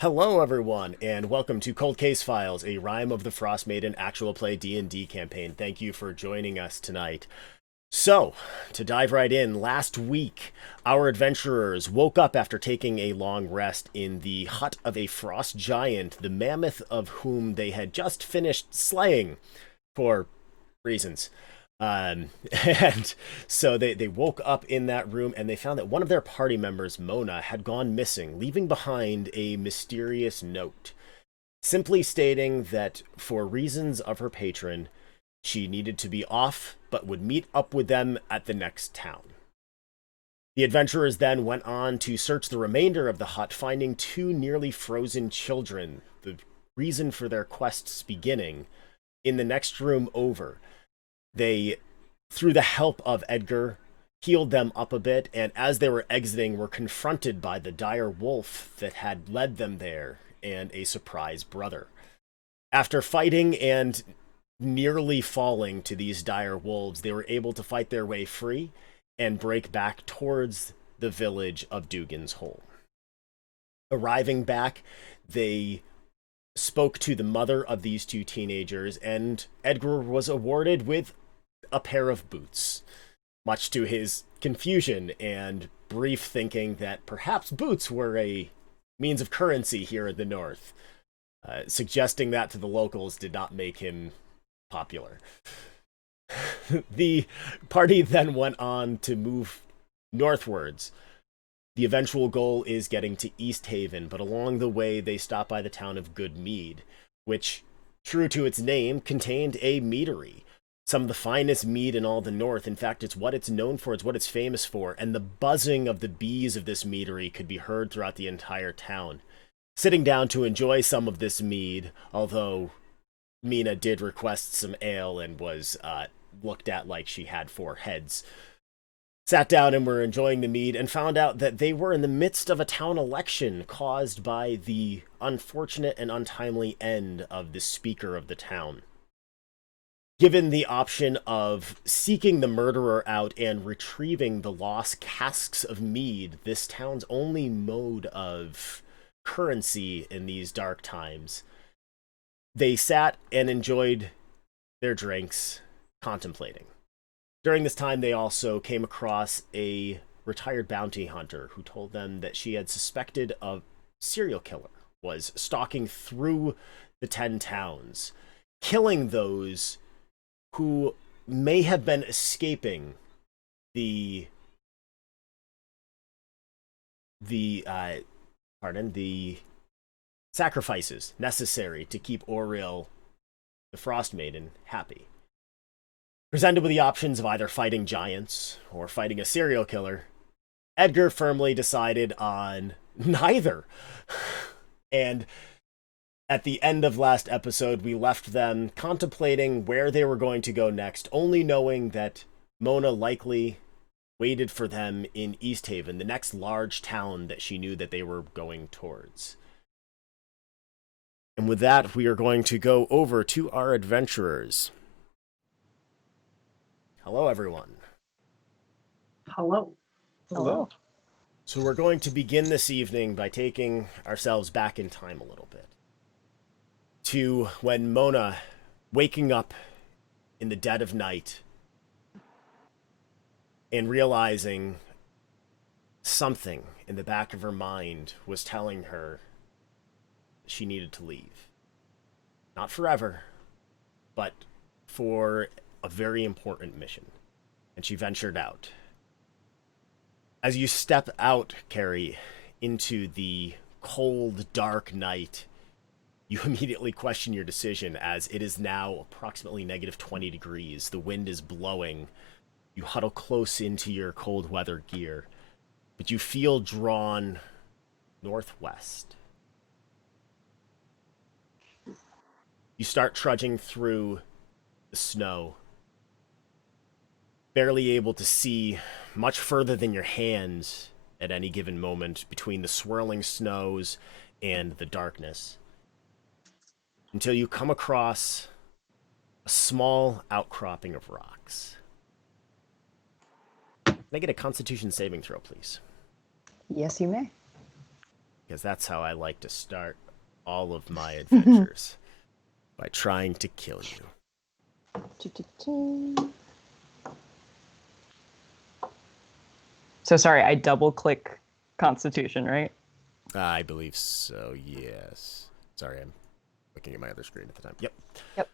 Hello, everyone, and welcome to Cold Case Files, a Rime of the Frost Maiden actual play D&D campaign. Thank you for joining us tonight. So, to dive right in, last week, our adventurers woke up after taking a long rest in the hut of a frost giant, the mammoth of whom they had just finished slaying for reasons. Um, and so they woke up in that room and they found that one of their party members, Mona, had gone missing, leaving behind a mysterious note, simply stating that for reasons of her patron, she needed to be off, but would meet up with them at the next town. The adventurers then went on to search the remainder of the hut, finding two nearly frozen children, the reason for their quest's beginning, in the next room over. They, through the help of Edgar, healed them up a bit, and as they were exiting, were confronted by the dire wolf that had led them there and a surprise brother. After fighting and nearly falling to these dire wolves, they were able to fight their way free and break back towards the village of Dugan's Hole. Arriving back, they spoke to the mother of these two teenagers, and Edgar was awarded with a pair of boots, much to his confusion and brief thinking that perhaps boots were a means of currency here in the north. Suggesting that to the locals did not make him popular. The party then went on to move northwards. The eventual goal is getting to East Haven, but along the way they stop by the town of Good Mead, which, true to its name, contained a meadery. Some of the finest mead in all the north. In fact, it's what it's known for, it's what it's famous for, and the buzzing of the bees of this meadery could be heard throughout the entire town. Sitting down to enjoy some of this mead, although Mina did request some ale and was looked at like she had four heads, sat down and were enjoying the mead and found out that they were in the midst of a town election caused by the unfortunate and untimely end of the speaker of the town. Given the option of seeking the murderer out and retrieving the lost casks of mead, this town's only mode of currency in these dark times, they sat and enjoyed their drinks, contemplating. During this time, they also came across a retired bounty hunter who told them that she had suspected a serial killer was stalking through the 10 towns, killing those who may have been escaping the the uh the sacrifices necessary to keep Oriel, the Frost Maiden, happy. Presented with the options of either fighting giants or fighting a serial killer, Edgar firmly decided on neither. And at the end of last episode, we left them contemplating where they were going to go next, only knowing that Mona likely waited for them in East Haven, the next large town that she knew that they were going towards. And with that, we are going to go over to our adventurers. Hello, everyone. Hello. Hello. So we're going to begin this evening by taking ourselves back in time a little bit, to when Mona, waking up in the dead of night and realizing something in the back of her mind was telling her she needed to leave. Not forever, but for a very important mission. And she ventured out. As you step out, Carrie, into the cold, dark night, you immediately question your decision, as it is now approximately negative 20 degrees. The wind is blowing. You huddle close into your cold weather gear, but you feel drawn northwest. You start trudging through the snow, barely able to see much further than your hands at any given moment between the swirling snows and the darkness, until you come across a small outcropping of rocks. Can I get a Constitution saving throw, please? Yes, you may. because that's how I like to start all of my adventures, by trying to kill you. So sorry, I double click Constitution, right? I believe so, yes. Sorry, I'm looking at my other screen at the time. Yep. Yep.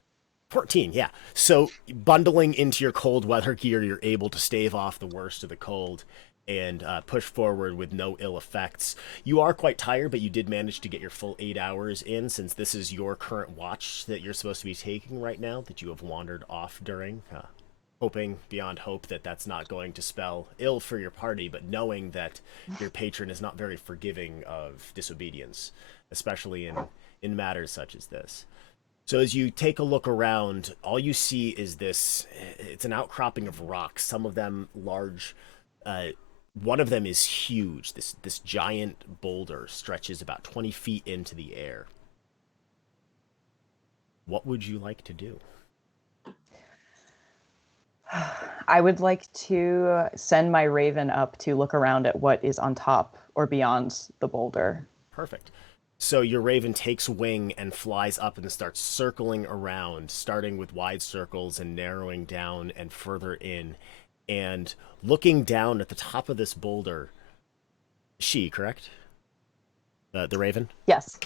14, yeah. So bundling into your cold weather gear, you're able to stave off the worst of the cold and push forward with no ill effects. You are quite tired, but you did manage to get your full 8 hours in, since this is your current watch that you're supposed to be taking right now, that you have wandered off during. Hoping beyond hope that that's not going to spell ill for your party, but knowing that your patron is not very forgiving of disobedience, especially in matters such as this. So as you take a look around, all you see is this. It's an outcropping of rocks, some of them large. One of them is huge. This giant boulder stretches about 20 feet into the air. What would you like to do? I would like to send my raven up to look around at what is on top or beyond the boulder. Perfect. So your raven takes wing and flies up and starts circling around, starting with wide circles and narrowing down and further in. And looking down at the top of this boulder, correct? The raven? Yes.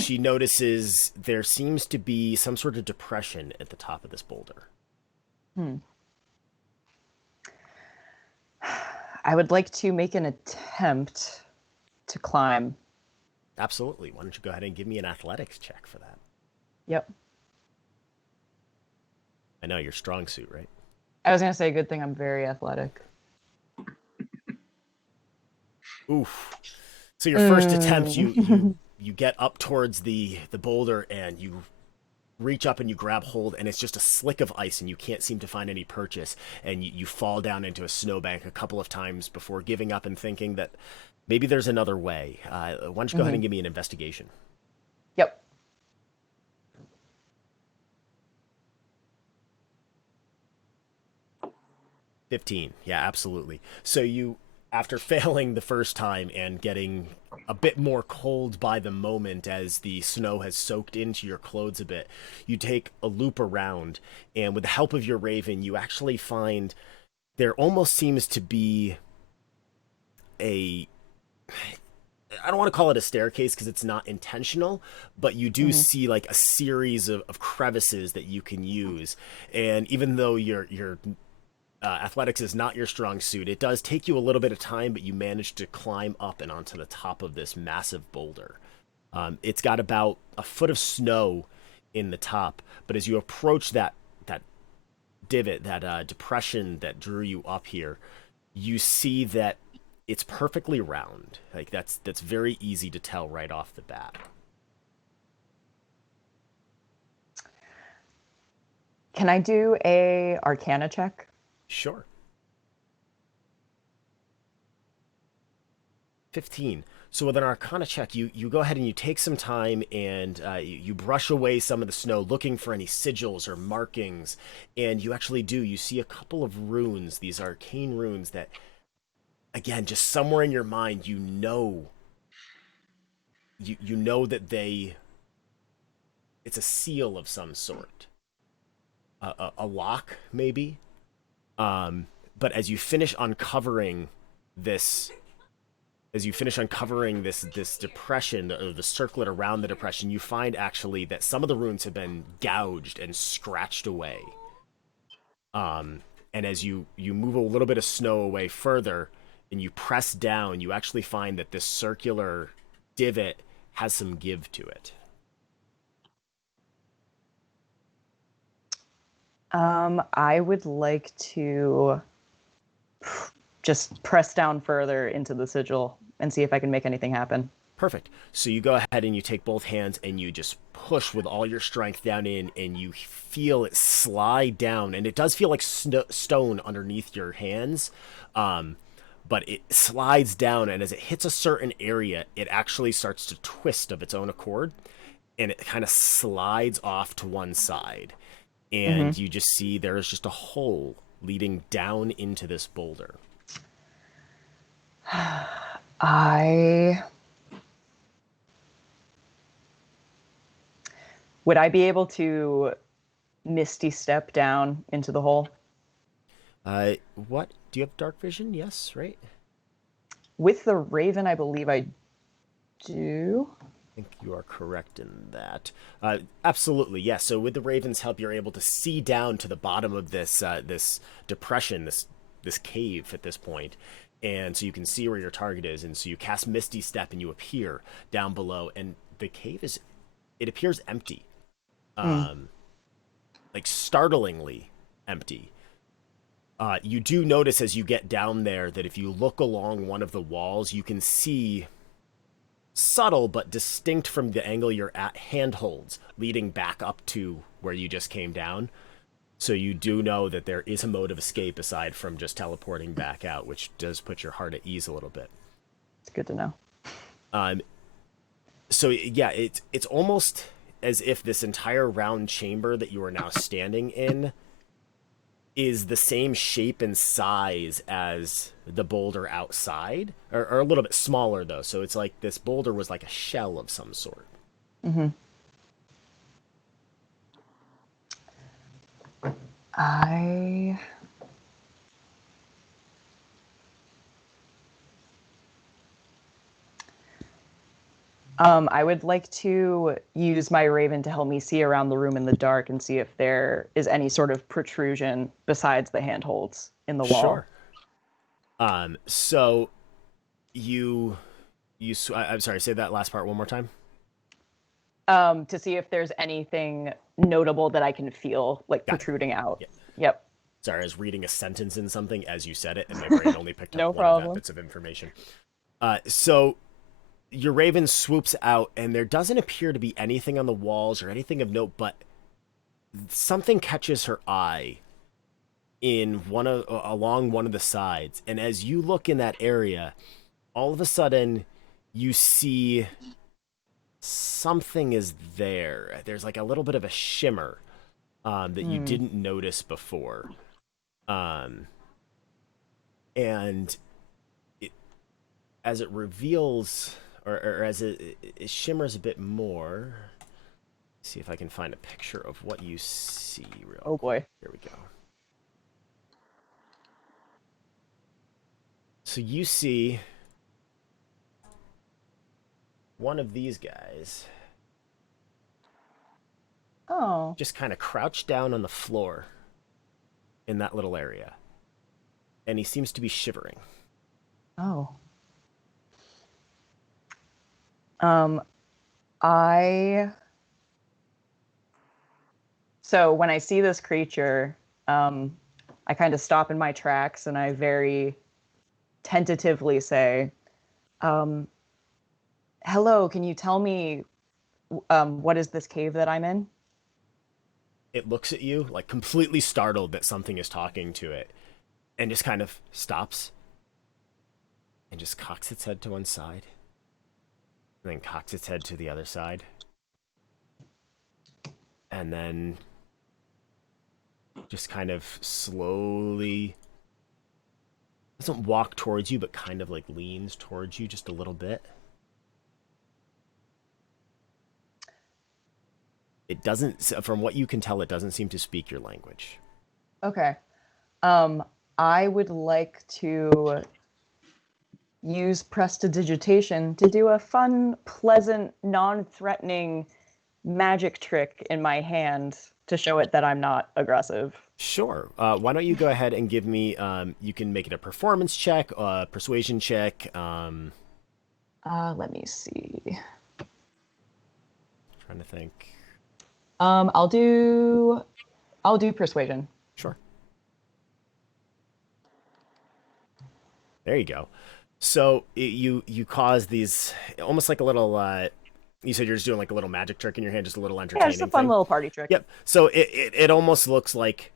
She notices there seems to be some sort of depression at the top of this boulder. I would like to make an attempt to climb. Absolutely. Why don't you go ahead and give me an athletics check for that? Yep. I know, your strong suit, right? I was going to say, good thing I'm very athletic. Oof. So your first attempt, you get up towards the boulder and you reach up and you grab hold, and it's just a slick of ice and you can't seem to find any purchase, and you fall down into a snowbank a couple of times before giving up and thinking that maybe there's another way. Why don't you go ahead and give me an investigation? Yep. $15. Yeah, absolutely. So you, after failing the first time and getting a bit more cold by the moment as the snow has soaked into your clothes a bit, you take a loop around, and with the help of your raven, you actually find there almost seems to be a, I don't want to call it a staircase because it's not intentional, but you do see like a series of crevices that you can use. And even though your athletics is not your strong suit, it does take you a little bit of time, but you manage to climb up and onto the top of this massive boulder. It's got about a foot of snow in the top, but as you approach that divot, that depression that drew you up here, you see that it's perfectly round. Like that's very easy to tell right off the bat. Can I do a Arcana check? Sure. 15. So with an Arcana check, you go ahead and you take some time and you brush away some of the snow, looking for any sigils or markings, and you actually do. You see a couple of runes, these arcane runes that, again, just somewhere in your mind, you know that it's a seal of some sort, a lock maybe. But as you finish uncovering this this depression, or the circlet around the depression, you find actually that some of the runes have been gouged and scratched away. And as you move a little bit of snow away further and you press down, you actually find that this circular divot has some give to it. I would like to just press down further into the sigil and see if I can make anything happen. Perfect. So you go ahead and you take both hands and you just push with all your strength down in, and you feel it slide down, and it does feel like stone underneath your hands. But it slides down, and as it hits a certain area, it actually starts to twist of its own accord, and it kind of slides off to one side. And you just see there's just a hole leading down into this boulder. I Would I be able to misty step down into the hole? What? Do you have dark vision? Yes, right? With the raven, I believe I do. I think you are correct in that. Absolutely, yes. So with the Raven's help, you're able to see down to the bottom of this depression, this cave at this point, and so you can see where your target is. And so you cast Misty Step, and you appear down below, and the cave it appears empty, Mm. like startlingly empty. You do notice as you get down there that if you look along one of the walls, you can see subtle but distinct from the angle you're at handholds leading back up to where you just came down. So you do know that there is a mode of escape aside from just teleporting back out, which does put your heart at ease a little bit. It's good to know. Um, so yeah, it's almost as if this entire round chamber that you are now standing in is the same shape and size as the boulder outside, or a little bit smaller though. So it's like this boulder was like a shell of some sort. Mm-hmm. I I would like to use my raven to help me see around the room in the dark and see if there is any sort of protrusion besides the handholds in the wall. Sure. So you I'm sorry, say that last part one more time. To see if there's anything notable that I can feel like Got it. protruding out. Yeah. Yep. Sorry, I was reading a sentence in something as you said it, and my brain only picked up No one of that problem. bits of information. So your raven swoops out, and there doesn't appear to be anything on the walls or anything of note, but something catches her eye along one of the sides. And as you look in that area, all of a sudden you see something is there. There's like a little bit of a shimmer that you didn't notice before. And as it reveals, or as it shimmers a bit more, see if I can find a picture of what you see real Oh boy. Here we go. So you see one of these guys just kind of crouched down on the floor in that little area. And he seems to be shivering. Oh. I So when I see this creature, I kind of stop in my tracks and I very tentatively say, hello, can you tell me what is this cave that I'm in? It looks at you, like completely startled that something is talking to it, and just kind of stops and just cocks its head to one side, and then cocks its head to the other side, and then just kind of slowly doesn't walk towards you, but kind of like leans towards you just a little bit. It doesn't, from what you can tell, it doesn't seem to speak your language. Okay. I would like to use prestidigitation to do a fun, pleasant, non-threatening magic trick in my hand to show it that I'm not aggressive. Sure. Why don't you go ahead and give me, you can make it a performance check, a persuasion check. Let me see. Trying to think. I'll do persuasion. Sure. There you go. So you cause these almost like a little. You said you're just doing like a little magic trick in your hand, just a little entertaining. Yeah, just a fun thing. little party trick. Yep. So it almost looks like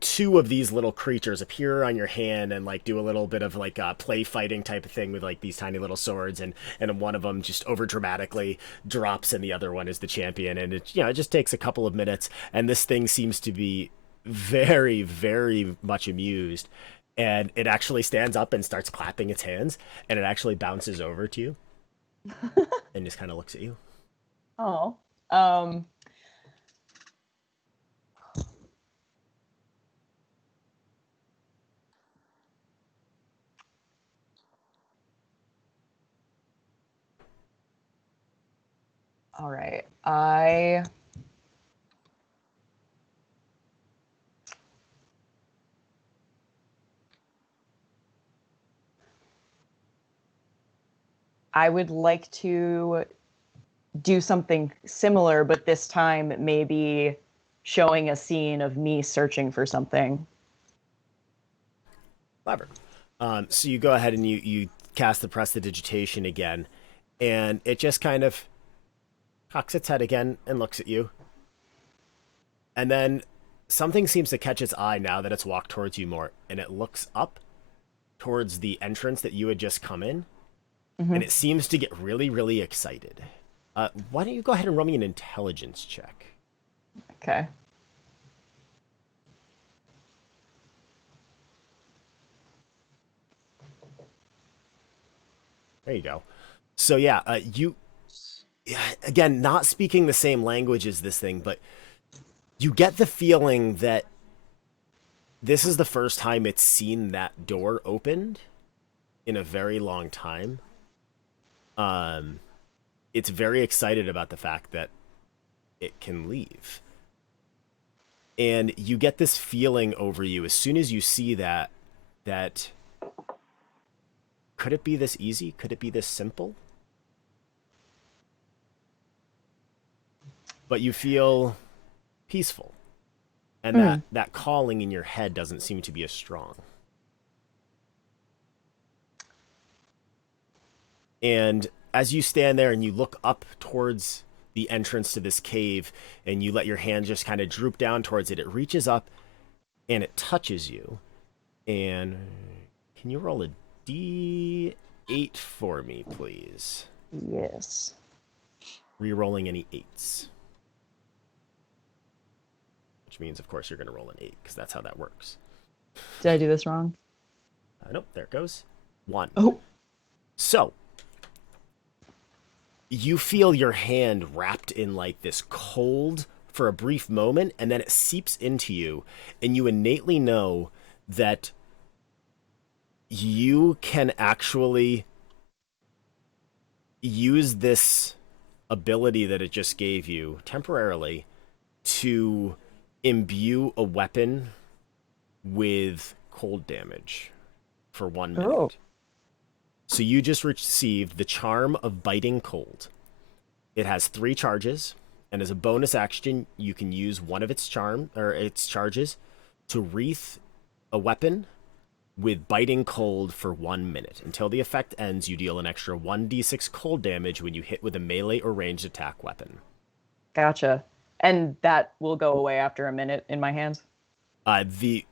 two of these little creatures appear on your hand and like do a little bit of like play fighting type of thing with like these tiny little swords, and one of them just over dramatically drops and the other one is the champion, and it just takes a couple of minutes, and this thing seems to be very, very much amused, and it actually stands up and starts clapping its hands, and it actually bounces over to you and just kind of looks at you. Oh. All right. I would like to do something similar, but this time maybe showing a scene of me searching for something. Clever. So you go ahead and you cast the prestidigitation again, and it just kind of cocks its head again and looks at you. And then something seems to catch its eye now that it's walked towards you more, and it looks up towards the entrance that you had just come in, and it seems to get really, really excited. Why don't you go ahead and roll me an intelligence check? Okay. There you go. So yeah, again, not speaking the same language as this thing, but you get the feeling that this is the first time it's seen that door opened in a very long time. It's very excited about the fact that it can leave. And you get this feeling over you as soon as you see that could it be this easy? Could it be this simple? But you feel peaceful. And that calling in your head doesn't seem to be as strong. And as you stand there and you look up towards the entrance to this cave and you let your hand just kind of droop down towards it, it reaches up and it touches you. And can you roll a D8 for me, please? Yes. Rerolling any 8s. Which means, of course, you're going to roll an 8 because that's how that works. Did I do this wrong? Nope, there it goes. 1. Oh. So, you feel your hand wrapped in like this cold for a brief moment, and then it seeps into you, and you innately know that you can actually use this ability that it just gave you temporarily to imbue a weapon with cold damage for 1 minute. Oh. So you just received the Charm of Biting Cold. It has 3 charges, and as a bonus action, you can use one of its charges to wreath a weapon with Biting Cold for 1 minute. Until the effect ends, you deal an extra 1d6 cold damage when you hit with a melee or ranged attack weapon. Gotcha. And that will go away after a minute in my hands?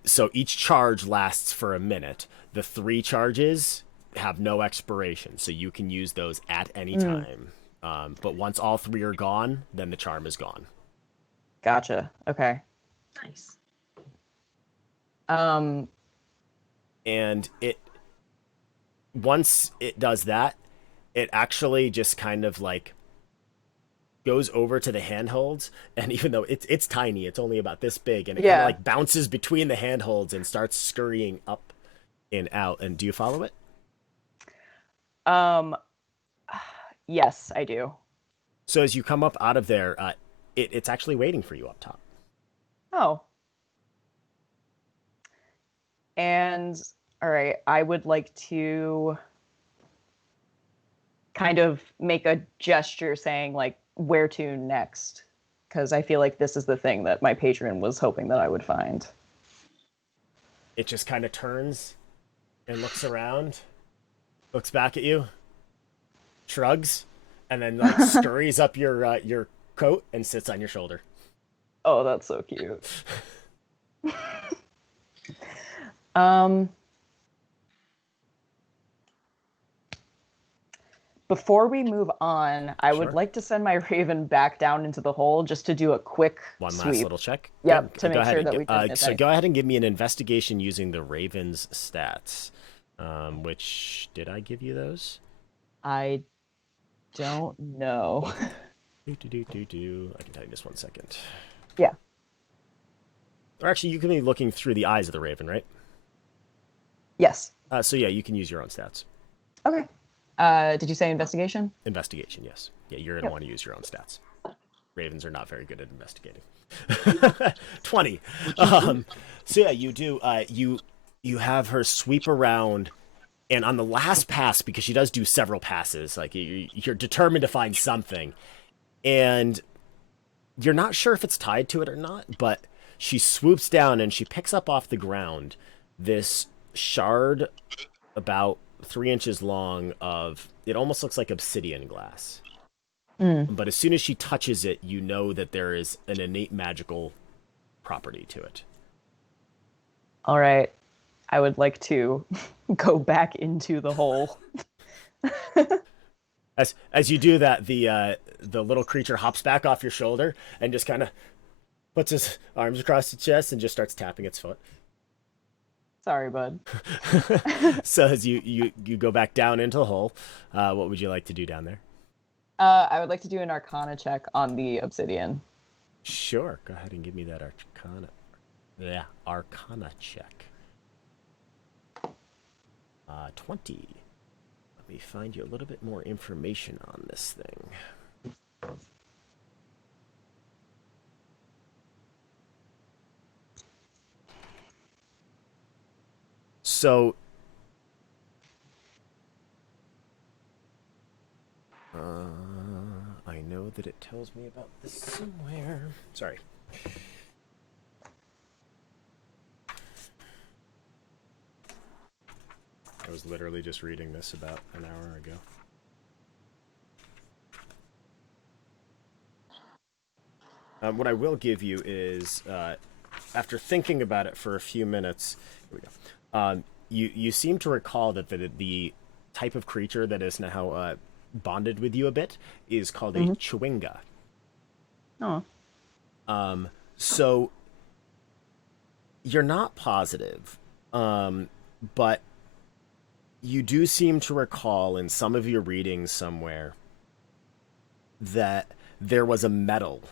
So each charge lasts for a minute. The 3 charges have no expiration, so you can use those at any time. But once all 3 are gone, then the charm is gone. Gotcha. Okay. Nice. And once it does that, it actually just kind of like goes over to the handholds, and even though it's tiny, it's only about this big, and it kind of like bounces between the handholds and starts scurrying up and out. And do you follow it? Yes, I do. So as you come up out of there, it's actually waiting for you up top. Oh. And all right, I would like to kind of make a gesture saying like where to next, because I feel like this is the thing that my patron was hoping that I would find. It just kind of turns and looks around, looks back at you, shrugs, and then like scurries up your coat and sits on your shoulder. Oh, that's so cute. Before we move on, I would like to send my raven back down into the hole just to do a quick One sweep. last little check. Yep, to make sure that we didn't miss So anything. go ahead and give me an investigation using the raven's stats. Which, did I give you those? I don't know. I can tell you just 1 second. Yeah. Or actually, you can be looking through the eyes of the raven, right? Yes. So yeah, you can use your own stats. Okay. Did you say investigation? Investigation, yes. Yeah, you're going to want to use your own stats. ravens are not very good at investigating. 20. So yeah, you do. You have her sweep around, and on the last pass, because she does do several passes, like you're determined to find something, and you're not sure if it's tied to it or not, but she swoops down and she picks up off the ground this shard about 3 inches long of, it almost looks like obsidian glass. But as soon as she touches it, you know that there is an innate magical property to it. All right. I would like to go back into the hole. As you do that, the little creature hops back off your shoulder and just kind of puts his arms across its chest and just starts tapping its foot. Sorry, bud. So as you go back down into the hole, what would you like to do down there? I would like to do an Arcana check on the obsidian. Sure. Go ahead and give me that Arcana. Yeah, Arcana check. 20. Let me find you a little bit more information on this thing. So, I know that it tells me about this somewhere. Sorry. I was literally just reading this about an hour ago. What I will give you is, after thinking about it for a few minutes, here we go. You seem to recall that the type of creature that is now bonded with you a bit is called a chewinga. Oh. So you're not positive, but you do seem to recall in some of your readings somewhere that there was a metal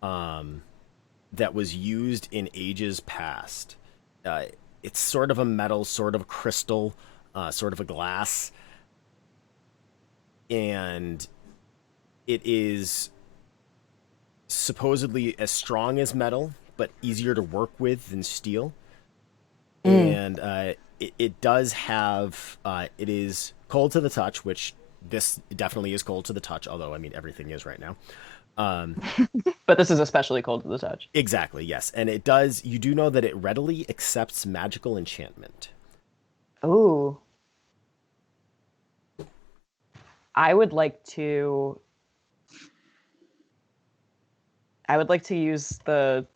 that was used in ages past. It's sort of a metal, sort of crystal, sort of a glass, and it is supposedly as strong as metal, but easier to work with than steel. And it does have, it is cold to the touch, which this definitely is cold to the touch, although, I mean, everything is right now. But this is especially cold to the touch. Exactly, yes. And it does, you do know that it readily accepts magical enchantment. Ooh. I would like to use the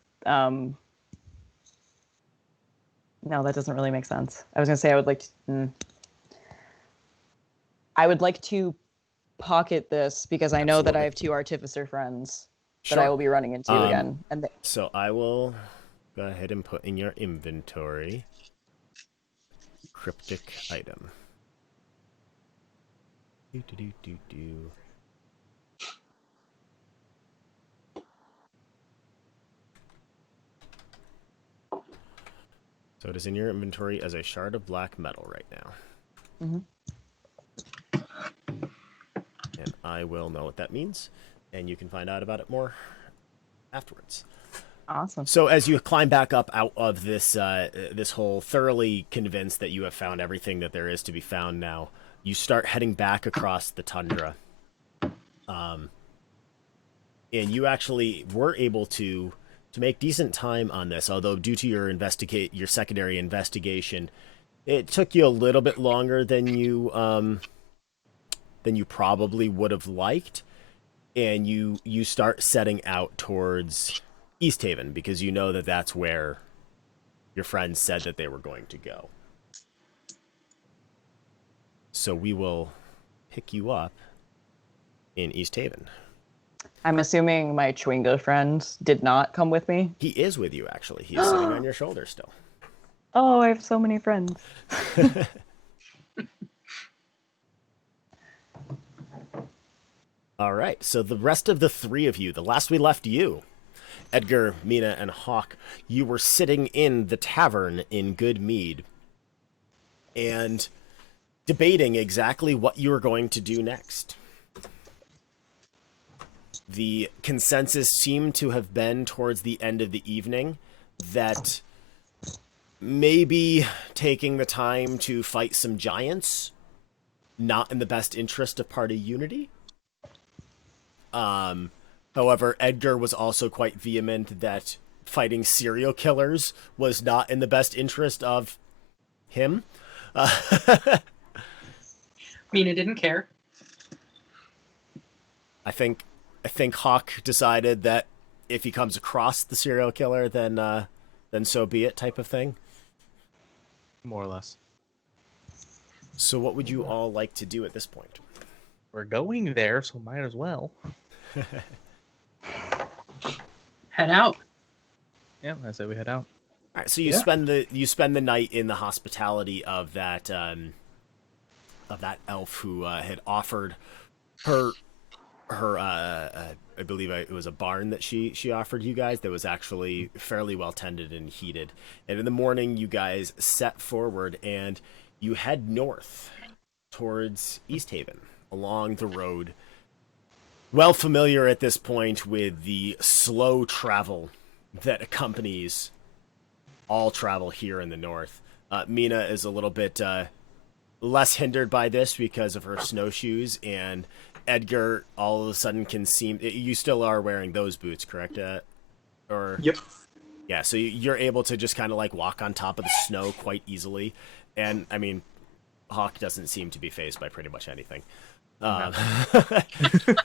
no, that doesn't really make sense. I was gonna say I would like to pocket this because I know that I have 2 artificer friends that I will be running into again. And So I will go ahead and put in your inventory cryptic item. Do. So it is in your inventory as a shard of black metal right now. And I will know what that means, and you can find out about it more afterwards. awesome. So as you climb back up out of this this hole, thoroughly convinced that you have found everything that there is to be found now, you start heading back across the tundra. And you actually were able to make decent time on this, although due to your secondary investigation, it took you a little bit longer than you probably would have liked. And you start setting out towards East Haven because you know that that's where your friends said that they were going to go. So we will pick you up in East Haven. I'm assuming my Chewinga friend did not come with me. He is with you, actually. He is sitting on your shoulder still. Oh, I have so many friends. All right, so the rest of the 3 of you, the last we left you, Edgar, Mina, and Hawk, you were sitting in the tavern in Good Mead and debating exactly what you were going to do next. the consensus seemed to have been towards the end of the evening that maybe taking the time to fight some giants, not in the best interest of party unity. However, Edgar was also quite vehement that fighting serial killers was not in the best interest of him. Mina didn't care. I think Hawk decided that if he comes across the serial killer, then so be it, type of thing. More or less. So, what would you all like to do at this point? We're going there, so might as well. Head out. Yeah, I said we head out. All right, so you spend the night in the hospitality of that elf who had offered her I believe it was a barn that she offered you guys that was actually fairly well tended and heated. And in the morning, you guys set forward and you head north towards East Haven along the road. Well familiar at this point with the slow travel that accompanies all travel here in the north. Mina is a little bit less hindered by this because of her snowshoes, and Edgar all of a sudden can seem... You still are wearing those boots, correct? Or Yep. Yeah, so you're able to just kind of like walk on top of the snow quite easily. And, I mean, Hawk doesn't seem to be fazed by pretty much anything.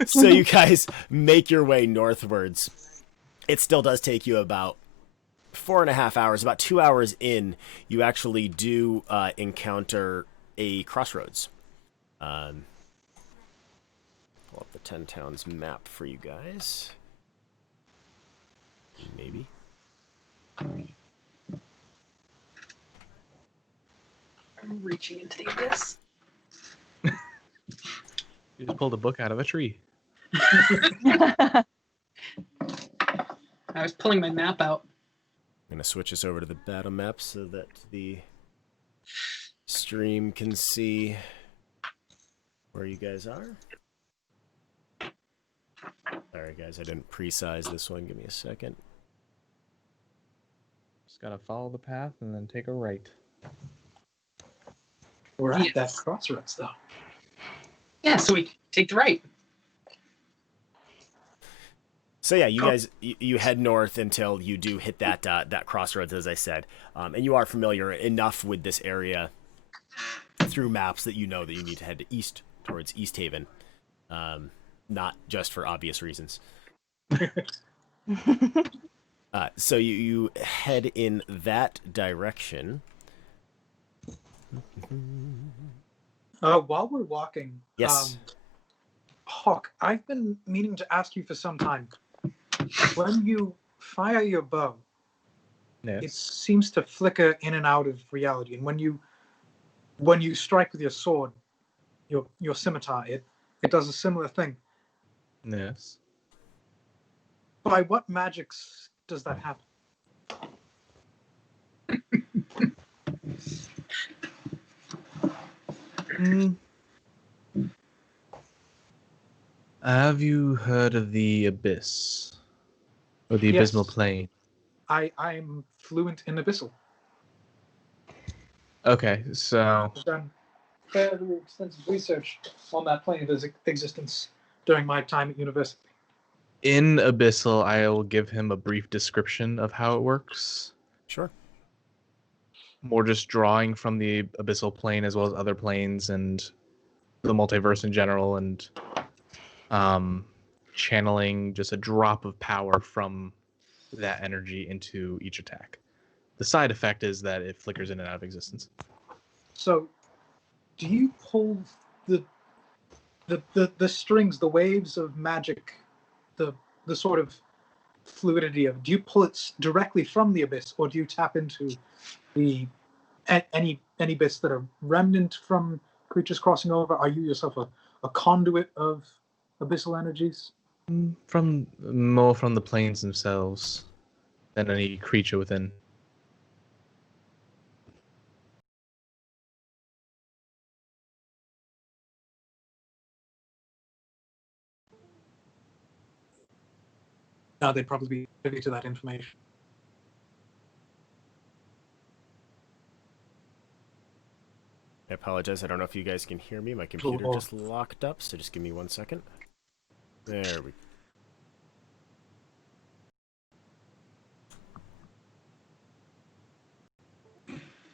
So you guys make your way northwards. It still does take you about 4.5 hours. About 2 hours in, you actually do encounter a crossroads. Pull up the 10 Towns map for you guys. Maybe. I'm reaching into the abyss. You just pulled a book out of a tree. I was pulling my map out. I'm going to switch us over to the battle map so that the stream can see where you guys are. Sorry, guys, I didn't pre-size this one. Give me a second. Just gotta follow the path and then take a right. We're at that crossroads, though. Yeah, so we take the right. So yeah, you guys you head north until you do hit that that crossroads, as I said, and you are familiar enough with this area through maps that you know that you need to head to east towards East Haven, not just for obvious reasons. So you head in that direction. While we're walking, Yes. Hawk, I've been meaning to ask you for some time. When you fire your bow, Yes. it seems to flicker in and out of reality, and when you strike with your sword, your scimitar, it does a similar thing. Yes. By what magics does that happen? Have you heard of the Abyss? Or the Yes. Abysmal Plane? I'm fluent in Abyssal. Okay, so I've done fairly extensive research on that plane of existence during my time at university. in Abyssal, I will give him a brief description of how it works. Sure. More just drawing from the Abyssal Plane as well as other planes and the multiverse in general, and channeling just a drop of power from that energy into each attack. The side effect is that it flickers in and out of existence. So, do you pull the strings, the waves of magic, the sort of fluidity of? Do you pull it directly from the abyss, or do you tap into any bits that are remnant from creatures crossing over? Are you yourself a conduit of abyssal energies? From more from the planes themselves than any creature within. No, they'd probably be privy to that information. I apologize. I don't know if you guys can hear me. My computer Cool. just locked up, so just give me 1 second. There we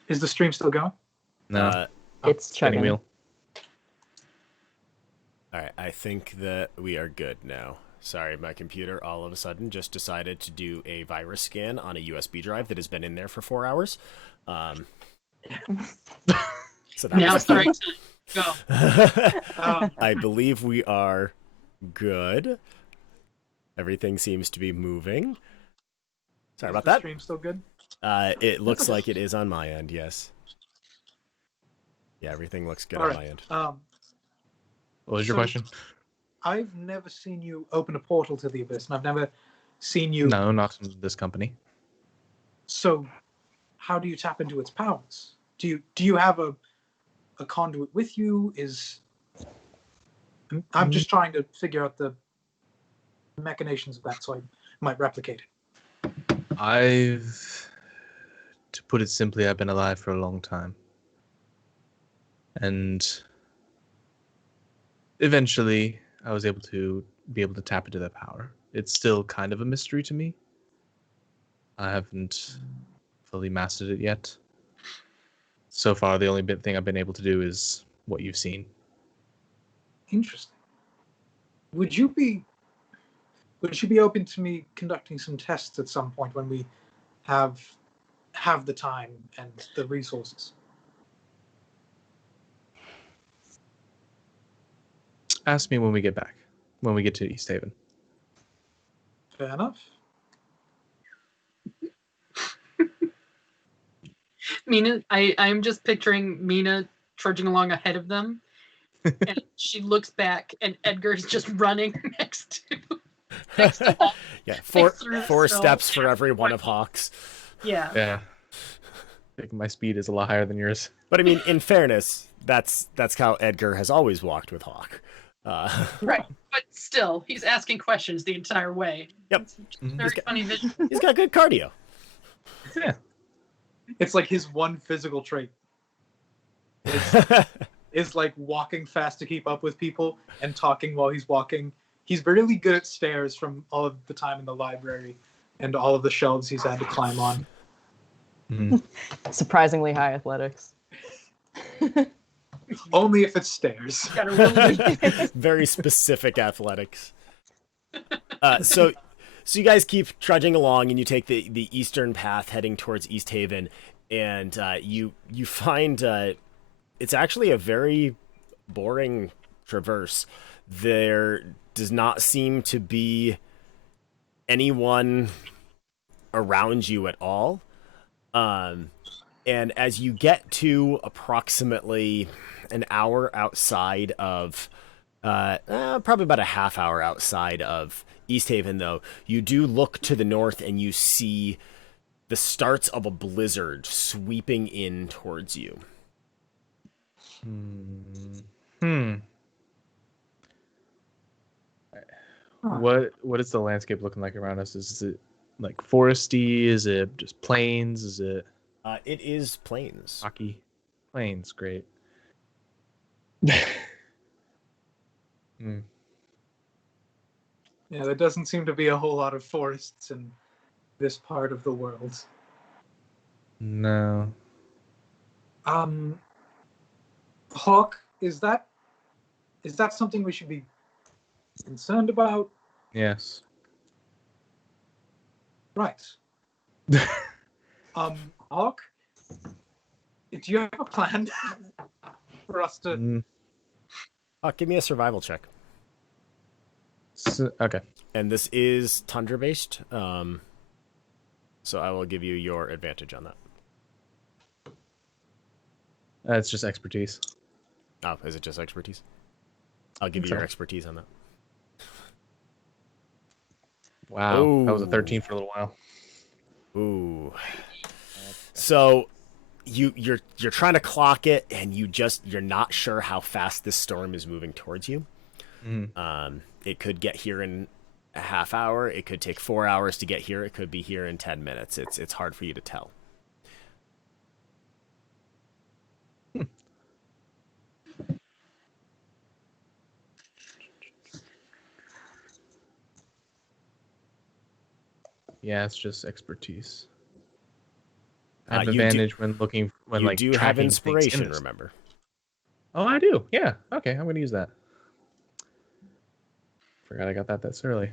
Is the stream still going? No, It's spinning chugging. wheel. All right, I think that we are good now. Sorry, my computer all of a sudden just decided to do a virus scan on a USB drive that has been in there for 4 hours. So that Now was it's the right time. Go. I believe we are good. Everything seems to be moving. Sorry about Is the that. stream still good? It looks like it is on my end, yes. Yeah, everything looks good All on right. my end. What was your So- question? I've never seen you open a portal to the abyss, and I've never seen you. No, not from this company. So, how do you tap into its powers? Do you have a conduit with you? I'm just trying to figure out the machinations of that, so I might replicate it. To put it simply, I've been alive for a long time. And eventually, I was able to tap into that power. It's still kind of a mystery to me. I haven't fully mastered it yet. So far, the only thing I've been able to do is what you've seen. Interesting. Would you be open to me conducting some tests at some point when we have the time and the resources? Ask me when we get back, when we get to East Haven. Fair enough. Mina, I'm just picturing Mina trudging along ahead of them. And she looks back, and Edgar's just running next to Hawk. Yeah, four through the snow. steps for every one of Hawk's. Yeah. Yeah. I think my speed is a lot higher than yours. But I mean, in fairness, that's how Edgar has always walked with Hawk. Right. But still, he's asking questions the entire way. Yep. It's very funny vision. He's got good cardio. Yeah. It's like his one physical trait is like walking fast to keep up with people and talking while he's walking. He's really good at stairs from all of the time in the library and all of the shelves he's had to climb on. Mhm. Surprisingly high athletics. Only if it's stairs. Got a really good Very specific athletics. So you guys keep trudging along, and you take the eastern path heading towards East Haven, and you find it's actually a very boring traverse. There does not seem to be anyone around you at all. And as you get to approximately an hour outside of, probably about a half hour outside of East Haven, though, you do look to the north and you see the starts of a blizzard sweeping in towards you. What is the landscape looking like around us? Is it like foresty? Is it just plains? Is it It is plains. rocky? Plains, great. Hmm. Yeah, there doesn't seem to be a whole lot of forests in this part of the world. No. Hawk, is that something we should be concerned about? Yes. Right. Hawk, do you have a plan for us to? Mm, Give me a survival check. okay. And this is tundra based, so I will give you your advantage on that. It's just expertise. Oh, is it just expertise? I'll give you so. your expertise on that. Wow. That was a Ooh. 13 for a little while. Ooh. So you're trying to clock it, and you're not sure how fast this storm is moving towards you. Mm. It could get here in a half hour. It could take 4 hours to get here. It could be here in 10 minutes. It's hard for you to tell. Yeah, it's just expertise. I have You advantage when looking when you like do have tracking things inspiration, in this. remember? Oh, I do. Yeah. Okay, I'm gonna use that. Forgot I got that this early.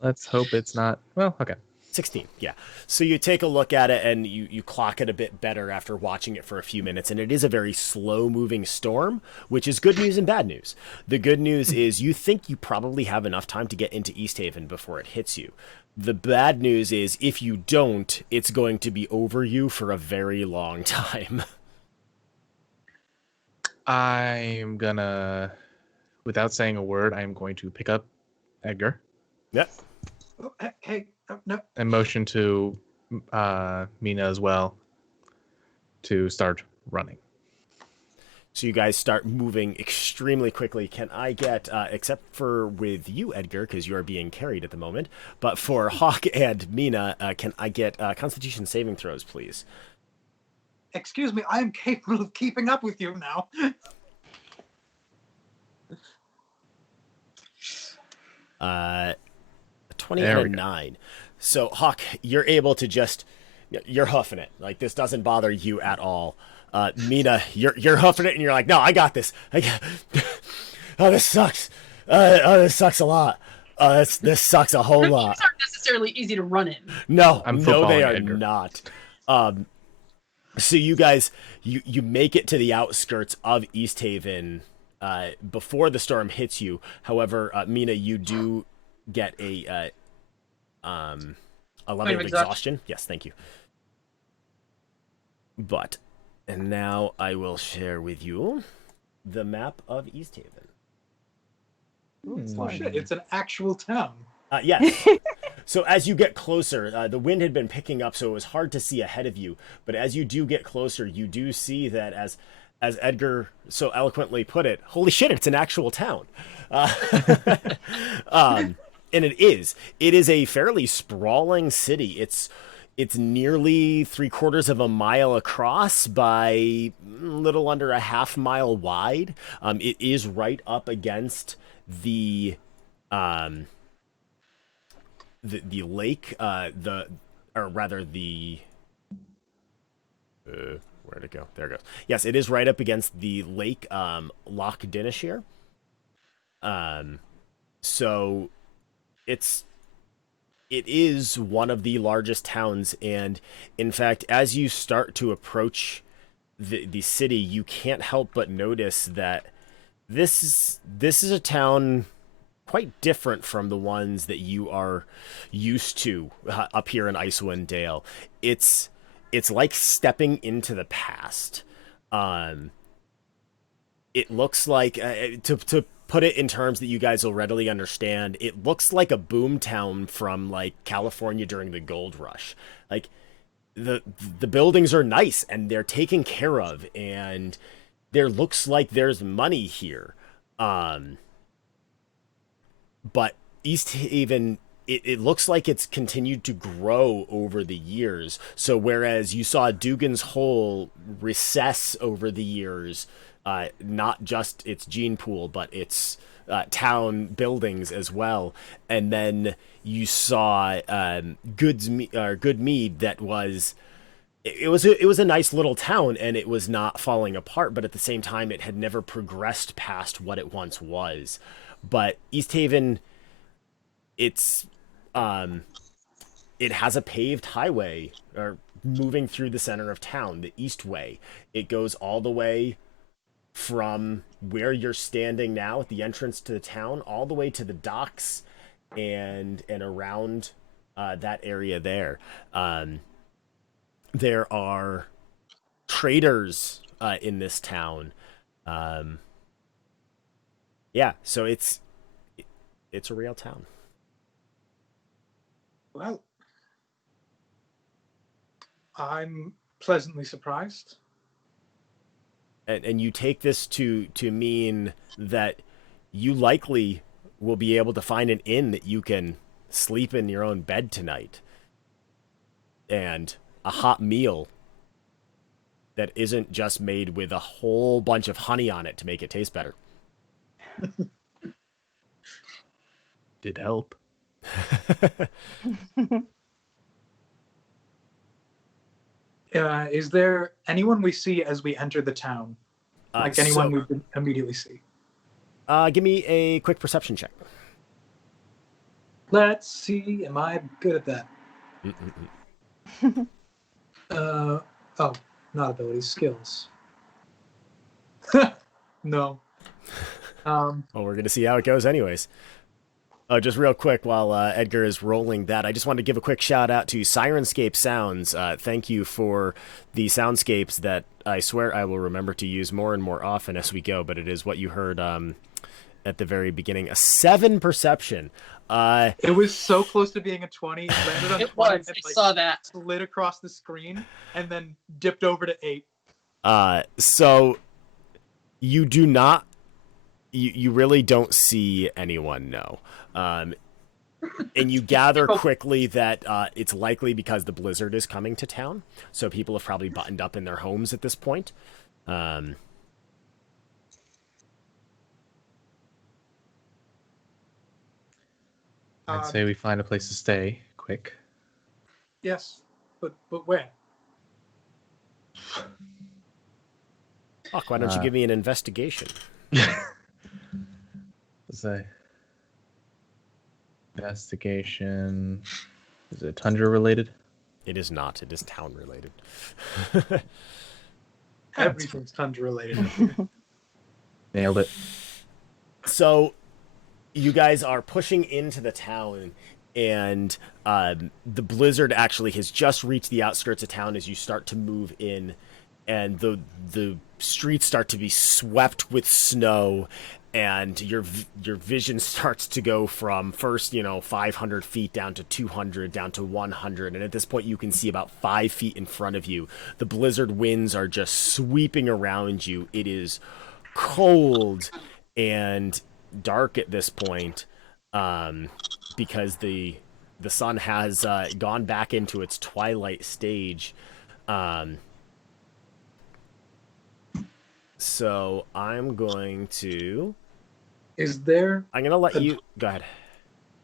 Let's hope it's not. Well, okay. 16, yeah. So you take a look at it and you clock it a bit better after watching it for a few minutes, and it is a very slow-moving storm, which is good news and bad news. The good news is you think you probably have enough time to get into East Haven before it hits you. The bad news is if you don't, it's going to be over you for a very long time. I'm gonna, without saying a word, I'm going to pick up Edgar Yep. Oh, hey, no. and motion to Mina as well to start running. So you guys start moving extremely quickly. Can I get, except for with you, Edgar, because you are being carried at the moment, but for Hawk and Mina, can I get Constitution saving throws, please? Excuse me, I am capable of keeping up with you now. 20 There and we a go. 9. So, Hawk, you're able to just, you're huffing it. Like, this doesn't bother you at all. Mina, you're huffing it, and you're like, no, I got this. Oh, this sucks. This sucks a lot. This sucks a whole lot. These aren't necessarily easy to run in. No, I'm no, they footballing are Edgar. not. So you guys, you make it to the outskirts of East Haven before the storm hits you. However, Mina, you do get a level of exhaustion. Yes, thank you. But, and now I will share with you the map of East Haven. Oh shit, it's an actual town. Yes. So as you get closer, the wind had been picking up, so it was hard to see ahead of you. But as you do get closer, you do see that as Edgar so eloquently put it, holy shit, it's an actual town. And it is. It is a fairly sprawling city. It's nearly 3/4 of a mile across by a little under a half mile wide. It is right up against the lake, or rather the where'd it go? There it goes. Yes, it is right up against the lake, Loch Dinishire. So it is one of the largest towns, and in fact, as you start to approach the city, you can't help but notice that this is a town quite different from the ones that you are used to up here in Icewind Dale. It's like stepping into the past. It looks like to put it in terms that you guys will readily understand, it looks like a boom town from like California during the gold rush. Like the buildings are nice and they're taken care of, and there looks like there's money here. But East Haven, it looks like it's continued to grow over the years. So whereas you saw Dugan's Hole recess over the years, not just its gene pool, but its town buildings as well, and then you saw Good Mead that was. It was a nice little town, and it was not falling apart, but at the same time, it had never progressed past what it once was. But East Haven, it's it has a paved highway or moving through the center of town, the East Way. It goes all the way from where you're standing now at the entrance to the town, all the way to the docks and around that area there. There are traders in this town. Yeah, so it's a real town. Well, I'm pleasantly surprised. And you take this to mean that you likely will be able to find an inn that you can sleep in your own bed tonight. And a hot meal that isn't just made with a whole bunch of honey on it to make it taste better. Did help. Is there anyone we see as we enter the town? Like anyone we would immediately see? Give me a quick perception check. Let's see. Am I good at that? Oh, not abilities, skills. No. Well, we're going to see how it goes anyways. Just real quick, while Edgar is rolling that, I just wanted to give a quick shout out to Sirenscape Sounds. Thank you for the soundscapes that I swear I will remember to use more and more often as we go, but it is what you heard at the very beginning. A 7 perception. It was so close to being a 20. It landed on It 20 was. and, I saw that. slid across the screen and then dipped over to 8. So you do not, you really don't see anyone, no. And you gather quickly that it's likely because the blizzard is coming to town. So people have probably buttoned up in their homes at this point. I'd say we find a place to stay quick. Yes, but where? Hawk, why don't you give me an investigation? Let's say investigation. Is it tundra related? It is not. It is town related. Everything's tundra related. Nailed it. So you guys are pushing into the town, and the blizzard actually has just reached the outskirts of town as you start to move in, and the streets start to be swept with snow, and your vision starts to go from first 500 feet down to 200 down to 100, and at this point you can see about 5 feet in front of you. The blizzard winds are just sweeping around you. It is cold and dark at this point, because the sun has gone back into its twilight stage. So I'm going to let you go ahead.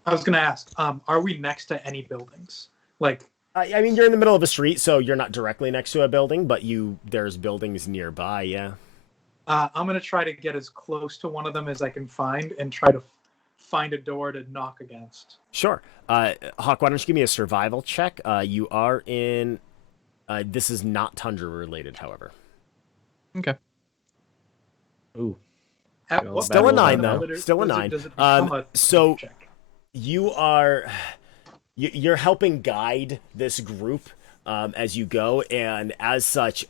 I was going to ask, are we next to any buildings? Like, I mean, you're in the middle of a street, so you're not directly next to a building, but there's buildings nearby, yeah. I'm going to try to get as close to one of them as I can find and try to find a door to knock against. Sure. Hawk, why don't you give me a survival check? You are in... this is not tundra related, however. Okay. Ooh. Still a 9, though. Still a 9. So check? you're helping guide this group as you go, and as such,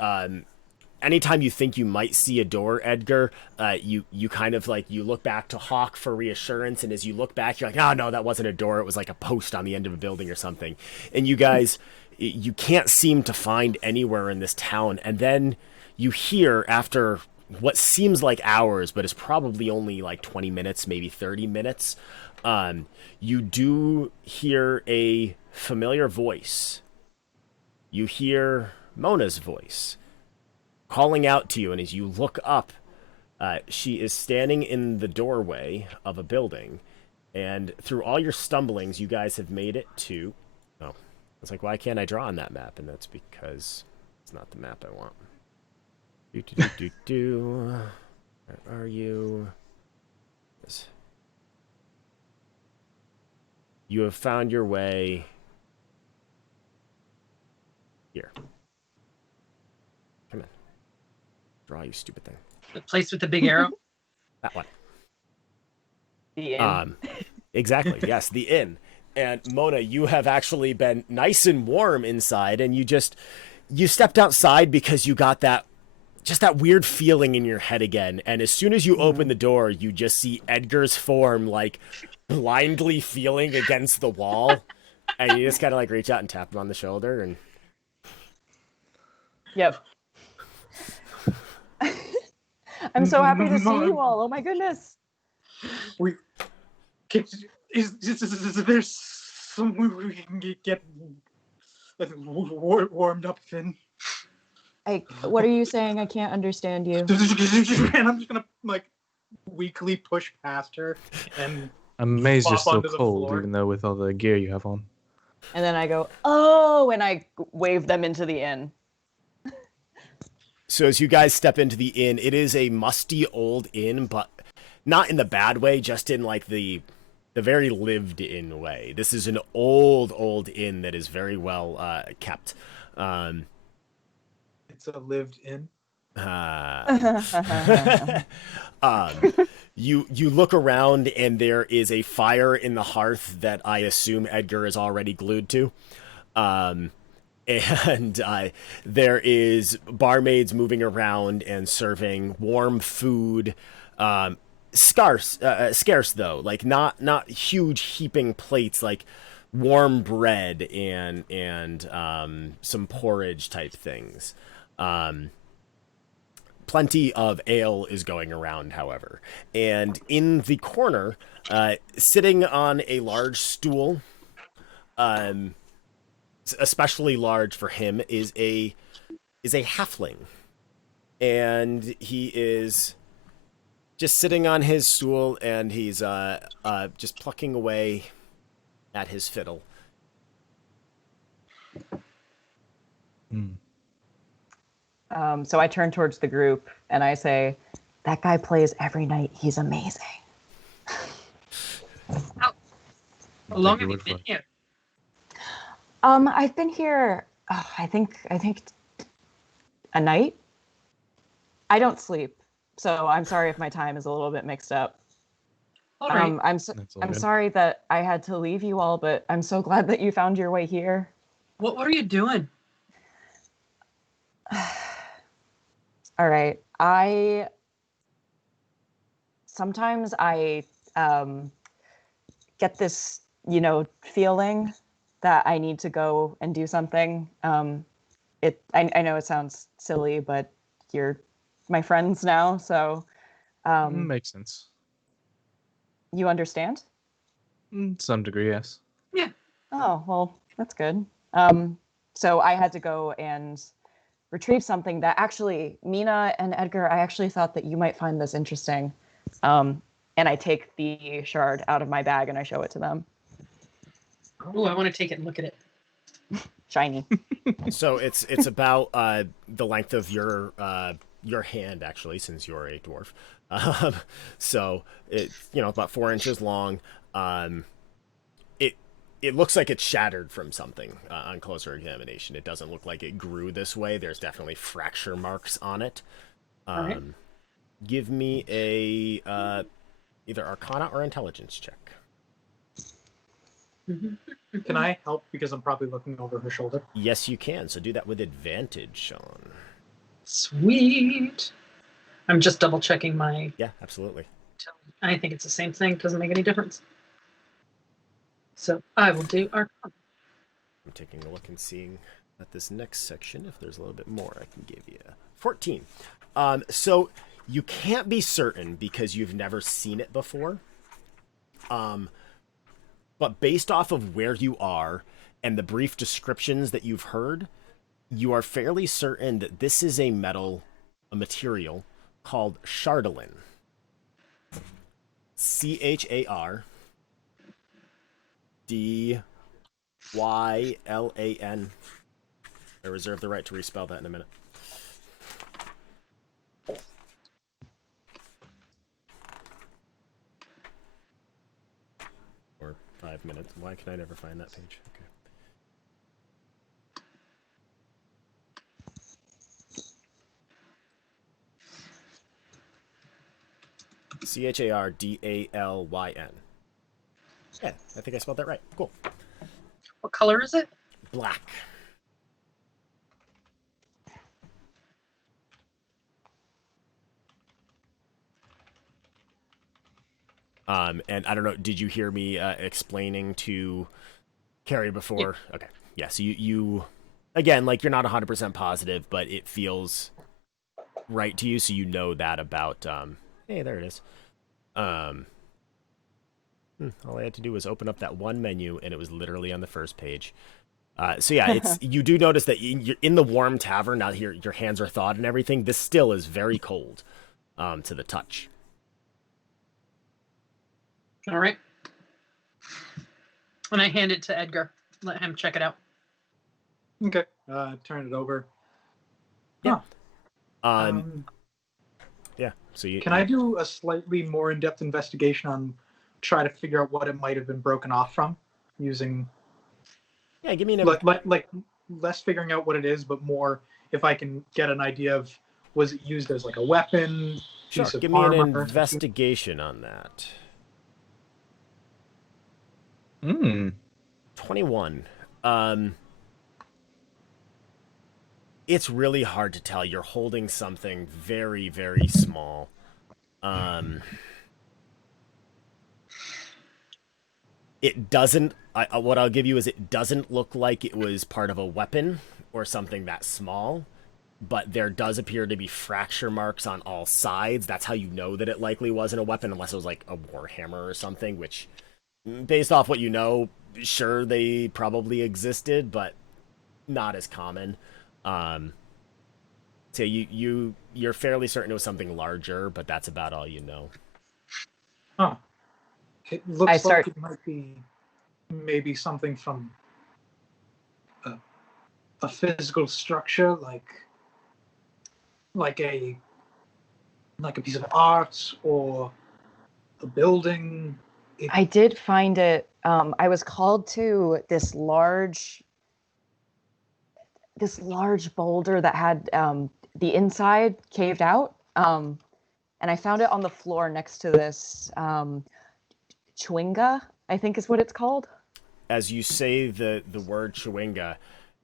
anytime you think you might see a door, Edgar, you kind of you look back to Hawk for reassurance, and as you look back, you're like, oh no, that wasn't a door, it was like a post on the end of a building or something. And you guys, you can't seem to find anywhere in this town, and then you hear, after what seems like hours, but is probably only 20 minutes, maybe 30 minutes, you do hear a familiar voice. You hear Mona's voice calling out to you, and as you look up, she is standing in the doorway of a building, and through all your stumblings, you guys have made it to... Oh, it's like, why can't I draw on that map? And that's because it's not the map I want. Where are you? Yes. You have found your way here. Come in. Draw, you stupid thing. The place with the big arrow. That one. The inn. Exactly. Yes, the inn. And Mona, you have actually been nice and warm inside, and you stepped outside because you got that weird feeling in your head again. And as soon as you open the door, you just see Edgar's form blindly feeling against the wall, and you just kind of reach out and tap him on the shoulder. And Yep. I'm so happy to see you all. Oh my goodness. Is there somewhere we can get warmed up, Finn? What are you saying? I can't understand you. And I'm just gonna like weakly push past her and I'm amazed you're Flop still onto the cold, floor. even though with all the gear you have on. And then I go, oh, and I wave them into the inn. So as you guys step into the inn, it is a musty old inn, but not in the bad way, just in like the very lived-in way. This is an old inn that is very well kept. It's a lived in. You look around and there is a fire in the hearth that I assume Edgar is already glued to. And there is barmaids moving around and serving warm food. Scarce though, like not huge heaping plates, like warm bread and some porridge type things. Plenty of ale is going around, however. And in the corner, sitting on a large stool, especially large for him, is a halfling. And he is just sitting on his stool, and he's just plucking away at his fiddle. So I turn towards the group and I say, that guy plays every night. He's amazing. How long have you been here? I've been here, I think a night. I don't sleep, so I'm sorry if my time is a little bit mixed up. All right. I'm That's all I'm good. sorry that I had to leave you all, but I'm so glad that you found your way here. What are you doing? All right. Sometimes I get this, feeling that I need to go and do something. I know it sounds silly, but you're my friends now, so Makes sense. you understand? To some degree, yes. Yeah. Oh, well, that's good. So I had to go and retrieve something that actually, Mina and Edgar, I actually thought that you might find this interesting. And I take the shard out of my bag and I show it to them. Oh, I want to take it and look at it. Shiny. So it's about the length of your hand, actually, since you're a dwarf. So it's about 4 inches long. It looks like it's shattered from something on closer examination. It doesn't look like it grew this way. There's definitely fracture marks on it. All right. Give me a either Arcana or Intelligence check. Can I help because I'm probably looking over her shoulder? Yes, you can. So do that with advantage, Sean. Sweet. I'm just double checking my. Yeah, absolutely. I think it's the same thing. Doesn't make any difference. So I will do our. I'm taking a look and seeing at this next section if there's a little bit more I can give you. 14. So you can't be certain because you've never seen it before. But based off of where you are and the brief descriptions that you've heard, you are fairly certain that this is a material called chardalin. CHARDYLAN. I reserve the right to respell that in a minute. Or 5 minutes. Why can I never find that page? Okay. CHARDALYN. Yeah, I think I spelled that right. Cool. What color is it? Black. And I don't know, did you hear me explaining to Carrie before? Yeah. Okay. Yeah, so you again, like, you're not 100% positive, but it feels right to you, so you know that about, hey, there it is. All I had to do was open up that one menu, and it was literally on the first page. So yeah, it's you do notice that you're in the warm tavern. Now your hands are thawed and everything. This still is very cold to the touch. All right. And I hand it to Edgar. Let him check it out. Okay. Turn it over. Yeah. Huh. Yeah. So Can I do a slightly more in-depth investigation on try to figure out what it might have been broken off from using? Yeah, give me an like less figuring out what it is, but more if I can get an idea of was it used as like a weapon? Sure. Piece of Give me an armor? investigation on that. 21. It's really hard to tell. You're holding something very, very small. It doesn't. What I'll give you is it doesn't look like it was part of a weapon or something that small, but there does appear to be fracture marks on all sides. That's how you know that it likely wasn't a weapon, unless it was like a warhammer or something. Which, based off what you know, sure they probably existed, but not as common. So you're fairly certain it was something larger, but that's about all you know. Huh. It looks like it might be maybe something from a physical structure, like a piece of art or a building. I did find it. I was called to this large boulder that had the inside caved out, and I found it on the floor next to this chewinga, I think is what it's called. As you say the word chewinga,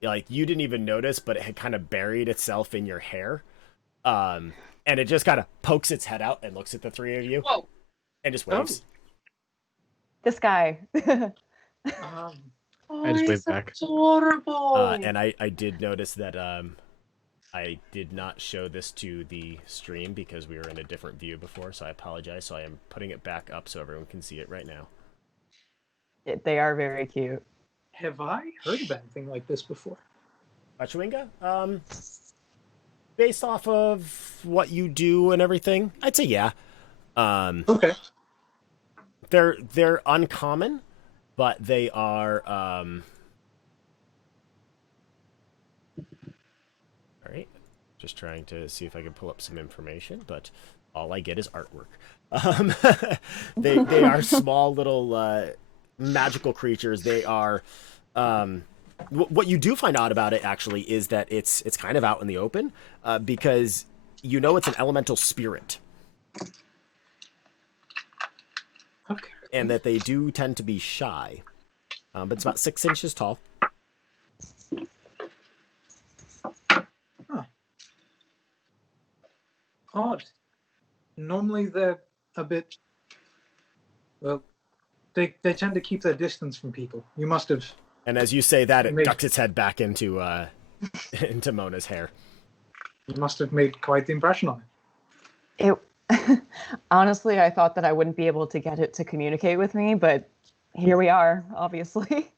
like you didn't even notice, but it had kind of buried itself in your hair, and it just kind of pokes its head out and looks at the three of you. Whoa. And just waves. This guy. I just waved back. Adorable. And I did notice that I did not show this to the stream because we were in a different view before, so I apologize. So I am putting it back up so everyone can see it right now. They are very cute. Have I heard of anything like this before? Chewinga? Based off of what you do and everything, I'd say yeah. Okay. They're uncommon, but they are all right. Just trying to see if I can pull up some information, but all I get is artwork. They are small little magical creatures. They are what you do find out about it actually is that it's kind of out in the open because you know it's an elemental spirit. Okay. And that they do tend to be shy. But it's about 6 inches tall. Huh. Odd. Normally they're a bit... Well, they tend to keep their distance from people. You must have... And as you say that, it ducks its head back into into Mona's hair. You must have made quite the impression on it. Honestly, I thought that I wouldn't be able to get it to communicate with me, but here we are, obviously.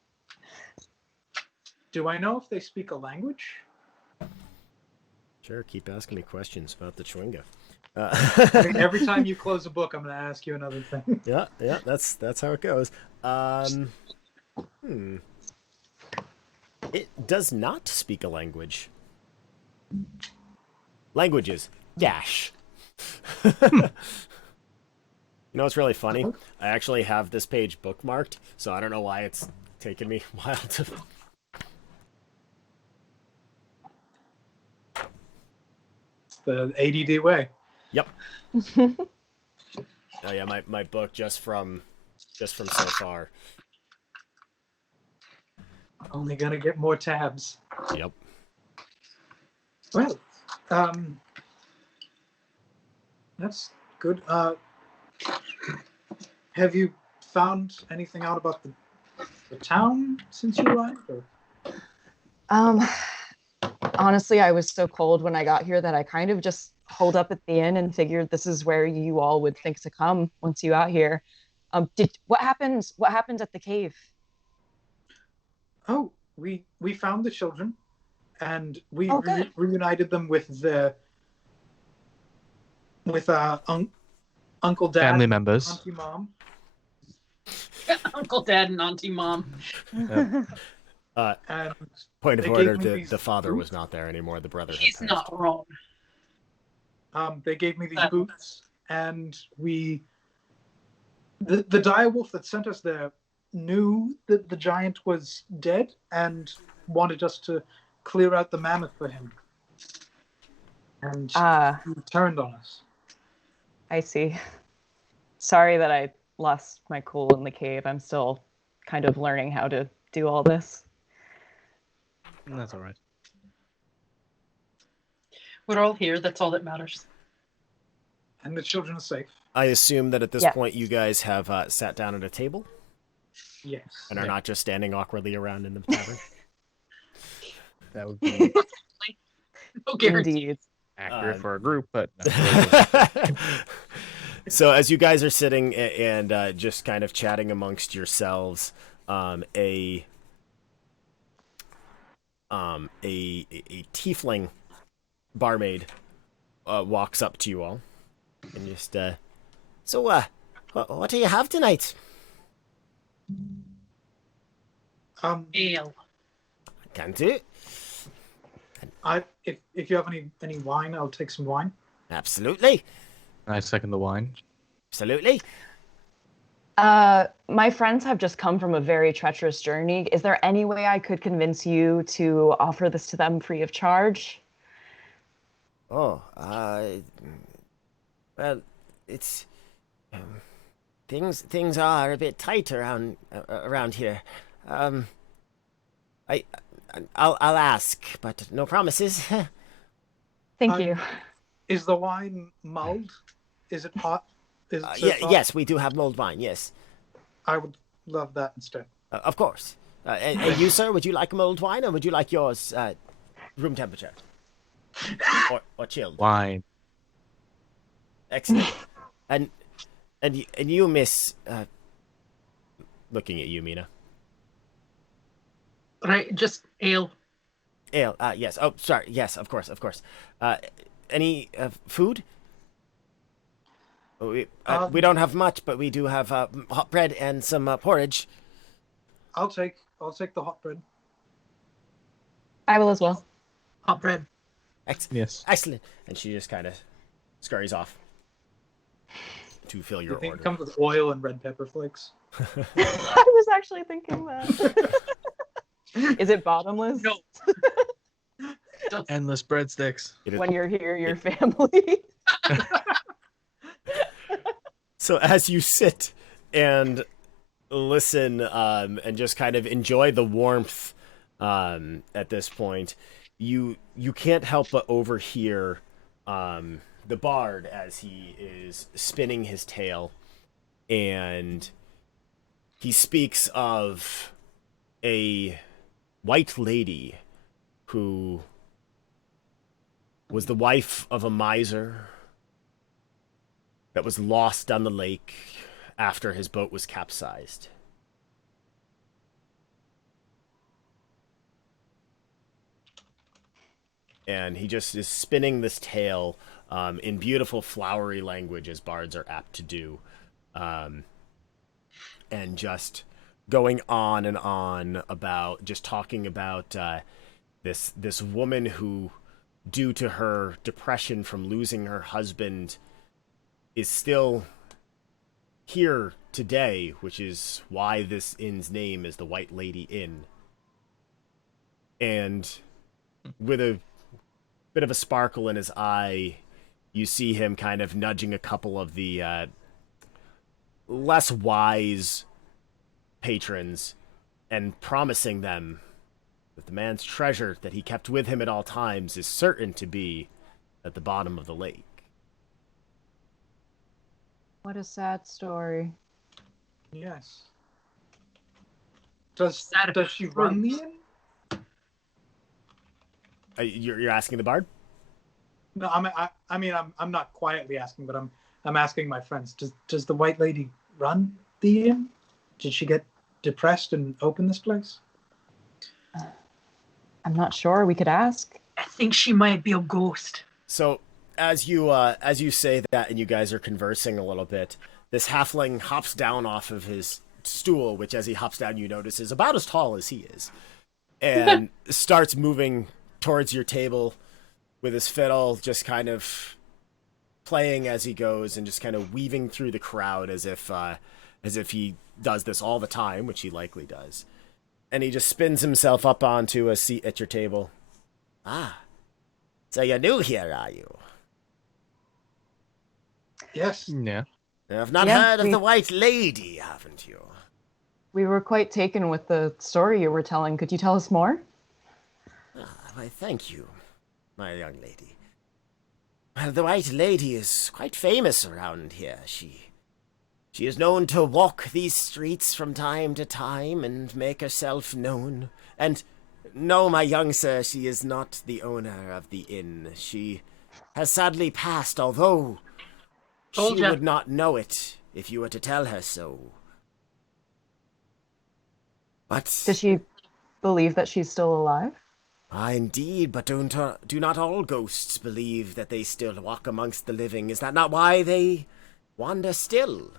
Do I know if they speak a language? Sure, keep asking me questions about the chewinga. I mean, every time you close a book, I'm going to ask you another thing. Yeah, that's how it goes. It does not speak a language. Languages. Dash. You know what's really funny? I actually have this page bookmarked, so I don't know why it's taken me a while to... It's the ADD way. Yep. Oh yeah, my book just from so far. Only gonna get more tabs. Yep. Well, that's good. Have you found anything out about the town since you arrived? Or? Honestly, I was so cold when I got here that I kind of just holed up at the inn and figured this is where you all would think to come once you got here. What happens? What happens at the cave? Oh, we found the children, and we Oh, good. reunited them with Uncle Dad, Family members. Auntie Mom. Uncle, Dad, and Auntie Mom. Yep. And Point of they order: gave me these the father was boots. not there anymore. The brother. had He's passed. not wrong. They gave me these boots, and the direwolf that sent us there knew that the giant was dead and wanted us to clear out the mammoth for him. And he turned on us. I see. Sorry that I lost my cool in the cave. I'm still kind of learning how to do all this. That's all right. We're all here. That's all that matters. And the children are safe. I assume that at this Yeah. point you guys have sat down at a table Yes. and are not just standing awkwardly around in the tavern. That would be No guarantee. Indeed. accurate Uh, for a group, but So as you guys are sitting and just kind of chatting amongst yourselves, a tiefling barmaid walks up to you all and just what do you have tonight? Ale. Can do. If you have any wine, I'll take some wine. Absolutely. I second the wine. Absolutely. My friends have just come from a very treacherous journey. Is there any way I could convince you to offer this to them free of charge? Oh, well, it's things are a bit tight around here. I'll ask, but no promises. Thank Um, you. Is the wine mulled? Is it hot? Is it served hot? Yes, we do have mulled wine. Yes, I would love that instead. of course. And you, sir, would you like mulled wine, or would you like yours room temperature or chilled? Wine. Excellent. And you, Miss, looking at you, Mina. Right, just ale. Ale. Yes. Oh, sorry. Yes, of course. Any food? We don't have much, but we do have hot bread and some porridge. I'll take the hot bread. I will as well. Hot bread. Yes. Excellent. And she just kind of scurries off to fill your You think order. it comes with oil and red pepper flakes? I was actually thinking that. Is it bottomless? No. Endless breadsticks. When you're here, your family. So as you sit and listen and just kind of enjoy the warmth at this point, you can't help but overhear the bard as he is spinning his tale, and he speaks of a white lady who was the wife of a miser that was lost on the lake after his boat was capsized. And he just is spinning this tale in beautiful flowery language, as bards are apt to do, and just going on and on about just talking about this woman who, due to her depression from losing her husband, is still here today, which is why this inn's name is the White Lady Inn. And with a bit of a sparkle in his eye, you see him kind of nudging a couple of the less wise patrons and promising them that the man's treasure that he kept with him at all times is certain to be at the bottom of the lake. What a sad story. Yes. Does she fruit. run the inn? You're asking the bard? No, I'm not quietly asking, but I'm asking my friends. Does the white lady run the inn? Did she get depressed and open this place? I'm not sure. We could ask. I think she might be a ghost. So as you say that and you guys are conversing a little bit, this halfling hops down off of his stool, which as he hops down you notice is about as tall as he is, and starts moving towards your table with his fiddle, just kind of playing as he goes and just kind of weaving through the crowd as if he does this all the time, which he likely does. And he just spins himself up onto a seat at your table. Ah, so you're new here, are you? Yes. Yeah. You've not Yeah, heard of the White Lady, haven't you? We were quite taken with the story you were telling. Could you tell us more? Why, thank you, my young lady. Well, the White Lady is quite famous around here. She is known to walk these streets from time to time and make herself known. And no, my young sir, she is not the owner of the inn. She has sadly passed, although Told she ya. would not know it if you were to tell her so. But Does she believe that she's still alive? indeed, but do not all ghosts believe that they still walk amongst the living? Is that not why they wander still?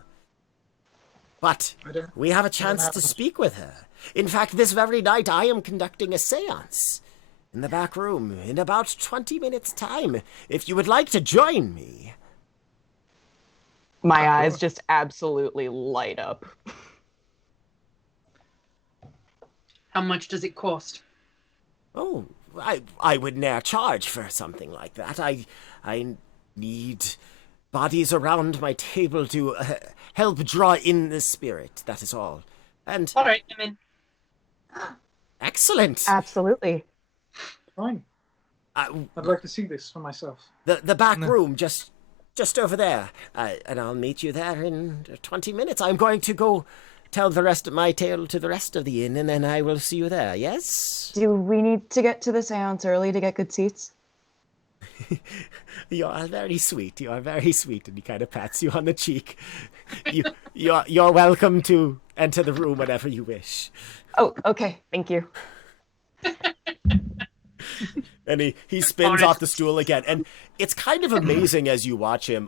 But we have a chance to speak with her. In fact, this very night I am conducting a séance in the back room in about 20 minutes' time. If you would like to join me. My eyes just absolutely light up. How much does it cost? Oh, I would ne'er charge for something like that. I need bodies around my table to help draw in the spirit, that is all. And All right, I'm in. excellent. Absolutely. Fine. Uh, I'd like to see this for myself. the back room, just over there. And I'll meet you there in 20 minutes. I'm going to go tell the rest of my tale to the rest of the inn, and then I will see you there, yes? Do we need to get to the seance early to get good seats? You are very sweet. You are very sweet. And he kind of pats you on the cheek. You're welcome to enter the room whenever you wish. Oh, okay. Thank you. And he spins off the stool again. And it's kind of amazing as you watch him.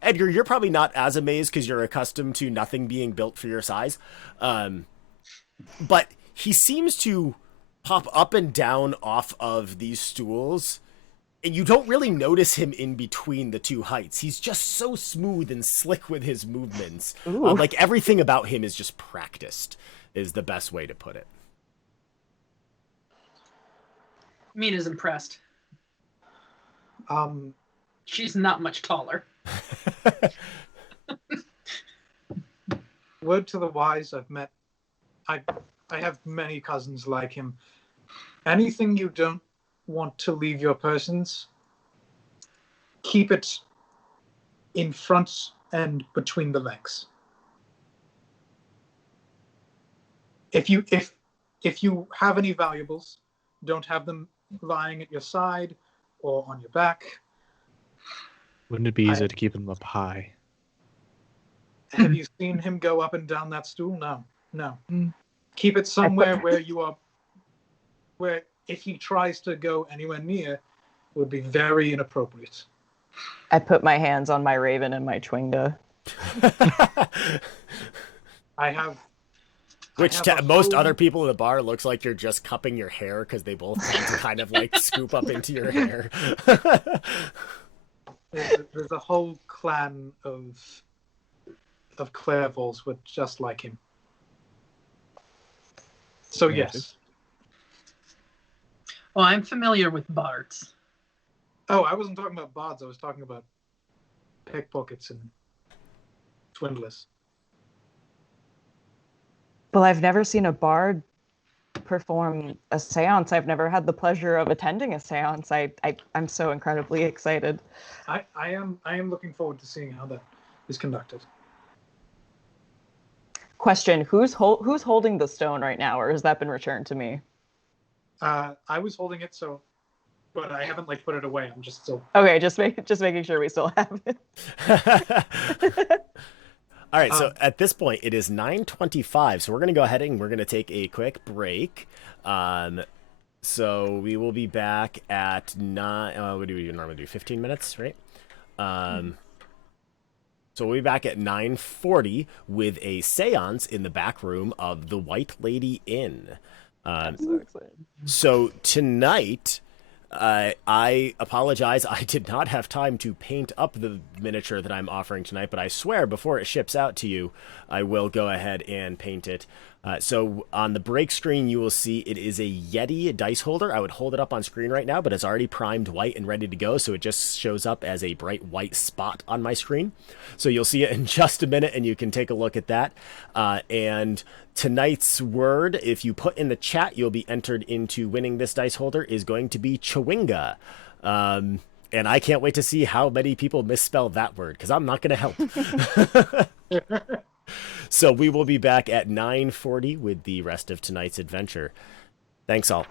Edgar, you're probably not as amazed because you're accustomed to nothing being built for your size. But he seems to pop up and down off of these stools. And you don't really notice him in between the two heights. He's just so smooth and slick with his movements. Like everything about him is just practiced, is the best way to put it. Mina's impressed. Um, She's not much taller. word to the wise, I have many cousins like him. Anything you don't want to leave your persons, keep it in front and between the legs. If you have any valuables, don't have them lying at your side or on your back. Wouldn't it be easier to keep them up high? Have you seen him go up and down that stool? No. Keep it somewhere where if he tries to go anywhere near, it would be very inappropriate. I put my hands on my raven and my chwinga. Most other people in the bar looks like you're just cupping your hair because they both tend to kind of like scoop up into your hair. There's a whole clan of Clairvols with just like him. So yes. Oh, I'm familiar with bards. Oh, I wasn't talking about bards. I was talking about pickpockets and swindlers. Well, I've never seen a bard perform a seance. I've never had the pleasure of attending a seance. I'm so incredibly excited. I am looking forward to seeing how that is conducted. Question: Who's holding the stone right now, or has that been returned to me? I was holding it, but I haven't put it away. I'm just still Okay, just making sure we still have it. All right, so Um, at this point it is 9:25, so we're going to go ahead and we're going to take a quick break. Um, so we will be back at 9 what do we normally do? 15 minutes, right? Um, so we'll be back at 9:40 with a séance in the back room of the White Lady Inn. I'm Um, so excited. so tonight, I apologize. I did not have time to paint up the miniature that I'm offering tonight, but I swear before it ships out to you, I will go ahead and paint it. So on the break screen, you will see it is a Yeti dice holder. I would hold it up on screen right now, but it's already primed white and ready to go, so it just shows up as a bright white spot on my screen. So you'll see it in just a minute, and you can take a look at that. And tonight's word, if you put in the chat, you'll be entered into winning this dice holder, is going to be chewinga. And I can't wait to see how many people misspell that word, because I'm not going to help. So we will be back at 9:40 with the rest of tonight's adventure. Thanks all.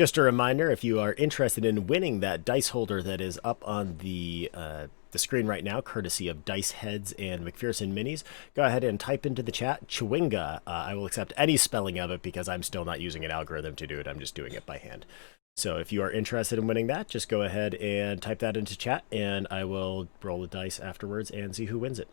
Just a reminder, if you are interested in winning that dice holder that is up on the screen right now, courtesy of Dice Heads and McPherson Minis, go ahead and type into the chat Chewinga. I will accept any spelling of it because I'm still not using an algorithm to do it. I'm just doing it by hand. So if you are interested in winning that, just go ahead and type that into chat, and I will roll the dice afterwards and see who wins it.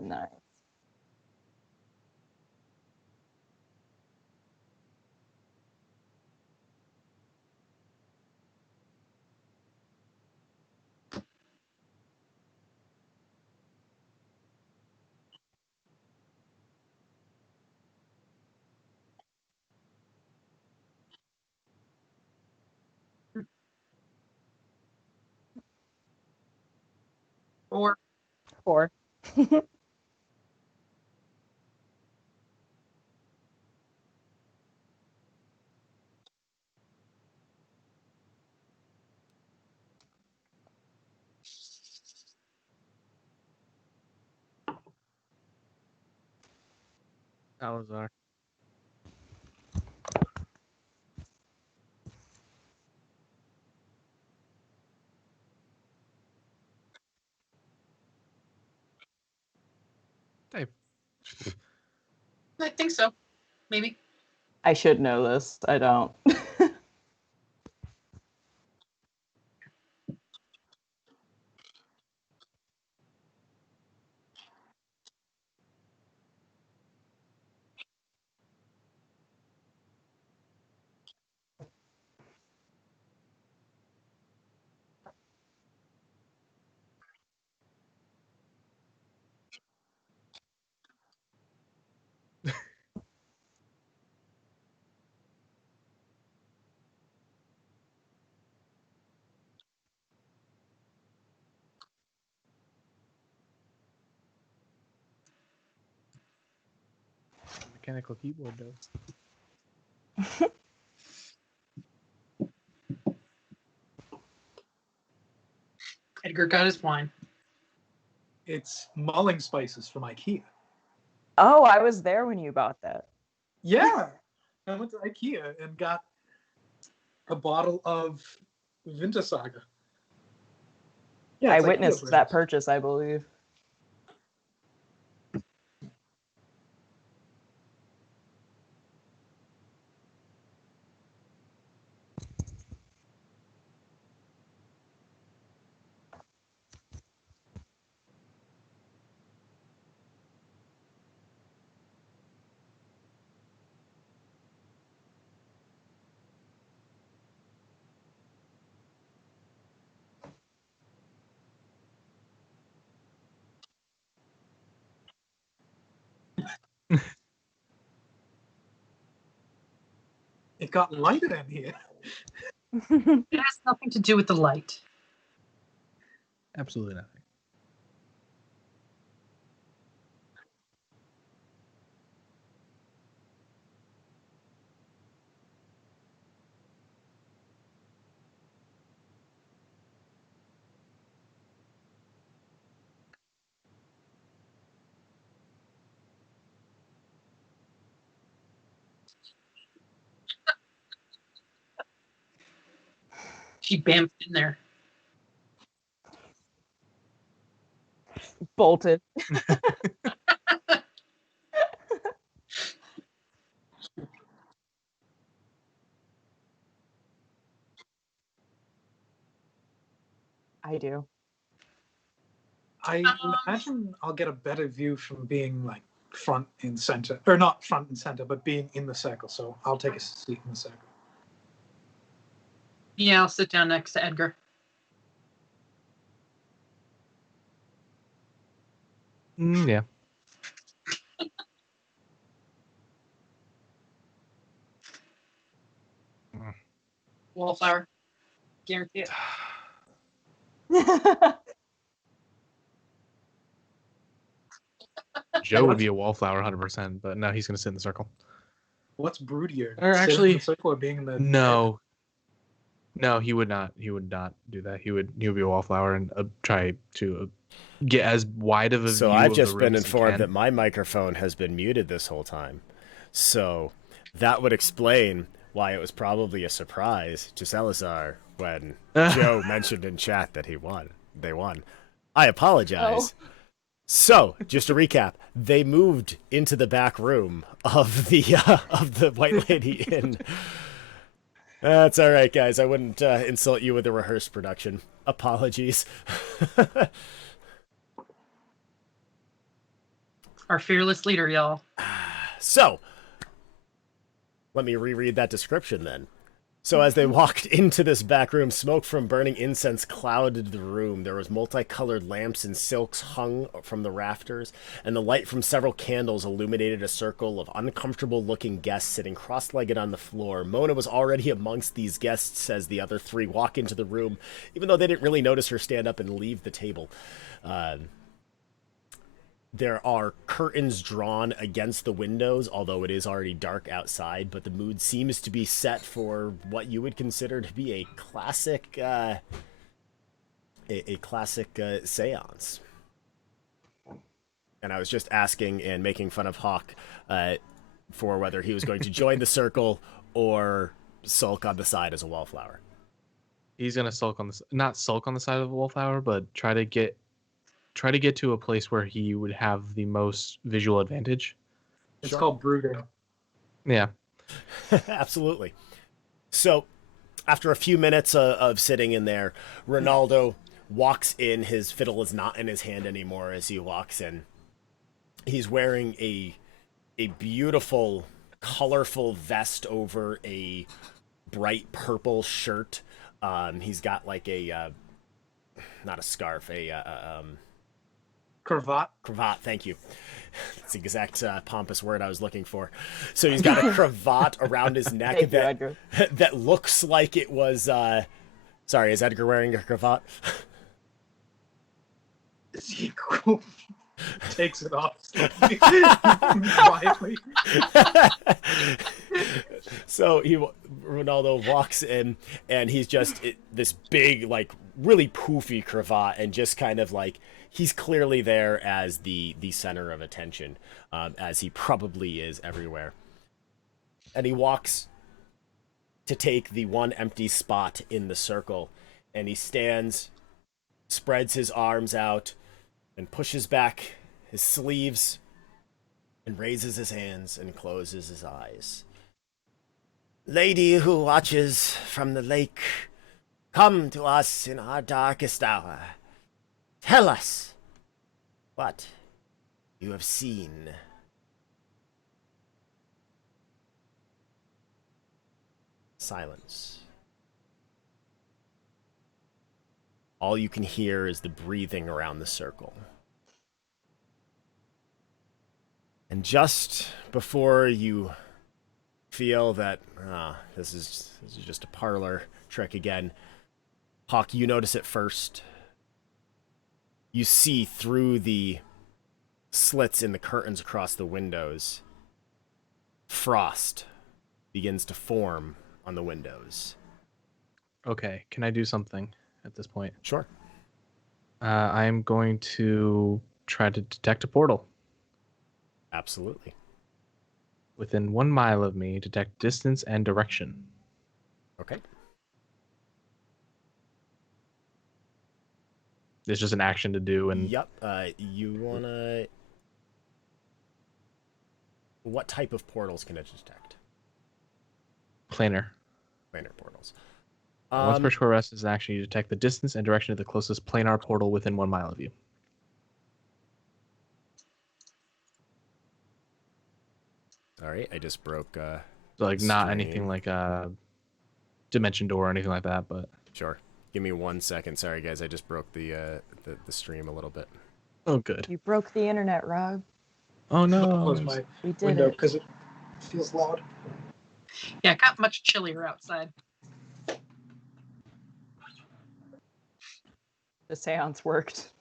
Nice. Or 4. Salazar. Dave. I think so. Maybe. I should know this. I don't. Mechanical keyboard though. Edgar got his wine. It's mulling spices from IKEA. Oh, I was there when you bought that. Yeah, I went to IKEA and got a bottle of Vintersaga. Yeah, I it's IKEA witnessed brand. that purchase, I believe. It got lighter in here. It has nothing to do with the light. Absolutely nothing. She bamfed in there. Bolted. I do. I imagine I'll get a better view from being like front and center, or not front and center, but being in the circle. So I'll take a seat in the circle. Yeah, I'll sit down next to Edgar. Yeah. Wallflower. Guarantee it. Joe would be a wallflower 100%, but no, he's going to sit in the circle. What's broodier? Or sitting actually, in the circle or being in the No. No, he would not. He would not do that. He would be a wallflower and try to get as wide of a So view I've of just the been room as he informed can. that my microphone has been muted this whole time. So that would explain why it was probably a surprise to Salazar when Joe mentioned in chat that he won. They won. I apologize. Oh. So, just to recap, they moved into the back room of the White Lady Inn. That's all right, guys. I wouldn't insult you with a rehearsed production. Apologies. Our fearless leader, y'all. So, let me reread that description then. So as they walked into this back room, smoke from burning incense clouded the room. There was multicolored lamps and silks hung from the rafters, and the light from several candles illuminated a circle of uncomfortable-looking guests sitting cross-legged on the floor. Mona was already amongst these guests as the other three walk into the room, even though they didn't really notice her stand up and leave the table. There are curtains drawn against the windows, although it is already dark outside, but the mood seems to be set for what you would consider to be a classic seance. And I was just asking and making fun of Hawk for whether he was going to join the circle or sulk on the side as a wallflower. He's gonna not sulk on the side of the wallflower, but try to get to a place where he would have the most visual advantage. It's Sure. called brooding. Yeah. Absolutely. So, after a few minutes of sitting in there, Ronaldo walks in. His fiddle is not in his hand anymore as he walks in. He's wearing a beautiful, colorful vest over a bright purple shirt. He's got like a not a scarf, Cravat. cravat. Thank you. That's the exact pompous word I was looking for. So he's got a cravat around his neck Thank you, Edgar. that looks like it was. Sorry, is Edgar wearing a cravat? He takes it off slowly, quietly. So Ronaldo walks in, and he's just this big, like, really poofy cravat, and just kind of like he's clearly there as the center of attention, as he probably is everywhere. And he walks to take the one empty spot in the circle, and he stands, spreads his arms out, and pushes back his sleeves, and raises his hands and closes his eyes. Lady who watches from the lake, come to us in our darkest hour. Tell us what you have seen. Silence. All you can hear is the breathing around the circle. And just before you feel that this is just a parlor trick again, Hawk, you notice it first. You see through the slits in the curtains across the windows, frost begins to form on the windows. Okay. Can I do something at this point? Sure. I am going to try to detect a portal. Absolutely. Within 1 mile of me, detect distance and direction. Okay. It's just an action to do, and Yep. You wanna... What type of portals can it detect? planar. Planar portals. Once per square rest is an action, you detect the distance and direction of the closest planar portal within 1 mile of you. All right, I just broke. So, like, not Stream. anything like a dimension door or anything like that, but Sure. Give me 1 second. Sorry, guys. I just broke the stream a little bit. oh, good. You broke the internet, Rob. Oh I'll no. close my We did window it. because it feels loud. Yeah, it got much chillier outside. The seance worked.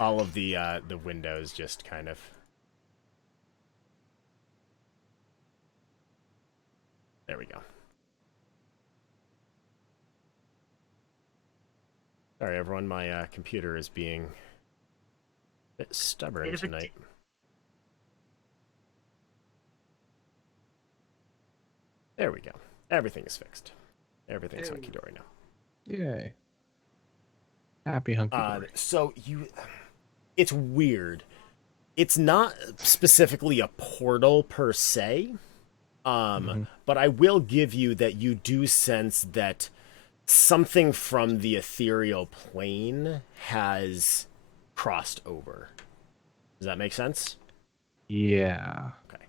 All of the windows just kind of. There we go. Sorry, everyone. My computer is being a bit stubborn Bit of a tonight. There we go. Everything is fixed. Everything's Hey. hunky-dory now. Yay. Happy hunky dory. So it's weird. It's not specifically a portal per se, but I will give you that you do sense that something from the ethereal plane has crossed over. Does that make sense? Yeah. Okay.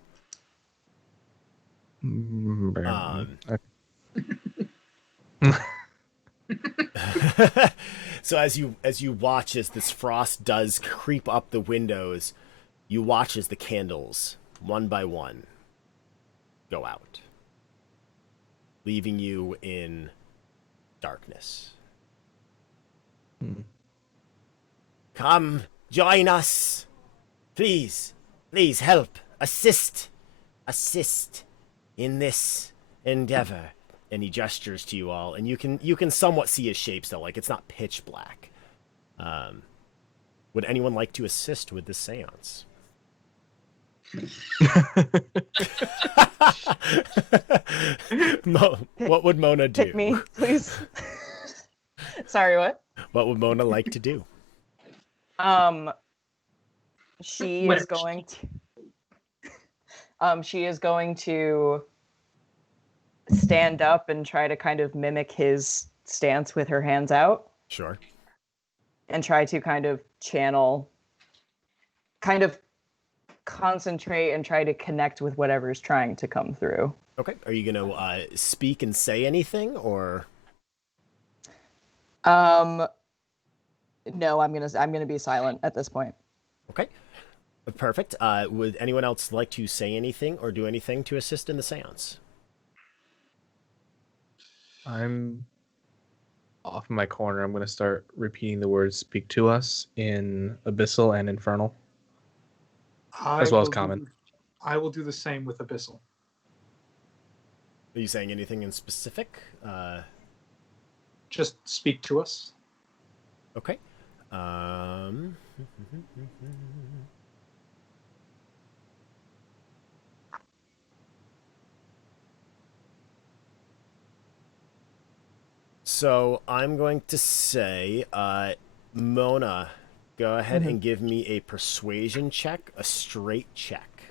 So as you watch as this frost does creep up the windows, you watch as the candles, one by one, go out, leaving you in darkness. Come, join us. Please, please help, assist in this endeavor. And he gestures to you all, and you can somewhat see his shape still, like it's not pitch black. Would anyone like to assist with this seance? What would Mona do? Pick me, please. Sorry, what? What would Mona like to do? She Whatever is going to she is going to stand up and try to kind of mimic his stance with her hands out Sure. and try to kind of channel, kind of concentrate and try to connect with whatever's trying to come through. Okay. Are you gonna speak and say anything, or? No, I'm gonna be silent at this point. Okay. Perfect. Would anyone else like to say anything or do anything to assist in the seance? I'm off in my corner. I'm going to start repeating the words "speak to us" in Abyssal and Infernal, as well as Common. I will do the same with Abyssal. Are you saying anything in specific? Just speak to us. Okay. So I'm going to say, Mona, go ahead and give me a persuasion check, a straight check.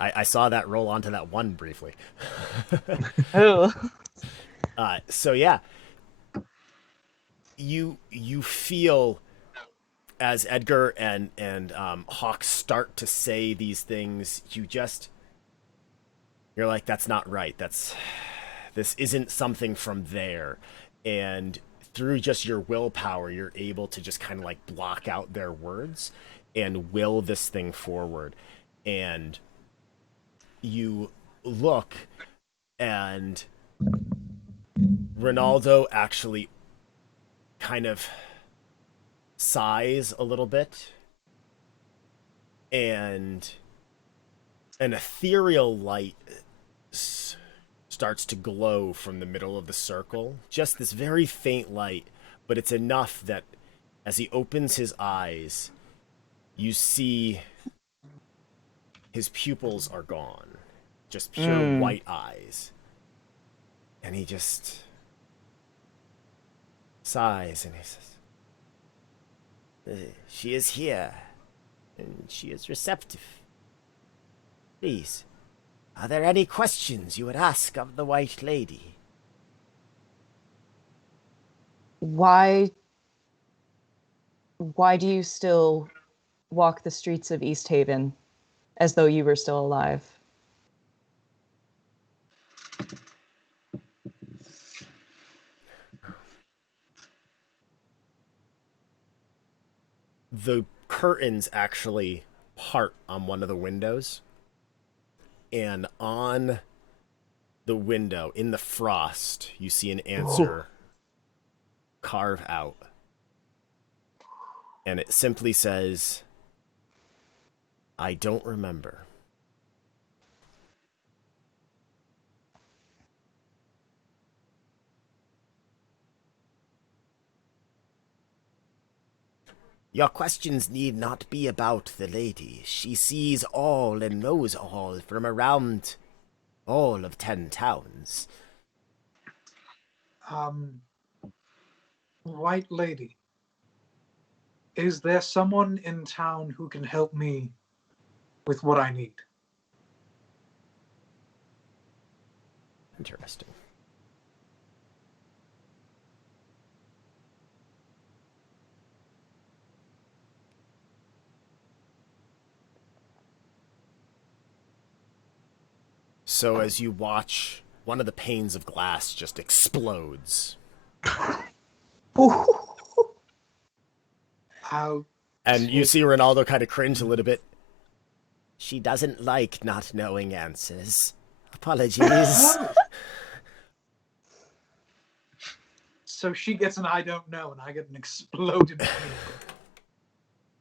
I saw that roll onto that one briefly. Oh. So yeah, you feel as Edgar and Hawk start to say these things, you're like, that's not right. This isn't something from there. And through just your willpower, you're able to just kind of like block out their words and will this thing forward. And you look, and Ronaldo actually kind of sighs a little bit, and an ethereal light starts to glow from the middle of the circle. Just this very faint light, but it's enough that as he opens his eyes, you see his pupils are gone. Just pure white eyes. And he just sighs and he says, she is here, and she is receptive. Please, are there any questions you would ask of the White Lady? Why do you still walk the streets of East Haven as though you were still alive? The curtains actually part on one of the windows, and on the window, in the frost, you see an answer carve out. And it simply says, I don't remember. Your questions need not be about the lady. She sees all and knows all from around all of 10 towns. White Lady, is there someone in town who can help me with what I need? Interesting. So as you watch, one of the panes of glass just explodes. How And you see Ronaldo kind of cringe a little bit. She doesn't like not knowing answers. Apologies. So she gets an I don't know, and I get an exploded paintball.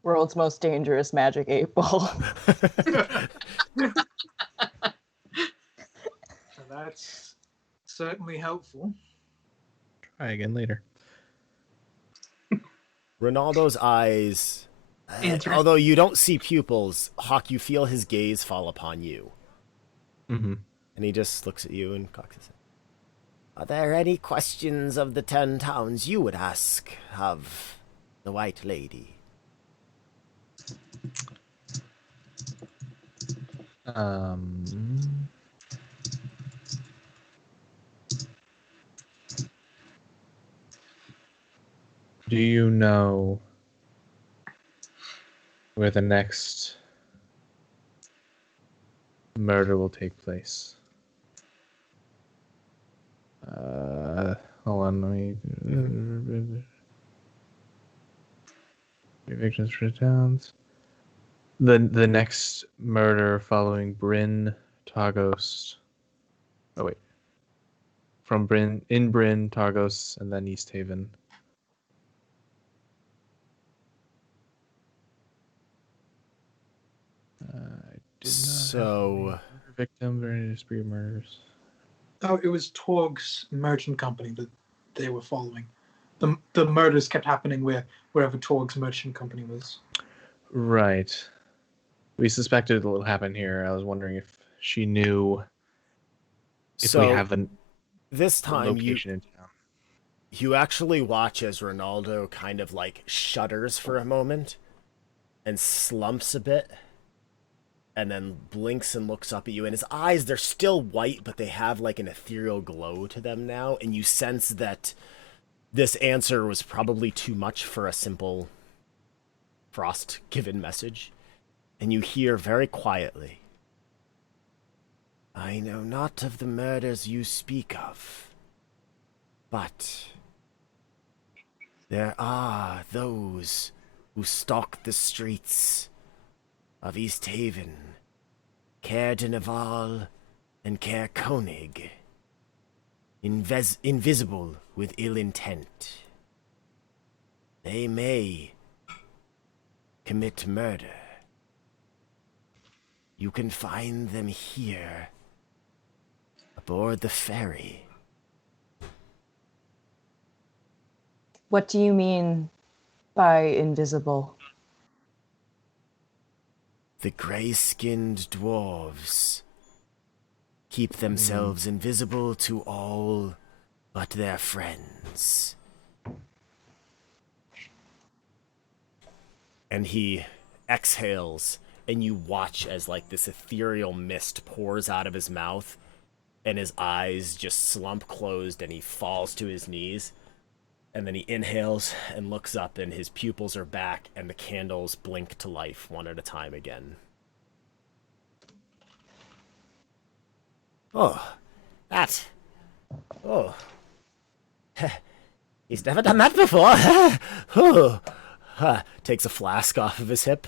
World's most dangerous magic 8-ball. That's certainly helpful. Try again later. Ronaldo's eyes, Interesting. although you don't see pupils, Hawk, you feel his gaze fall upon you. Mm-hmm. And he just looks at you and cocks his head. Are there any questions of the 10 towns you would ask of the White Lady? Do you know where the next murder will take place? Hold on, let me. Evictions for the towns. The next murder following Bryn, Targos. Oh wait, from Bryn, Targos, and then East Haven. I did not So, have any victims or any disputed murders. Oh, it was Torg's merchant company that they were following. The murders kept happening wherever Torg's merchant company was. Right. We suspected it would happen here. I was wondering if she knew if we have this a time location in town. you actually watch as Ronaldo kind of like shudders for a moment and slumps a bit and then blinks and looks up at you, and his eyes, they're still white, but they have like an ethereal glow to them now, and you sense that this answer was probably too much for a simple Frost given message. And you hear very quietly, I know not of the murders you speak of, but there are those who stalk the streets of East Haven, Caer Dineval, and Caer Koenig, invisible with ill intent. They may commit murder. You can find them here, aboard the ferry. What do you mean by invisible? The gray-skinned dwarves keep themselves invisible to all but their friends. And he exhales, and you watch as like this ethereal mist pours out of his mouth, and his eyes just slump closed, and he falls to his knees. And then he inhales and looks up, and his pupils are back, and the candles blink to life one at a time again. Oh, that. Oh. He's never done that before. Oh. Takes a flask off of his hip.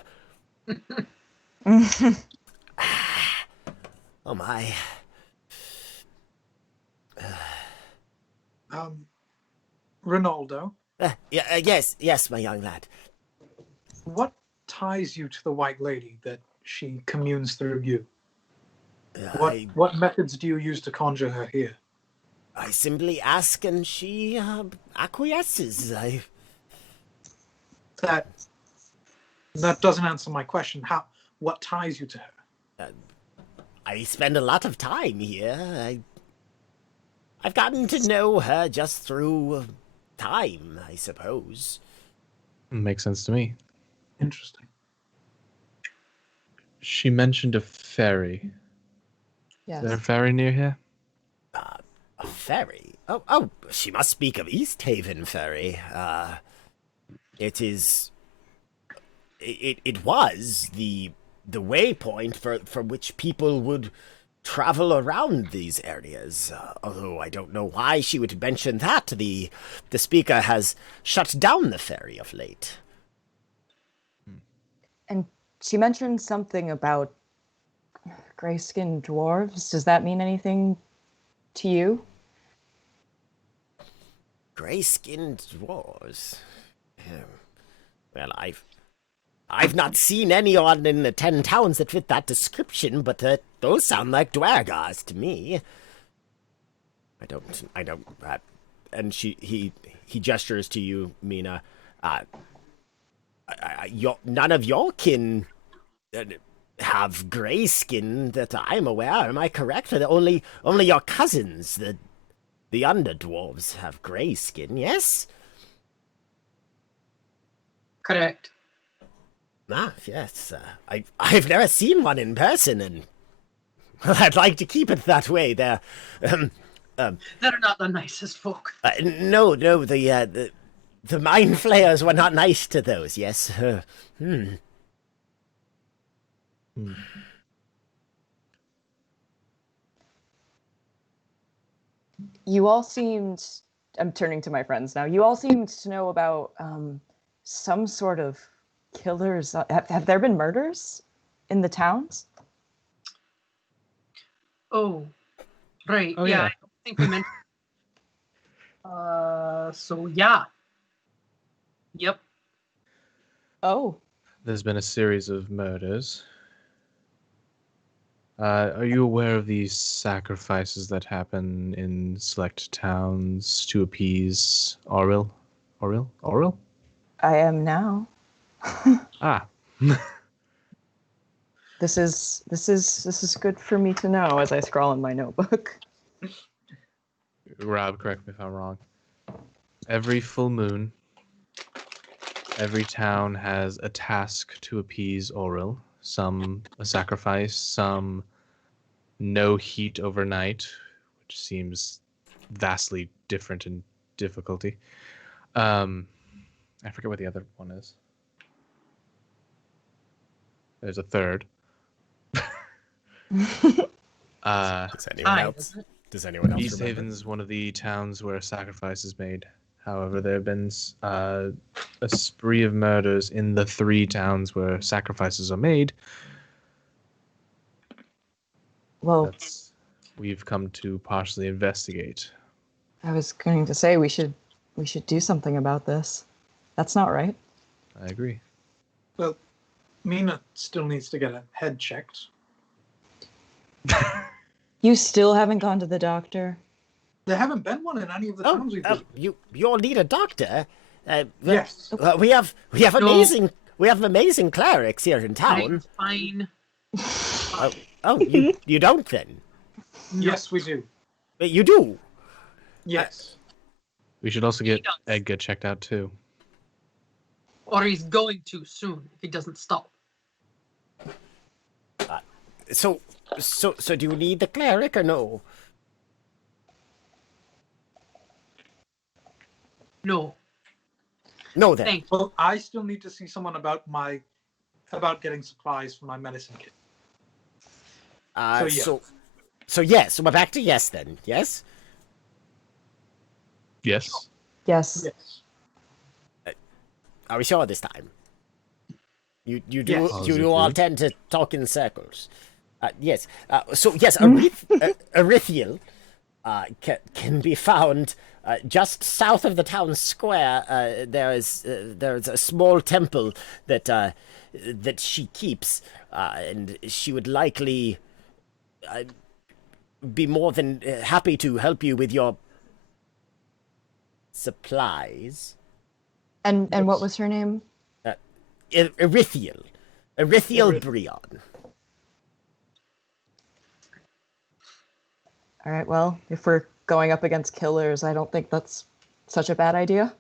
Oh my. Ronaldo, Yes, my young lad. what ties you to the White Lady that she communes through you? What methods do you use to conjure her here? I simply ask and she acquiesces. That doesn't answer my question. What ties you to her? I spend a lot of time here. I've gotten to know her just through time, I suppose. Makes sense to me. Interesting. She mentioned a ferry. Yes. Is there a ferry near here? A ferry? Oh, she must speak of East Haven Ferry. It is. It was the waypoint from which people would travel around these areas. Although I don't know why she would mention that. The speaker has shut down the ferry of late. And she mentioned something about gray-skinned dwarves. Does that mean anything to you? Gray-skinned dwarves. Well, I've not seen anyone in the 10 towns that fit that description, but those sound like dwargars to me. I don't. And he gestures to you, Mina. None of your kin have gray skin that I'm aware. Am I correct? Only your cousins, the underdwarves, have gray skin. Yes. Correct. Ah, yes. I've never seen one in person, and I'd like to keep it that way. They're not the nicest folk. no, the mind flayers were not nice to those. Yes. You all seemed, I'm turning to my friends now, you all seemed to know about some sort of killers. Have there been murders in the towns? Oh, right. Oh, yeah, yeah. I don't think we mentioned. So yeah. Yep. Oh, There's been a series of murders. Are you aware of these sacrifices that happen in select towns to appease Auril? Auril? I am now. Ah. This is good for me to know as I scroll in my notebook. Rob, correct me if I'm wrong. Every full moon, every town has a task to appease Auril. Some a sacrifice, some no heat overnight, which seems vastly different in difficulty. I forget what the other one is. There's a third. Does anyone else? Isn't it? Does anyone else East remember? Haven is one of the towns where a sacrifice is made. However, there have been a spree of murders in the 3 towns where sacrifices are made. Well, We've come to partially investigate. I was going to say we should do something about this. That's not right. I agree. Well, Mina still needs to get a head checked. You still haven't gone to the doctor? There haven't been one in any of the towns we've visited. You all need a doctor. Yes. We have No. amazing clerics here in town. Fine. Oh, you don't then? Yes, we do. But you do. Yes. We should also get does. Edgar checked out too. Or he's going to soon if he doesn't stop. So do you need the cleric or no? No. No then. Thanks. Well, I still need to see someone about getting supplies for my medicine kit. So yeah. So yes. So we're back to yes then. Yes. Yes. Yes. Yes. Are we sure this time? You do Yes. you do all Positive. tend to talk in circles. Yes. So yes, Arithiel can be found just south of the town square. There's a small temple that she keeps, and she would likely be more than happy to help you with your supplies. And what was her name? Arithiel Brion. All right, well, if we're going up against killers, I don't think that's such a bad idea.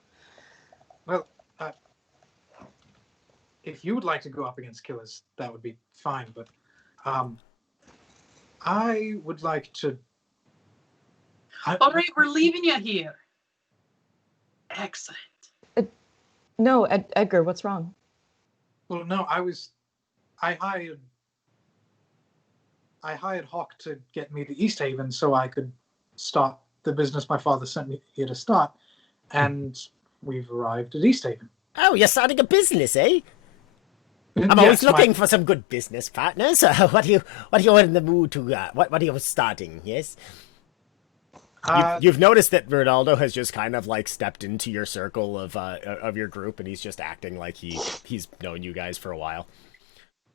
Well, if you would like to go up against killers, that would be fine. But I would like to. All right, we're leaving you here. Excellent. No, Edgar, what's wrong? Well, no, I hired Hawk to get me to East Haven so I could start the business my father sent me here to start, and we've arrived at East Haven. Oh, you're starting a business, eh? I'm Yes, always looking for some good business partners. What are you in the mood to? What are you starting? Yes. You've noticed that Ronaldo has just kind of like stepped into your circle of your group, and he's just acting like he's known you guys for a while.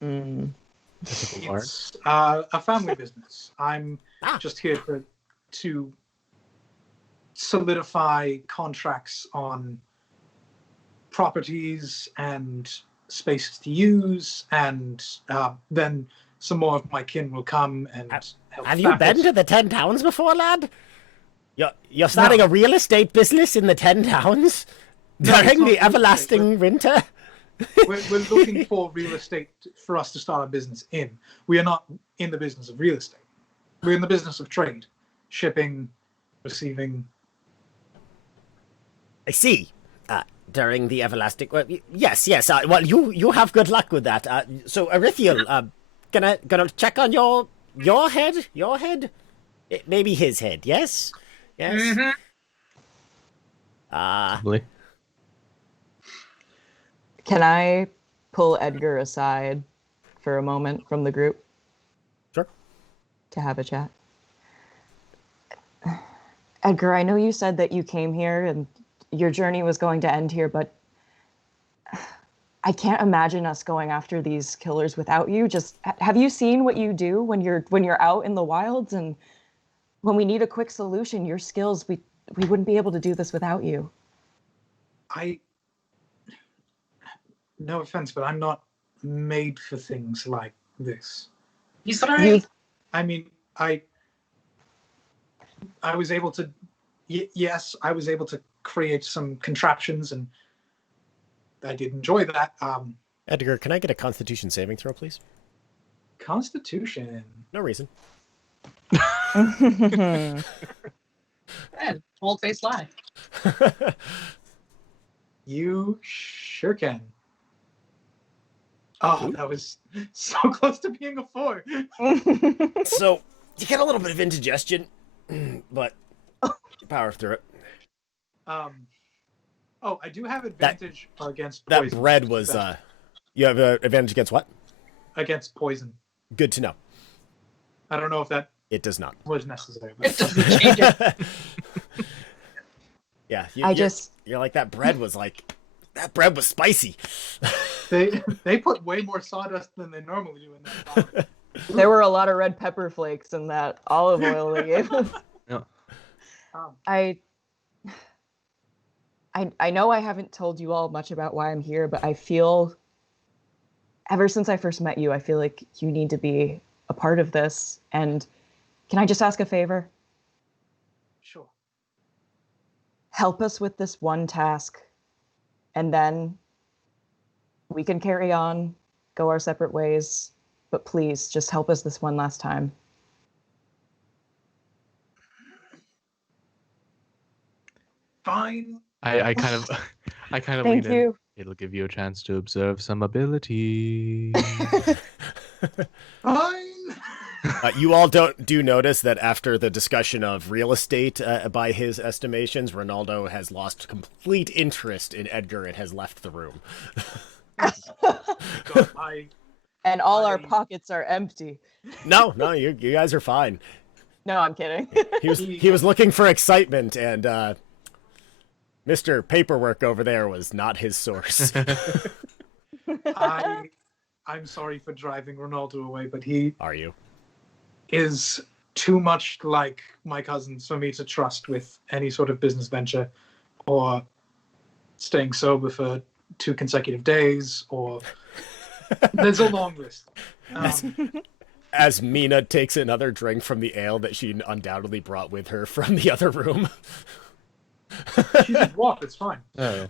It's a family business. I'm just here to solidify contracts on properties and spaces to use, and then some more of my kin will come and help. Have you been to the 10 towns before, lad? You're starting a real estate business in the 10 towns during the everlasting winter? We're looking for real estate for us to start a business in. We are not in the business of real estate. We're in the business of trade, shipping, receiving. I see. During the everlasting... Well, yes. Well, you have good luck with that. So, Arithiel, gonna check on your head? Your head? Maybe his head, yes? Yes? Mm-hmm. Probably. Can I pull Edgar aside for a moment from the group? Sure. To have a chat? Edgar, I know you said that you came here and your journey was going to end here, but I can't imagine us going after these killers without you. Just have you seen what you do when you're out in the wilds, and when we need a quick solution, your skills, we wouldn't be able to do this without you. No offense, but I'm not made for things like this. He's right. I mean, I was able to, yes, I was able to create some contraptions, and I did enjoy that. Edgar, can I get a Constitution saving throw, please? Constitution. No reason. Bold-faced lie. You sure can. Oh, that was so close to being a 4. So, you get a little bit of indigestion, but you power through it. I do have advantage against that poison. That bread was, you have advantage against what? Against poison. Good to know. I don't know if that... It does not. Was necessary. It doesn't change it. Yeah, you're like, that bread was spicy. They put way more sawdust than they normally do in that pot. There were a lot of red pepper flakes in that olive oil they gave us. Yeah. I know I haven't told you all much about why I'm here, but I feel, ever since I first met you, I feel like you need to be a part of this. And can I just ask a favor? Sure. Help us with this one task, and then we can carry on, go our separate ways. But please, just help us this one last time. Fine. I kind of Thank lean in. you. It'll give you a chance to observe some ability. Fine. You all do notice that after the discussion of real estate, by his estimations, Ronaldo has lost complete interest in Edgar and has left the room. And all our pockets are empty. No, you guys are fine. No, I'm kidding. He was looking for excitement, and Mr. Paperwork over there was not his source. I'm sorry for driving Ronaldo away, but he... Are you? ...is too much like my cousins for me to trust with any sort of business venture, or staying sober for 2 consecutive days, or... There's a long list. As Mina takes another drink from the ale that she undoubtedly brought with her from the other room. She just walked, it's fine. Oh.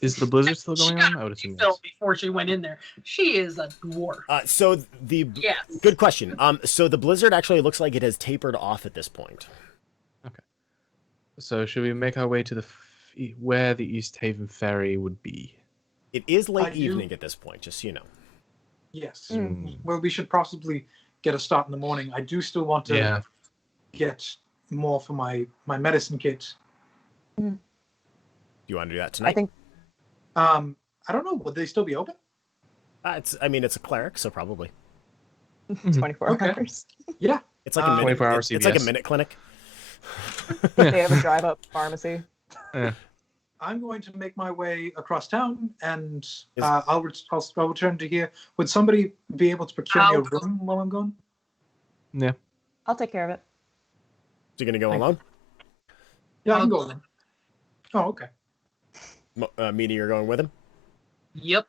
Is the blizzard still going on? I would assume yes. Before she went in there. She is a dwarf. Yes. Good question. So the blizzard actually looks like it has tapered off at this point. Okay. So should we make our way to where the East Haven ferry would be? It is late evening at this point, just so you know. Yes. Well, we should possibly get a start in the morning. I do still want to get more for my medicine kit. You want to do that tonight? I think. I don't know. Would they still be open? It's a cleric, so probably. 24 Okay. hours. Yeah. It's like a minute. 24-hour It's like a CVS. minute clinic. They have a drive-up pharmacy. I'm going to make my way across town, and Is- I'll return to here. Would somebody be able to procure me a room while I'm gone? Yeah. I'll take care of it. So you're gonna go alone? Yeah, I can go alone. Oh, okay. Mina, you're going with him? Yep.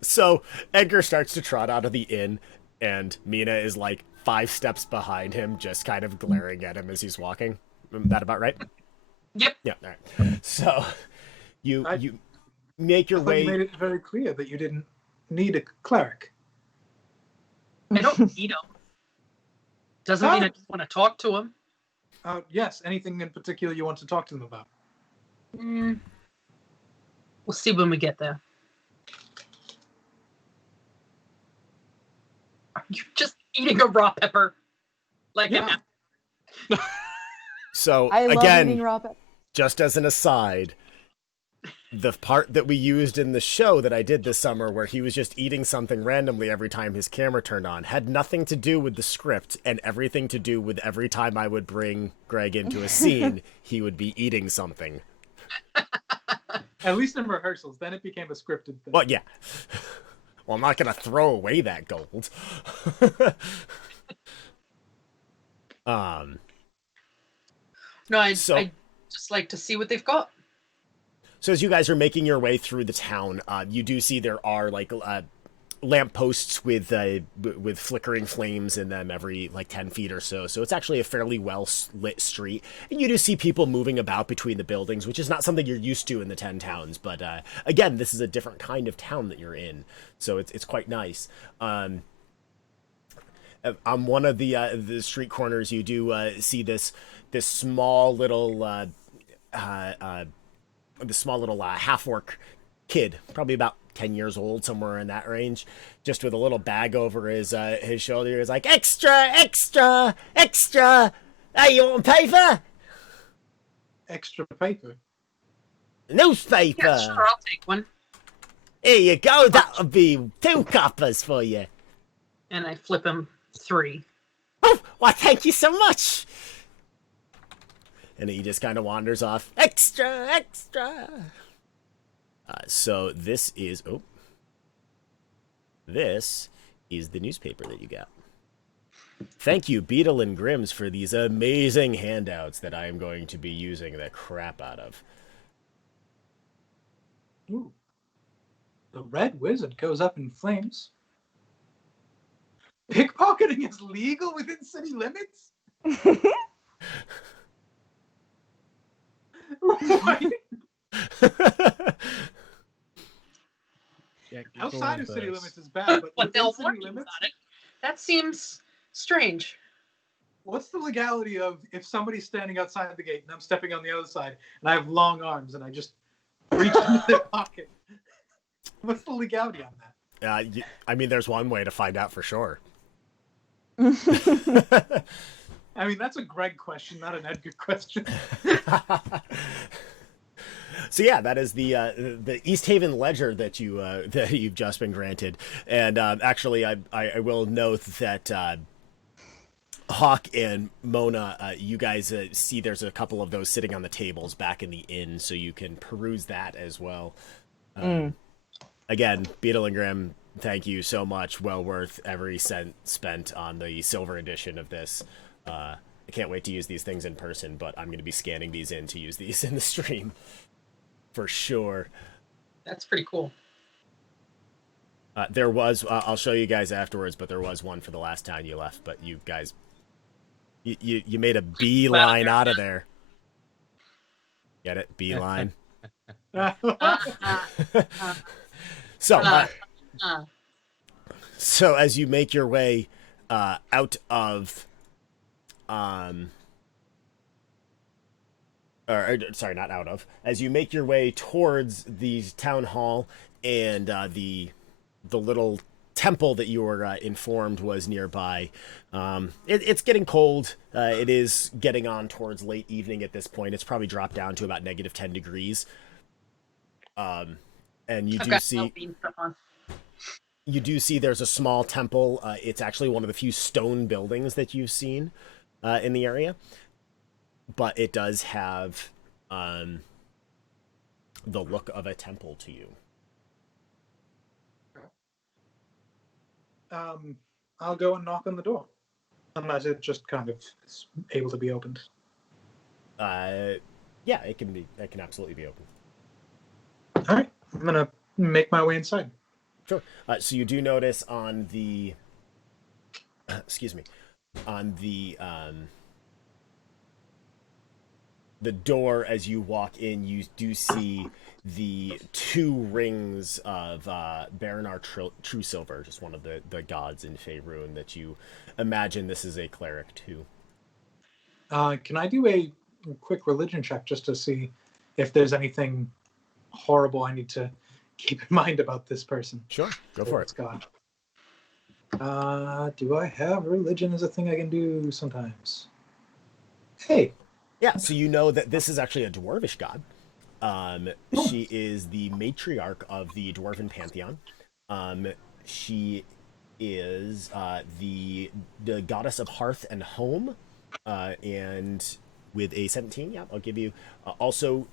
So Edgar starts to trot out of the inn, and Mina is like 5 steps behind him, just kind of glaring at him as he's walking. That about right? Yep. Yeah. All right. So you make your I thought way. you made it very clear that you didn't need a cleric. I don't need him. Doesn't mean I just want to talk to him. Yes. Anything in particular you want to talk to them about? We'll see when we get there. You're just eating a raw pepper. Like Yeah. So I love again, eating raw pepper. just as an aside, the part that we used in the show that I did this summer where he was just eating something randomly every time his camera turned on had nothing to do with the script and everything to do with every time I would bring Greg into a scene, he would be eating something. At least in rehearsals. Then it became a scripted thing. Well, yeah. Well, I'm not going to throw away that gold. No, I So- just like to see what they've got. So as you guys are making your way through the town, you do see there are like lampposts with flickering flames in them every like 10 feet or so. So it's actually a fairly well lit street, and you do see people moving about between the buildings, which is not something you're used to in the 10 towns. But again, this is a different kind of town that you're in, so it's quite nice. On one of the street corners, you do see this small little half-orc kid, probably about 10 years old, somewhere in that range, just with a little bag over his shoulder. He's like, extra, extra, extra. Hey, you want paper? Extra paper. Newspaper. Yeah, sure, I'll take one. Here you go. That'll be 2 coppers for you. And I flip him 3. Oh, why, thank you so much. And he just kind of wanders off. Extra, extra. So this is the newspaper that you got. Thank you, Beetle and Grims, for these amazing handouts that I am going to be using the crap out of. Ooh. The Red Wizard goes up in flames. Pickpocketing is legal within city limits? What? Outside of city limits is bad, but But within they'll city warn you limits, about it. That seems strange. what's the legality of if somebody's standing outside the gate and I'm stepping on the other side and I have long arms and I just reach into their pocket? What's the legality on that? I mean, there's one way to find out for sure. I mean, that's a Greg question, not an Edgar question. So yeah, that is the East Haven Ledger that you've just been granted, and actually, I will note that Hawk and Mona, you guys see there's a couple of those sitting on the tables back in the inn, so you can peruse that as well. Again, Beetle and Grim, thank you so much. Well worth every cent spent on the silver edition of this. I can't wait to use these things in person, but I'm going to be scanning these in to use these in the stream. For sure. That's pretty cool. There was, I'll show you guys afterwards, but there was one for the last town you left, but you guys, you made a beeline out of there. Get it? Beeline. So, so as you make your way out of, sorry, not out of, as you make your way towards the town hall and the little temple that you were informed was nearby. It's getting cold. It is getting on towards late evening at this point. It's probably dropped down to about -10 degrees. And you I've do got see well-being stuff on. there's a small temple. It's actually one of the few stone buildings that you've seen in the area, but it does have the look of a temple to you. I'll go and knock on the door, unless it just kind of is able to be opened. Yeah, it can absolutely be open. All right, I'm gonna make my way inside. Sure. So you do notice on the, excuse me, on the door as you walk in, you do see the 2 rings of Baranar True Silver, just one of the gods in Faerun that you imagine this is a cleric to. Can I do a quick religion check just to see if there's anything horrible I need to keep in mind about this person? Sure, go for it. God. Do I have religion as a thing I can do sometimes? Hey. Yeah, so you know that this is actually a dwarvish god. She is the matriarch of the dwarven pantheon. She is the goddess of hearth and home, and with a 17, yeah, I'll give you. Also,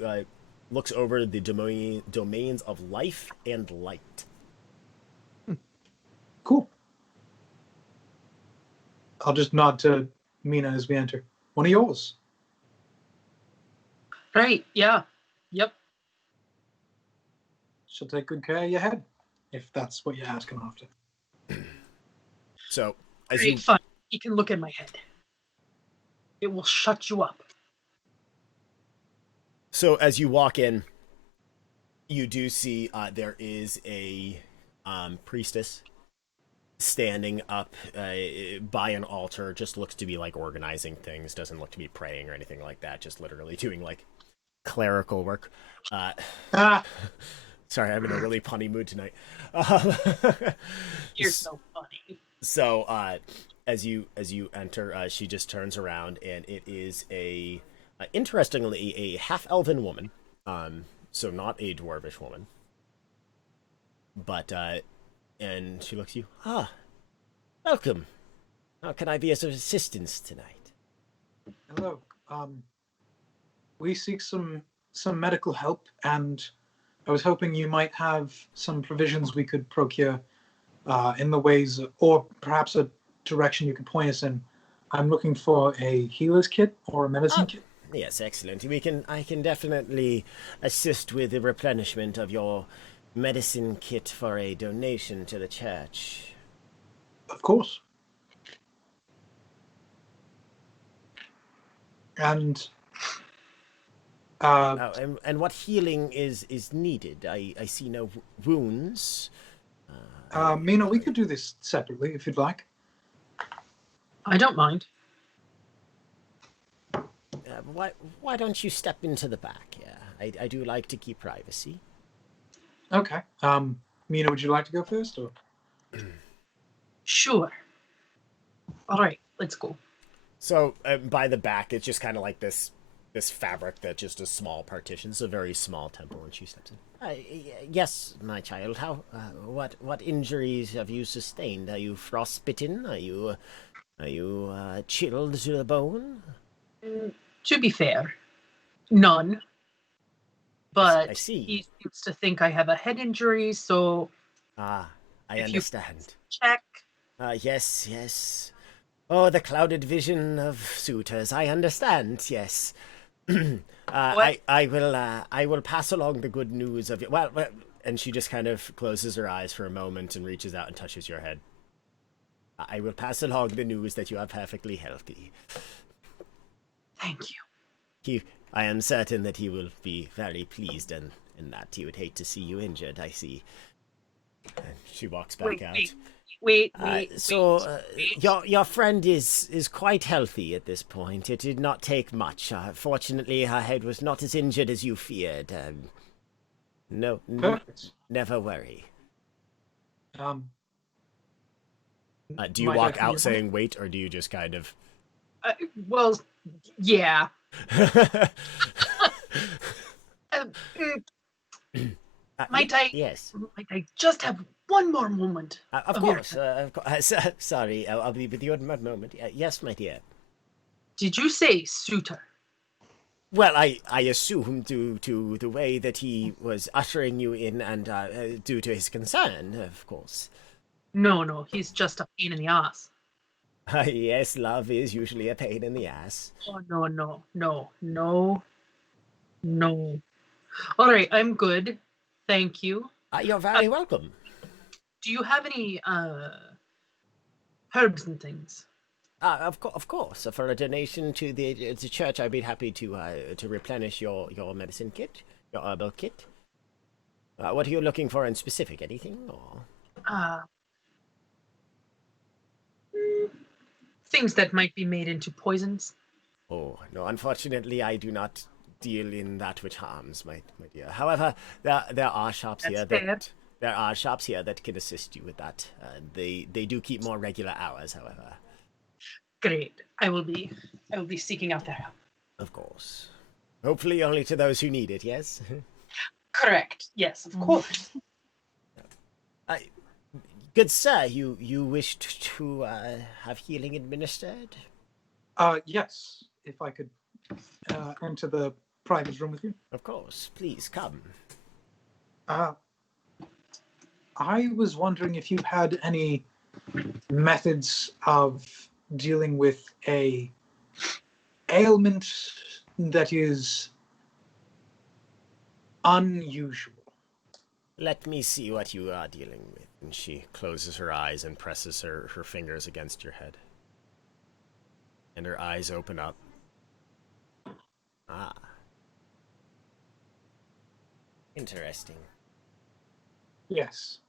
looks over the domains of life and light. Cool. I'll just nod to Mina as we enter. One of yours. Right, yeah. Yep. She'll take good care of your head, if that's what you're asking after. So, as Great you fun. You can look at my head. It will shut you up. So as you walk in, you do see there is a priestess standing up by an altar. Just looks to be like organizing things. Doesn't look to be praying or anything like that. Just literally doing like clerical work. Sorry, I'm in a really punny mood tonight. You're so funny. So as you enter, she just turns around, and it is interestingly a half-elven woman. So not a dwarvish woman, but and she looks at you. Welcome. How can I be of assistance tonight? Hello. We seek some medical help, and I was hoping you might have some provisions we could procure in the ways, or perhaps a direction you could point us in. I'm looking for a healer's kit or a medicine kit. Yes, excellent. I can definitely assist with the replenishment of your medicine kit for a donation to the church. Of course. And and what healing is needed? I see no wounds. Mina, we could do this separately if you'd like. I don't mind. Why don't you step into the back? Yeah, I do like to keep privacy. Okay. Mina, would you like to go first, or? Sure. All right, let's go. So by the back, it's just kind of like this fabric that just a small partition. It's a very small temple, and she steps in. Yes, my child. How? What injuries have you sustained? Are you frostbitten? Are you chilled to the bone? To be fair, none. But I see. he seems to think I have a head injury, so. I understand. Check. Yes. Oh, the clouded vision of suitors. I understand. Yes. I will pass along the good news of you. Well, and she just kind of closes her eyes for a moment and reaches out and touches your head. I will pass along the news that you are perfectly healthy. Thank you. I am certain that he will be very pleased, and that he would hate to see you injured. I see. And she walks back out. Wait. Your friend is quite healthy at this point. It did not take much. Fortunately, her head was not as injured as you feared. No, never worry. Do you Might I walk come out in? saying wait, or do you just kind of... Well, yeah. Uh, mm, Yes. might I just have one more moment Of of your course. time? Of course. Sorry, I'll be with you in a moment. Yes, my dear. Did you say suitor? Well, I assume due to the way that he was ushering you in and due to his concern, of course. No, he's just a pain in the ass. Yes, love is usually a pain in the ass. Oh, no. All right, I'm good. Thank you. You're very welcome. Do you have any herbs and things? Of course. For a donation to the church, I'd be happy to replenish your medicine kit, your herbal kit. What are you looking for in specific? Anything? Or... Uh, things that might be made into poisons. Oh, no, unfortunately, I do not deal in that which harms, my dear. However, there are shops That's here fair. there are shops here that can assist you with that. They do keep more regular hours, however. Great. I will be seeking out their help. Of course. Hopefully only to those who need it, yes? Correct. Yes, of course. Good sir, you wished to have healing administered? Yes. If I could enter the private room with you. Of course. Please, come. I was wondering if you had any methods of dealing with a ailment that is unusual. Let me see what you are dealing with. And she closes her eyes and presses her fingers against your head. And her eyes open up. Ah. Interesting. Yes.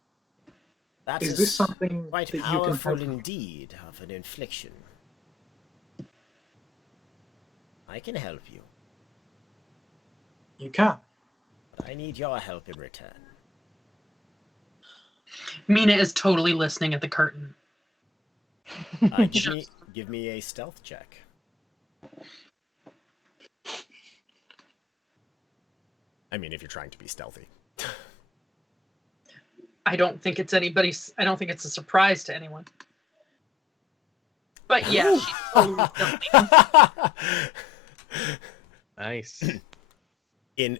That Is this something quite that you can powerful help me? indeed of an infliction. I can help you, You can. but I need your help in return. Mina is totally listening at the curtain. Give me a stealth check. I mean, if you're trying to be stealthy. I don't think it's a surprise to anyone. But yeah, she's totally stealthy. Nice. In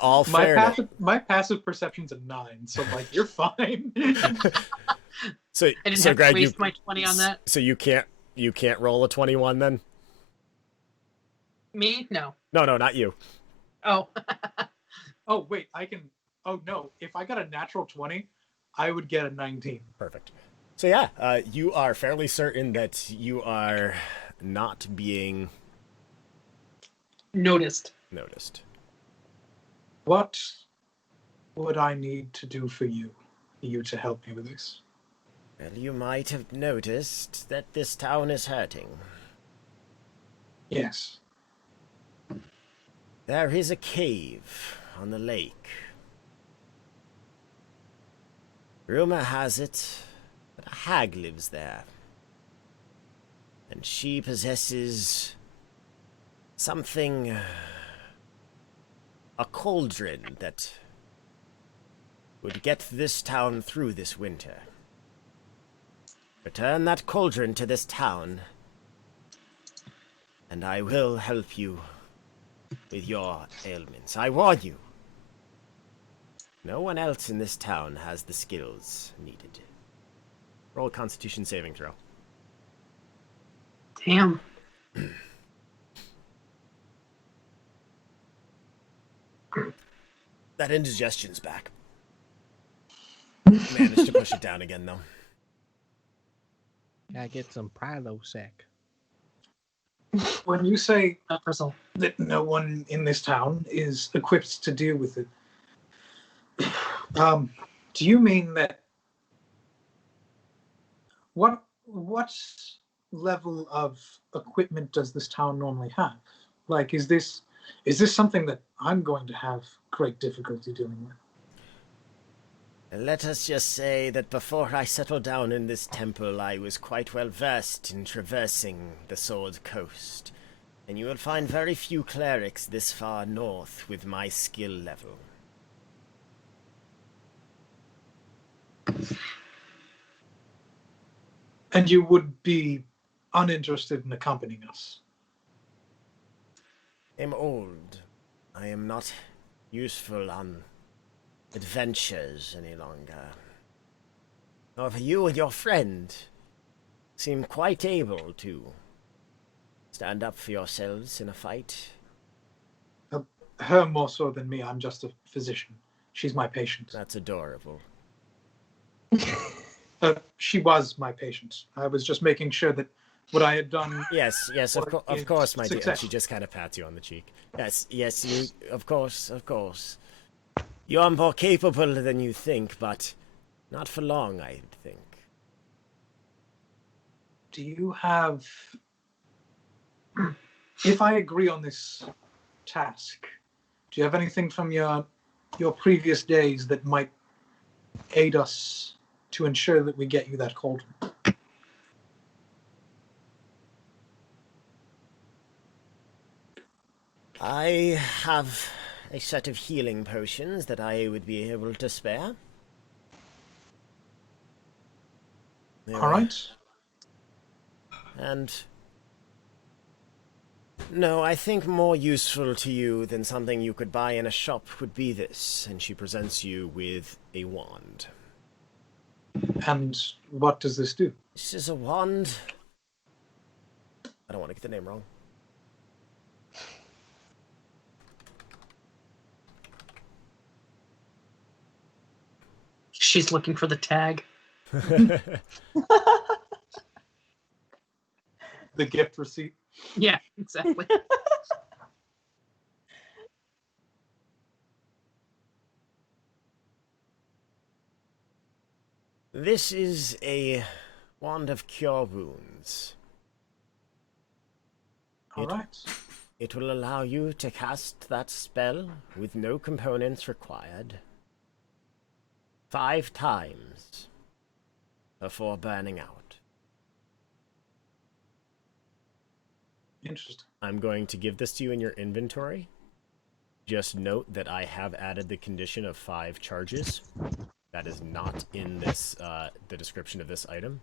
all fairness, My passive perception's a 9, so like you're fine. so I didn't so have Greg, to waste my 20 on that. So you can't roll a 21 then? Me? No. No, not you. Oh. Oh wait, I can. Oh no, if I got a natural 20, I would get a 19. Perfect. So yeah, you are fairly certain that you are not being Noticed. noticed. What would I need to do for you to help me with this? Well, you might have noticed that this town is hurting. Yes. There is a cave on the lake. Rumor has it that a hag lives there. And she possesses something... a cauldron that would get this town through this winter. Return that cauldron to this town, and I will help you with your ailments. I warn you, no one else in this town has the skills needed. Roll a Constitution saving throw. Damn. That indigestion's back. Managed to push it down again, though. Gotta get some Prilosec. When you say Bristle. that no one in this town is equipped to deal with it, do you mean that what level of equipment does this town normally have? Like, is this something that I'm going to have great difficulty dealing with? Let us just say that before I settled down in this temple, I was quite well versed in traversing the Sword Coast, and you will find very few clerics this far north with my skill level. And you would be uninterested in accompanying us? I'm old. I am not useful on adventures any longer. However, you and your friend seem quite able to stand up for yourselves in a fight. Her more so than me. I'm just a physician. She's my patient. That's adorable. She was my patient. I was just making sure that what I had done. Yes, of course, my dear. And she Success. just kind of pats you on the cheek. Yes, you, of course. You are more capable than you think, but not for long, I think. Do you have? If I agree on this task, do you have anything from your previous days that might aid us to ensure that we get you that cauldron? I have a set of healing potions that I would be able to spare. All right. And no, I think more useful to you than something you could buy in a shop would be this. And she presents you with a wand. And what does this do? This is a wand. I don't want to get the name wrong. She's looking for the tag. The gift receipt. Yeah, exactly. This is a wand of cure wounds. All right. It will allow you to cast that spell with no components required 5 times before burning out. Interesting. I'm going to give this to you in your inventory. Just note that I have added the condition of 5 charges. That is not in this the description of this item.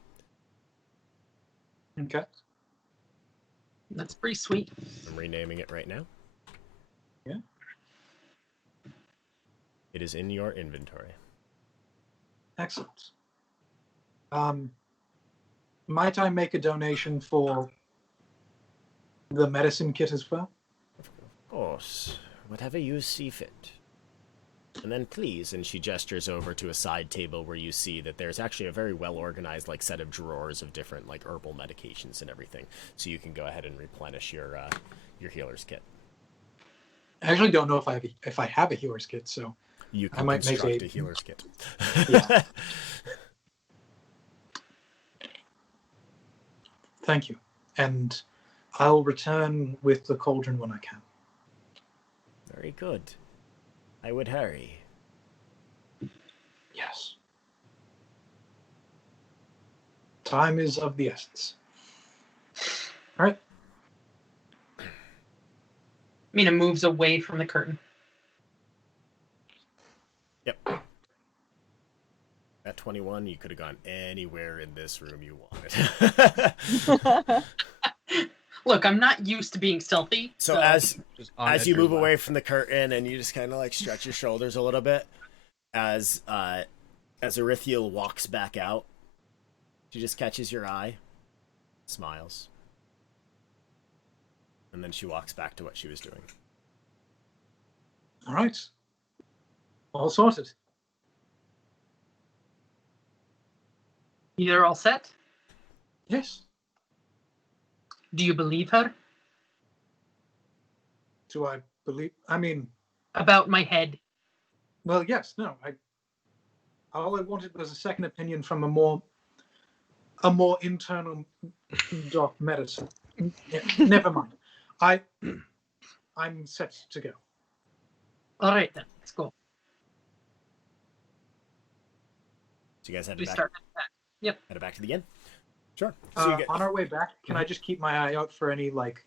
Okay. That's pretty sweet. I'm renaming it right now. Yeah. It is in your inventory. Excellent. Might I make a donation for the medicine kit as well? Of course. Whatever you see fit. And then please, and she gestures over to a side table where you see that there's actually a very well organized set of drawers of different herbal medications and everything. So you can go ahead and replenish your healer's kit. I actually don't know if I have a healer's kit, so You I can might make construct a a healer's kit. Yeah. Thank you. And I'll return with the cauldron when I can. Very good. I would hurry. Yes. Time is of the essence. All right. Mina moves away from the curtain. Yep. At 21, you could have gone anywhere in this room you wanted. Look, I'm not used to being stealthy. So as On you Edgar's move lap. away from the curtain and you just kind of stretch your shoulders a little bit, as Erithiel walks back out, she just catches your eye, smiles, and then she walks back to what she was doing. All right. All sorted. You're all set? Yes. Do you believe her? Do I believe? I mean, About my head. well, yes. No. All I wanted was a second opinion from a more internal doc medicine. Yeah, never mind. I'm set to go. All right, then. Let's go. So you guys We start back. Yep. headed back to the inn. Sure. So you get, On our way back, can I just keep my eye out for any like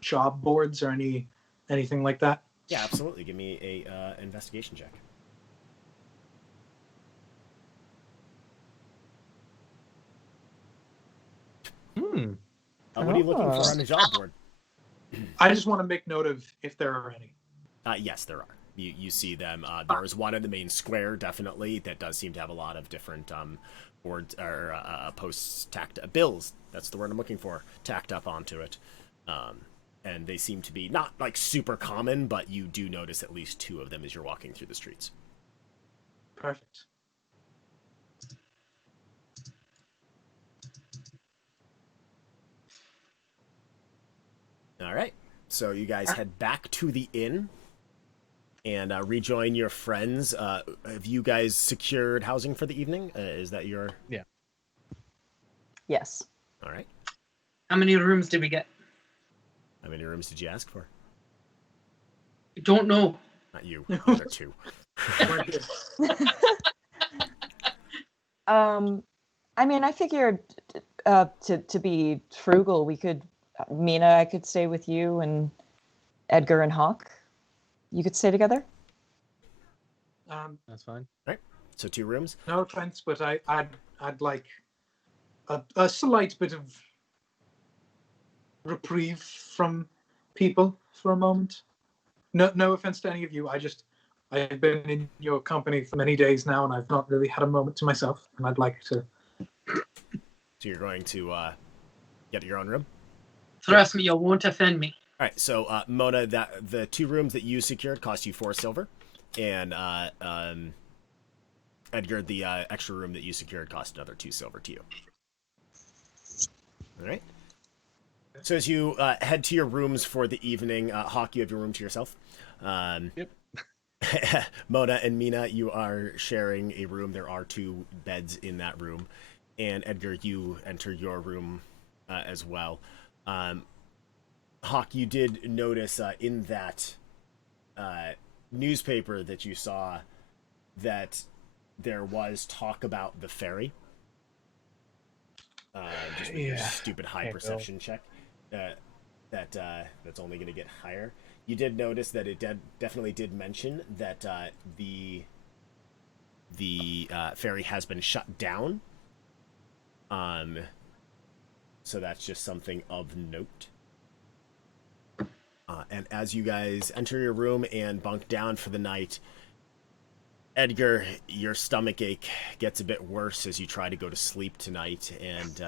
job boards or anything like that? yeah, absolutely. Give me a investigation check. What are you looking for on a job board? I just want to make note of if there are any. Yes, there are. You see them. There is one in the main square, definitely, that does seem to have a lot of different boards or posts tacked bills. That's the word I'm looking for. Tacked up onto it, and they seem to be not like super common, but you do notice at least 2 of them as you're walking through the streets. Perfect. All right. So you guys head back to the inn and rejoin your friends. Have you guys secured housing for the evening? Is that your... Yeah. Yes. All right. How many rooms did we get? How many rooms did you ask for? I don't know. Not you. The other 2. I mean, I figured to be frugal, we could, Mina, I could stay with you, and Edgar and Hawk. You could stay together. That's fine. Right. So 2 rooms. No offense, but I'd like a slight bit of reprieve from people for a moment. No offense to any of you. I've been in your company for many days now, and I've not really had a moment to myself, and I'd like to. So you're going to get your own room? Trust me, you won't offend me. All right. So Mona, the 2 rooms that you secured cost you 4 silver, and Edgar, the extra room that you secured cost another 2 silver to you. All right. So as you head to your rooms for the evening, Hawk, you have your room to yourself. Yep. Mona and Mina, you are sharing a room. There are 2 beds in that room. And Edgar, you enter your room as well. Hawk, you did notice in that newspaper that you saw that there was talk about the ferry. Just with your stupid high perception check. That's only going to get higher. You did notice that it definitely did mention that the ferry has been shut down. So that's just something of note. And as you guys enter your room and bunk down for the night, Edgar, your stomach ache gets a bit worse as you try to go to sleep tonight. And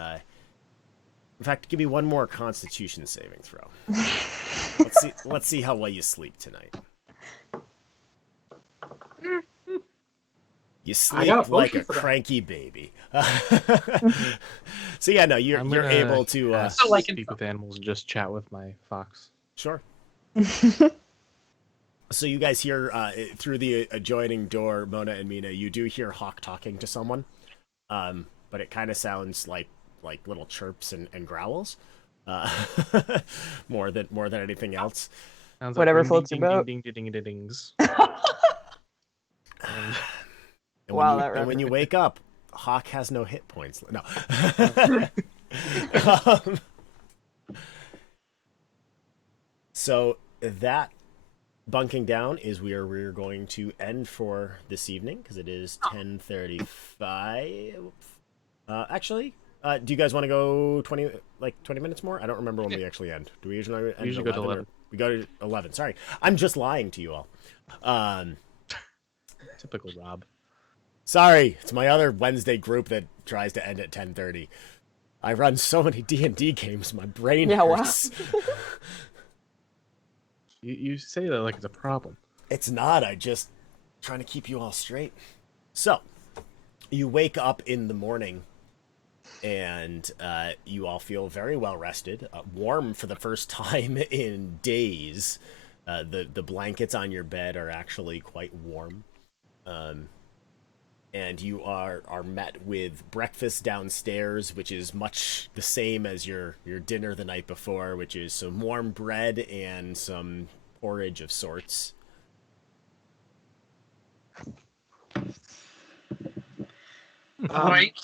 in fact, give me one more Constitution saving throw. Let's see how well you sleep tonight. You sleep like a cranky baby. So yeah, no, you're able to speak with animals and just chat with my fox. Sure. So you guys hear through the adjoining door, Mona and Mina, you do hear Hawk talking to someone, but it kind of sounds like little chirps and growls, more than anything else. Sounds Whatever like floats your boat. ding, ding, ding, ding, dings. And when you wake up, Hawk has no hit points. No. So that bunking down is where we're going to end for this evening because it is 10:35. Actually, do you guys want to go 20 minutes more? I don't remember when we actually end. Do we usually end? We usually go to 11. We go to 11. Sorry, I'm just lying to you all. Typical Rob. Sorry, it's my other Wednesday group that tries to end at 10:30. I run so many D&D games, my brain hurts. Wow. You say that like it's a problem. It's not. I just trying to keep you all straight. So, you wake up in the morning, and you all feel very well rested, warm for the first time in days. The blankets on your bed are actually quite warm. And you are met with breakfast downstairs, which is much the same as your dinner the night before, which is some warm bread and some porridge of sorts. Right.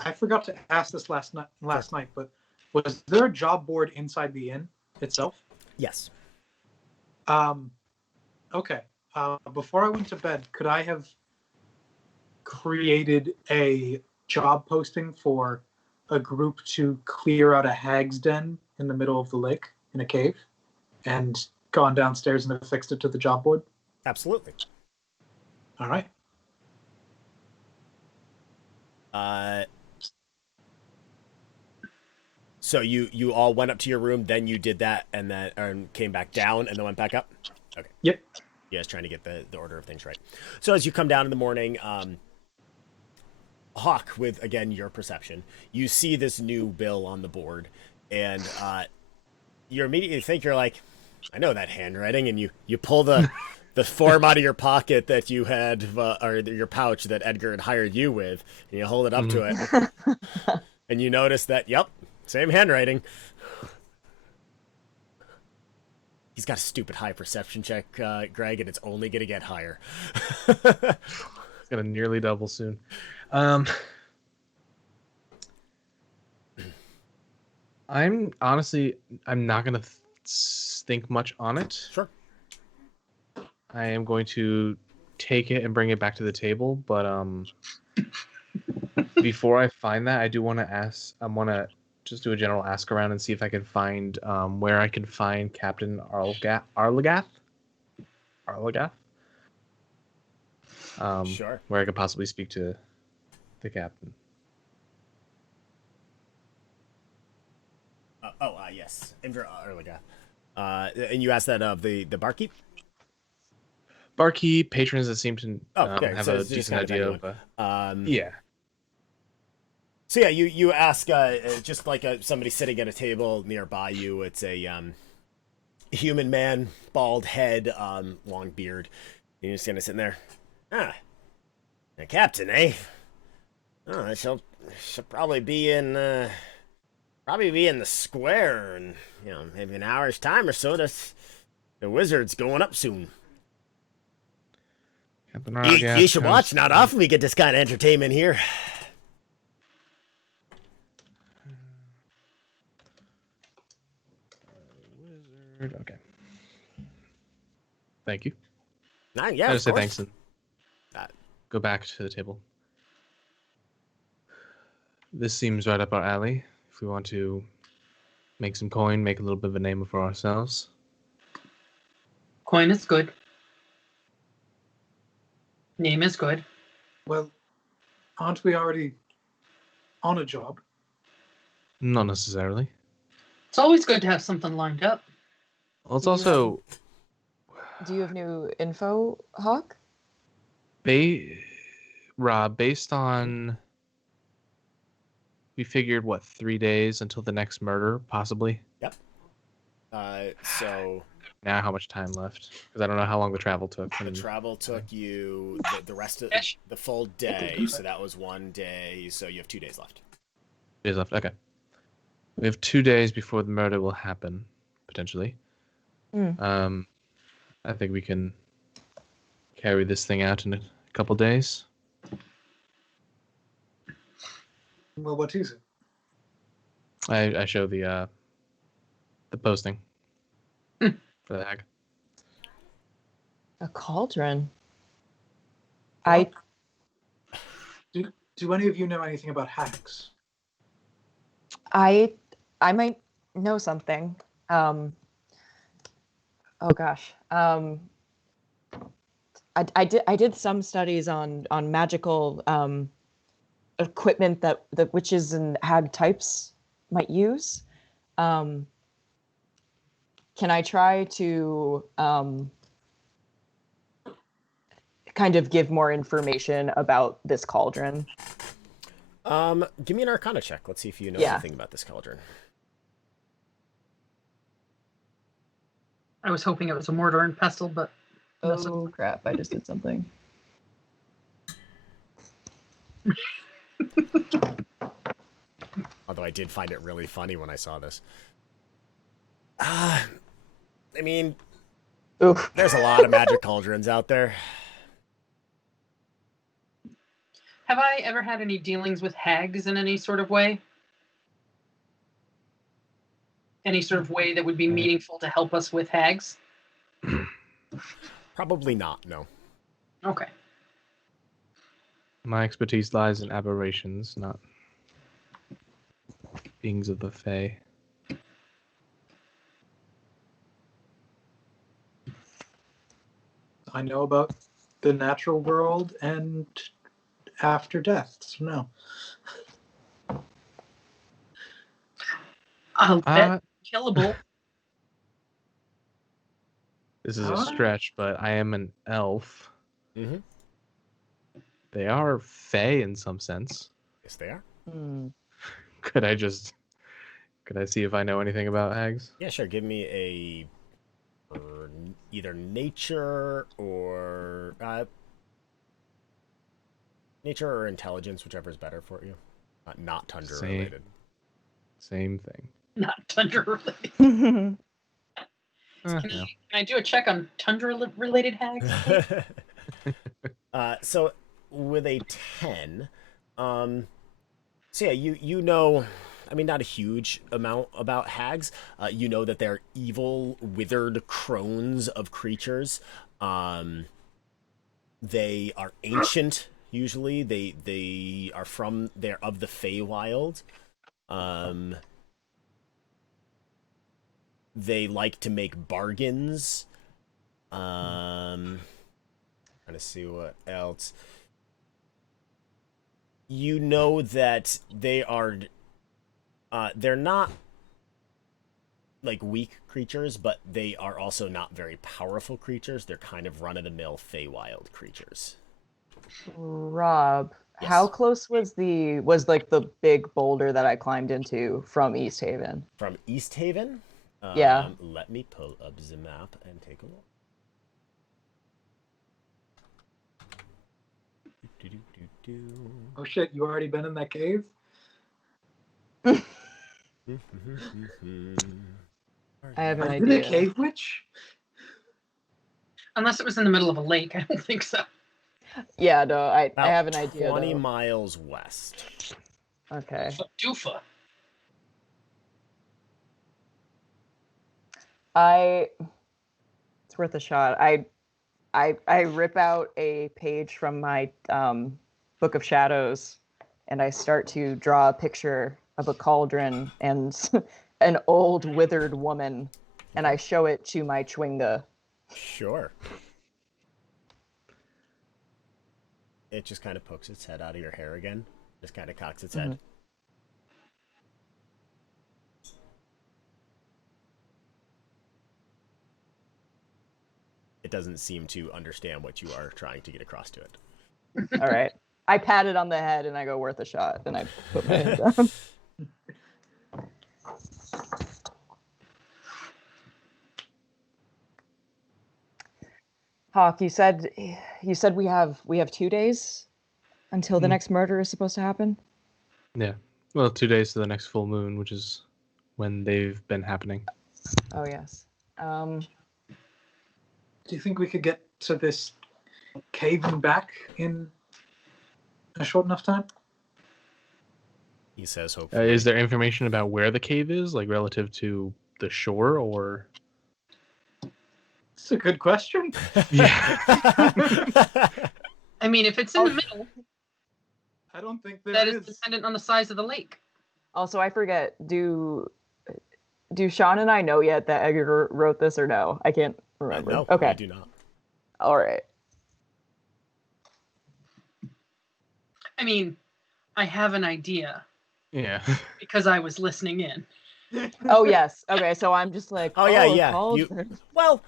I forgot to ask this last night, but was there a job board inside the inn itself? Yes. Okay. Before I went to bed, could I have created a job posting for a group to clear out a hag's den in the middle of the lake in a cave, and gone downstairs and affixed it to the job board? Absolutely. All right. So you all went up to your room, then you did that, and then came back down, and then went back up. Okay. Yep. You guys trying to get the order of things right. So as you come down in the morning, Hawk, with again your perception, you see this new bill on the board, and you immediately think, you're like, I know that handwriting, and you pull the form out of your pocket that you had, or your pouch that Edgar had hired you with, and you hold it up to it, and you notice that, yep, same handwriting. He's got a stupid high perception check, Greg, and it's only going to get higher. It's gonna nearly double soon. I'm not gonna think much on it. Sure. I am going to take it and bring it back to the table, but before I find that, I do want to ask. I want to just do a general ask around and see if I can find where I can find Captain Arlagath. Sure. Where I could possibly speak to the captain. Yes, Indra Erliga. And you asked that of the barkeep? Barkeep, patrons that seem to have so a it's just decent kind of idea anyone. of. Yeah. So yeah, you ask just like somebody sitting at a table nearby you. It's a human man, bald head, long beard. You're just kind of sitting there. The captain, eh? Oh, she'll probably be in the square in maybe an hour's time or so. The wizard's going up soon. Captain You Arlagath should comes- watch. Not often we get this kind of entertainment here. Wizard. Okay. Thank you. Yeah, I of just say course. thanks and go back to the table. This seems right up our alley. If we want to make some coin, make a little bit of a name for ourselves. Coin is good. Name is good. Well, aren't we already on a job? Not necessarily. It's always good to have something lined up. Well, it's Do you also Do you have new info, Hawk? Rob, based on we figured 3 days until the next murder, possibly. Yep. So Now, how much time left? Because I don't know how long the travel took. the travel took you the rest of Ish. the full day. So that was 1 day. So you have 2 days left. Days left. Okay. We have 2 days before the murder will happen, potentially. I think we can carry this thing out in a couple days. Well, what is it? I show the posting for the hag. A cauldron. Do any of you know anything about hags? I might know something. Oh gosh. I did some studies on magical equipment that witches and hag types might use. Can I try to kind of give more information about this cauldron? Give me an Arcana check. Let's see if you know Yeah. anything about this cauldron. I was hoping it was a mortar and pestle, but Oh crap, I just did something. Although I did find it really funny when I saw this. I mean, Oof. there's a lot of magic cauldrons out there. have I ever had any dealings with hags in any sort of way? Any sort of way that would be meaningful to help us with hags? Probably not, no. Okay. My expertise lies in aberrations, not beings of the Fae. I know about the natural world and after death, so no. I'll bet killable. This is a Huh? stretch, but I am an elf. Mm-hmm. They are Fae in some sense. Yes, they are. Hmm. Could I see if I know anything about hags? Yeah, sure. Give me a either nature or intelligence, whichever is better for you. Not tundra related. Same thing. Not tundra related. Hmm. Can I do a check on tundra related hags? So with a 10, so yeah, you know, I mean, not a huge amount about hags. You know that they're evil, withered crones of creatures. They are ancient. Usually, they're of the Feywild. They like to make bargains. Trying to see what else. You know that they're not like weak creatures, but they are also not very powerful creatures. They're kind of run-of-the-mill Feywild creatures. Rob, Yes. how close was like the big boulder that I climbed into from East Haven? From East Haven? Yeah. Let me pull up the map and take a look. Oh shit, you already been in that cave? I have an Are you the idea. cave witch? Unless it was in the middle of a lake. I don't think so. Yeah, no, I About have an idea 20 though. miles west. Okay. Doofa. It's worth a shot. I rip out a page from my Book of Shadows and I start to draw a picture of a cauldron and an old withered woman and I show it to my Chwinga. Sure. It just kind of pokes its head out of your hair again. Just kind of cocks its head. It doesn't seem to understand what you are trying to get across to it. All right. I pat it on the head and I go, worth a shot. And I put my head down. Hawk, you said we have 2 days until the next murder is supposed to happen? Yeah. Well, 2 days to the next full moon, which is when they've been happening. Oh yes. Do you think we could get to this cave and back in a short enough time? He says, hopefully. Is there information about where the cave is, like relative to the shore, or? It's a good question. Yeah. I mean, if it's in the middle, I don't think there that is is. dependent on the size of the lake. Also, I forget. Do Sean and I know yet that Edgar wrote this or no? I can't remember. No, Okay. I do not. All right. I mean, I have an idea Yeah. because I was listening in. Oh yes. Okay. So I'm just like. Oh, yeah, a yeah. cauldron. Well,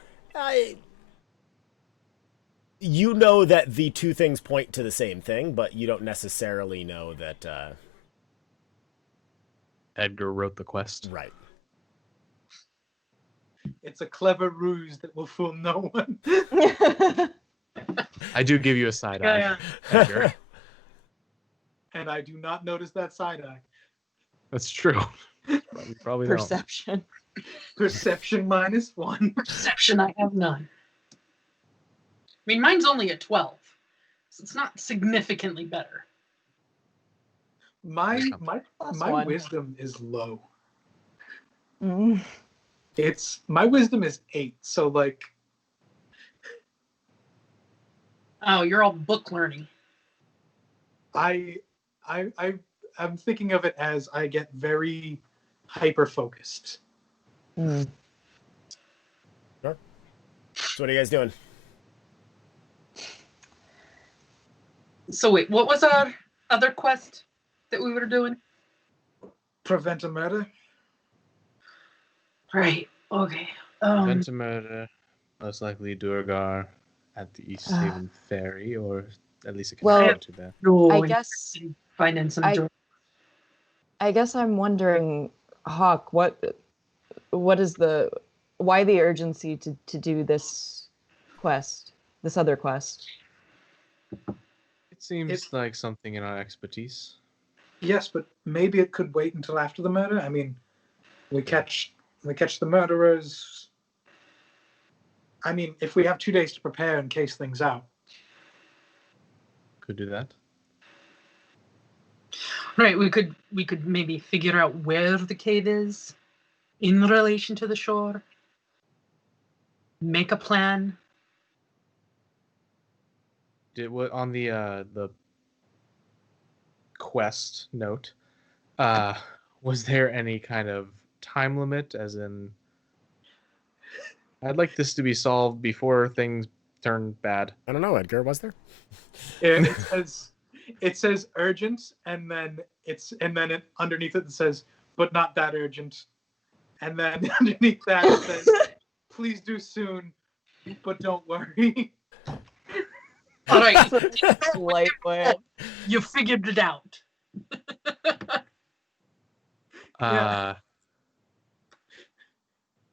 you know that the two things point to the same thing, but you don't necessarily know that. Edgar wrote the quest. Right. It's a clever ruse that will fool no one. I do give you a side eye, Yeah. Edgar. And I do not notice that side eye. That's true. Probably don't. Perception. Perception -1. Perception, I have none. I mean, mine's only a 12, so it's not significantly better. My Welcome. my Plus my one. wisdom is low. Mm. My wisdom is 8. So like Oh, you're all book learning. I I'm thinking of it as I get very hyper focused. Mm. Sure. So what are you guys doing? So wait, what was our other quest that we were doing? Prevent a murder. Right. Okay. Prevent a murder. Most likely Durgar at the East Haven Ferry, or at least a Well, connection to there. no I interest guess in finding some I- joy. I guess I'm wondering, Hawk, what is why the urgency to do this quest, this other quest? It seems like something in our expertise. Yes, but maybe it could wait until after the murder. I mean, we catch the murderers. I mean, if we have 2 days to prepare and case things out. Could do that. Right. We could maybe figure out where the cave is in relation to the shore. Make a plan. Did what on the quest note? Was there any kind of time limit, as in, I'd like this to be solved before things turn bad? I don't know, Edgar. Was there? It says urgent, and then underneath it says, but not that urgent, and then underneath that it says, please do soon, but don't worry. All right. Lightweight. You figured it out. Yeah.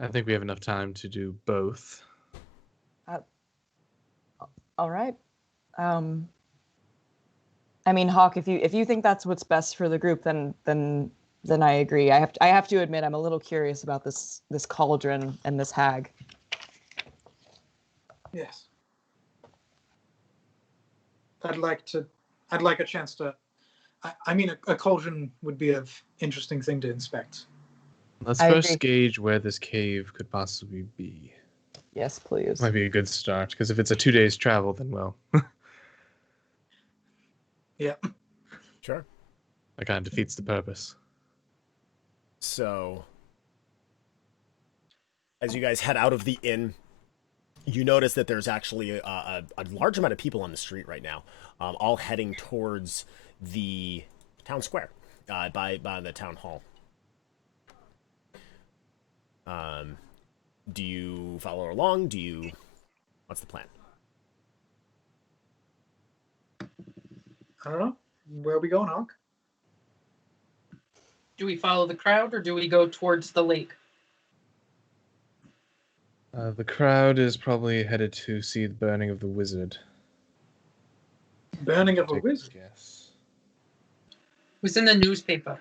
I think we have enough time to do both. All right. I mean, Hawk, if you think that's what's best for the group, then I agree. I have to admit, I'm a little curious about this cauldron and this hag. Yes. I'd like a chance to. I mean, a cauldron would be an interesting thing to inspect. Let's I first agree. gauge where this cave could possibly be. Yes, please. Might be a good start, because if it's a 2 days travel, then well, Yeah. Sure. that kind of defeats the purpose. So, as you guys head out of the inn, you notice that there's actually a large amount of people on the street right now, all heading towards the town square by the town hall. Do you follow along? What's the plan? I don't know. Where are we going, Hawk? Do we follow the crowd or do we go towards the lake? The crowd is probably headed to see the burning of the wizard. Burning of a Take wizard. guess. It was in the newspaper.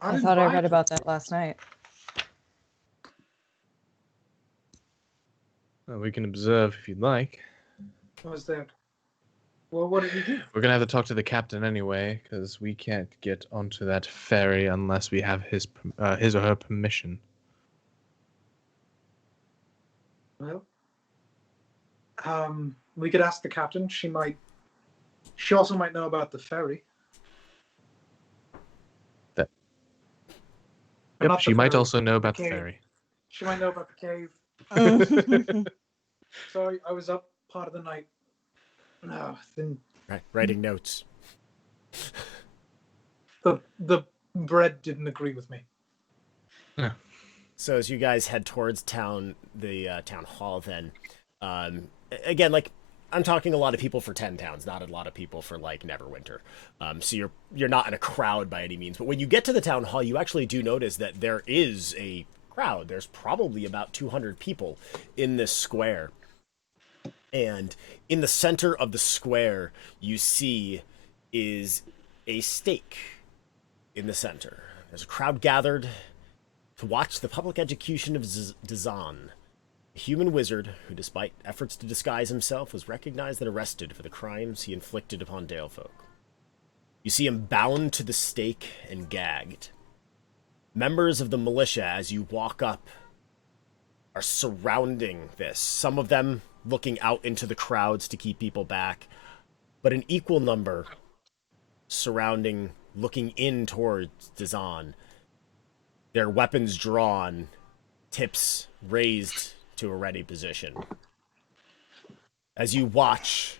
I thought I read about that last night. Well, we can observe if you'd like. What was that? Well, what did he do? We're gonna have to talk to the captain anyway, because we can't get onto that ferry unless we have his or her permission. Well, we could ask the captain. She also might know about the ferry. That- But Yep, not she the might ferry. also know about the cave. ferry. She might know about the cave. Sorry, I was up part of the night. No, then Right, writing notes. the bread didn't agree with me. So as you guys head towards the town hall, then again, like I'm talking a lot of people for 10 towns, not a lot of people for like Neverwinter. So you're not in a crowd by any means. But when you get to the town hall, you actually do notice that there is a crowd. There's probably about 200 people in this square. And in the center of the square, you see is a stake in the center. There's a crowd gathered to watch the public execution of Dazan, a human wizard who, despite efforts to disguise himself, was recognized and arrested for the crimes he inflicted upon Dalefolk. You see him bound to the stake and gagged. Members of the militia, as you walk up, are surrounding this. Some of them looking out into the crowds to keep people back, but an equal number surrounding, looking in towards Dazan. Their weapons drawn, tips raised to a ready position. As you watch,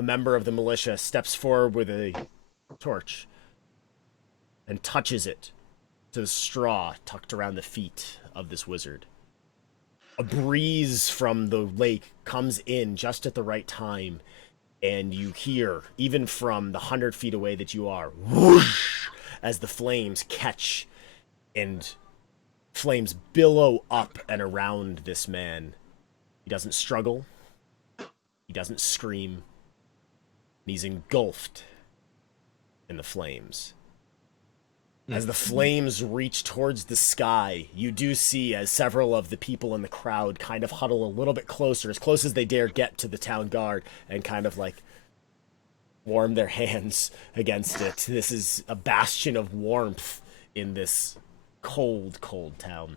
a member of the militia steps forward with a torch and touches it to the straw tucked around the feet of this wizard. A breeze from the lake comes in just at the right time, and you hear, even from the 100 feet away that you are, whoosh, as the flames catch and flames billow up and around this man. He doesn't struggle. He doesn't scream. And he's engulfed in the flames. As the flames reach towards the sky, you do see as several of the people in the crowd kind of huddle a little bit closer, as close as they dare get to the town guard, and kind of like warm their hands against it. This is a bastion of warmth in this cold, cold town.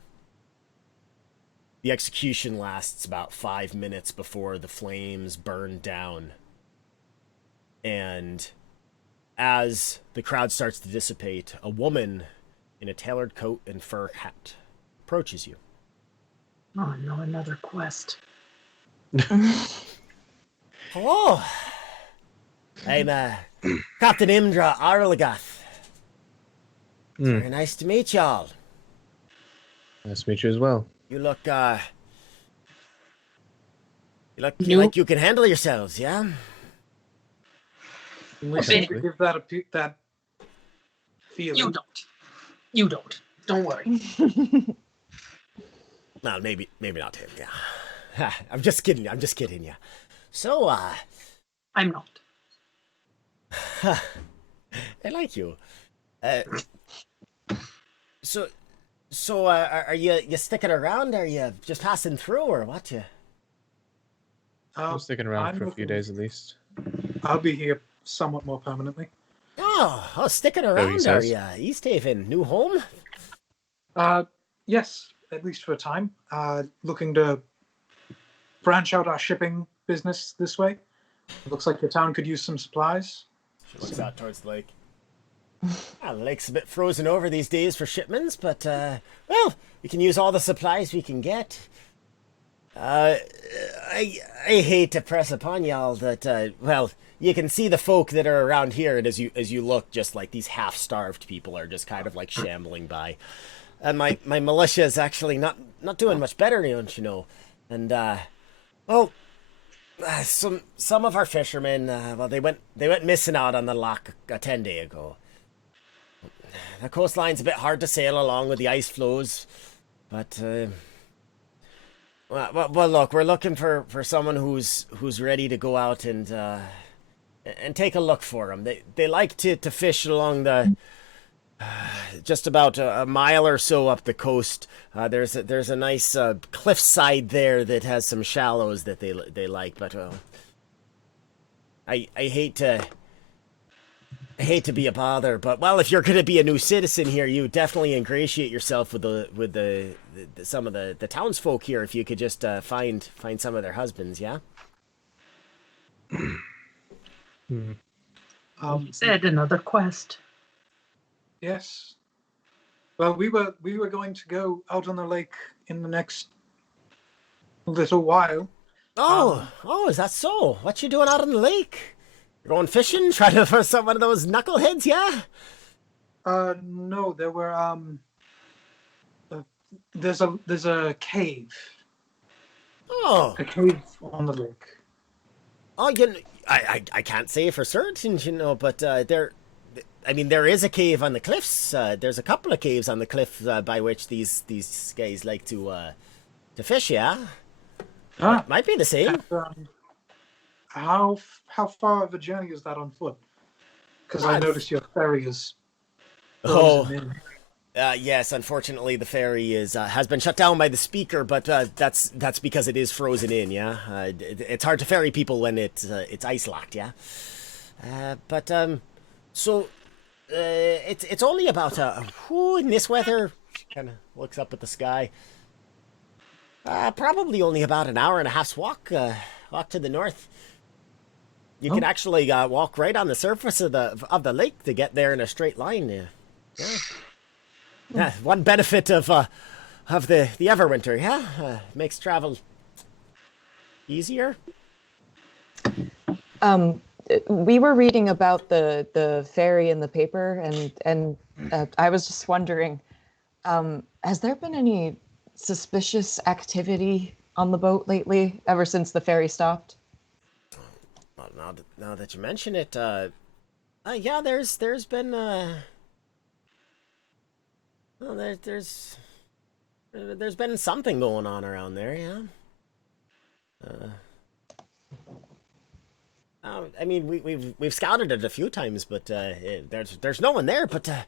The execution lasts about 5 minutes before the flames burn down. And as the crowd starts to dissipate, a woman in a tailored coat and fur hat approaches you. Oh no, another quest. Hello. I'm Captain Imdra Arlagath. Very nice to meet y'all. Nice to meet you as well. You look you look You- like you can handle yourselves, yeah? We seem to Essentially. give that feeling. You don't. You don't. Don't worry. Well, maybe not him, yeah. I'm just kidding, yeah. So, I'm not. I like you. So, are you sticking around? Are you just passing through, or what? You? I'm sticking around I'm for a few looking- days at least. I'll be here somewhat more permanently. Oh, sticking he around, are says. you? East Haven, new home? Yes, at least for a time. Looking to branch out our shipping business this way. Looks like the town could use some supplies. She looks out towards the lake. The lake's a bit frozen over these days for shipments, but, well, we can use all the supplies we can get. I hate to press upon y'all that, well, you can see the folk that are around here, and as you look, just like these half-starved people are just kind of like shambling by. And my militia is actually not doing much better, don't you know? And, well, some of our fishermen, well, they went missing out on the loch 10 days ago. The coastline's a bit hard to sail along with the ice flows, but well, look, we're looking for someone who's ready to go out and take a look for them. They like to fish along the just about a mile or so up the coast. There's a nice cliffside there that has some shallows that they like, but I hate to be a bother, but well, if you're going to be a new citizen here, you definitely ingratiate yourself with the some of the townsfolk here. If you could just find some of their husbands, yeah. Said another quest. Yes. Well, we were going to go out on the lake in the next little while. Oh, is that so? What you doing out on the lake? You're going fishing, trying to for some one of those knuckleheads, yeah? No, there were there's a cave. Oh, A cave on the lake. I can't say for certain, but there is a cave on the cliffs. There's a couple of caves on the cliff by which these guys like to fish, yeah? Might be the same. And, how far of a journey is that on foot? Because I noticed your ferry is frozen in. Yes, unfortunately the ferry has been shut down by the speaker, but that's because it is frozen in, yeah? It's hard to ferry people when it's ice locked, yeah? So it's only about in this weather. She kind of looks up at the sky. Probably only about an hour and a half's walk to the north. You can actually walk right on the surface of the lake to get there in a straight line. Yeah. One benefit of the Everwinter, makes travel easier. We were reading about the ferry in the paper, and I was just wondering, has there been any suspicious activity on the boat lately, ever since the ferry stopped? Well, now that you mention it, yeah, there's been well, there's been something going on around there, yeah. I mean, we've scouted it a few times, but there's no one there. But I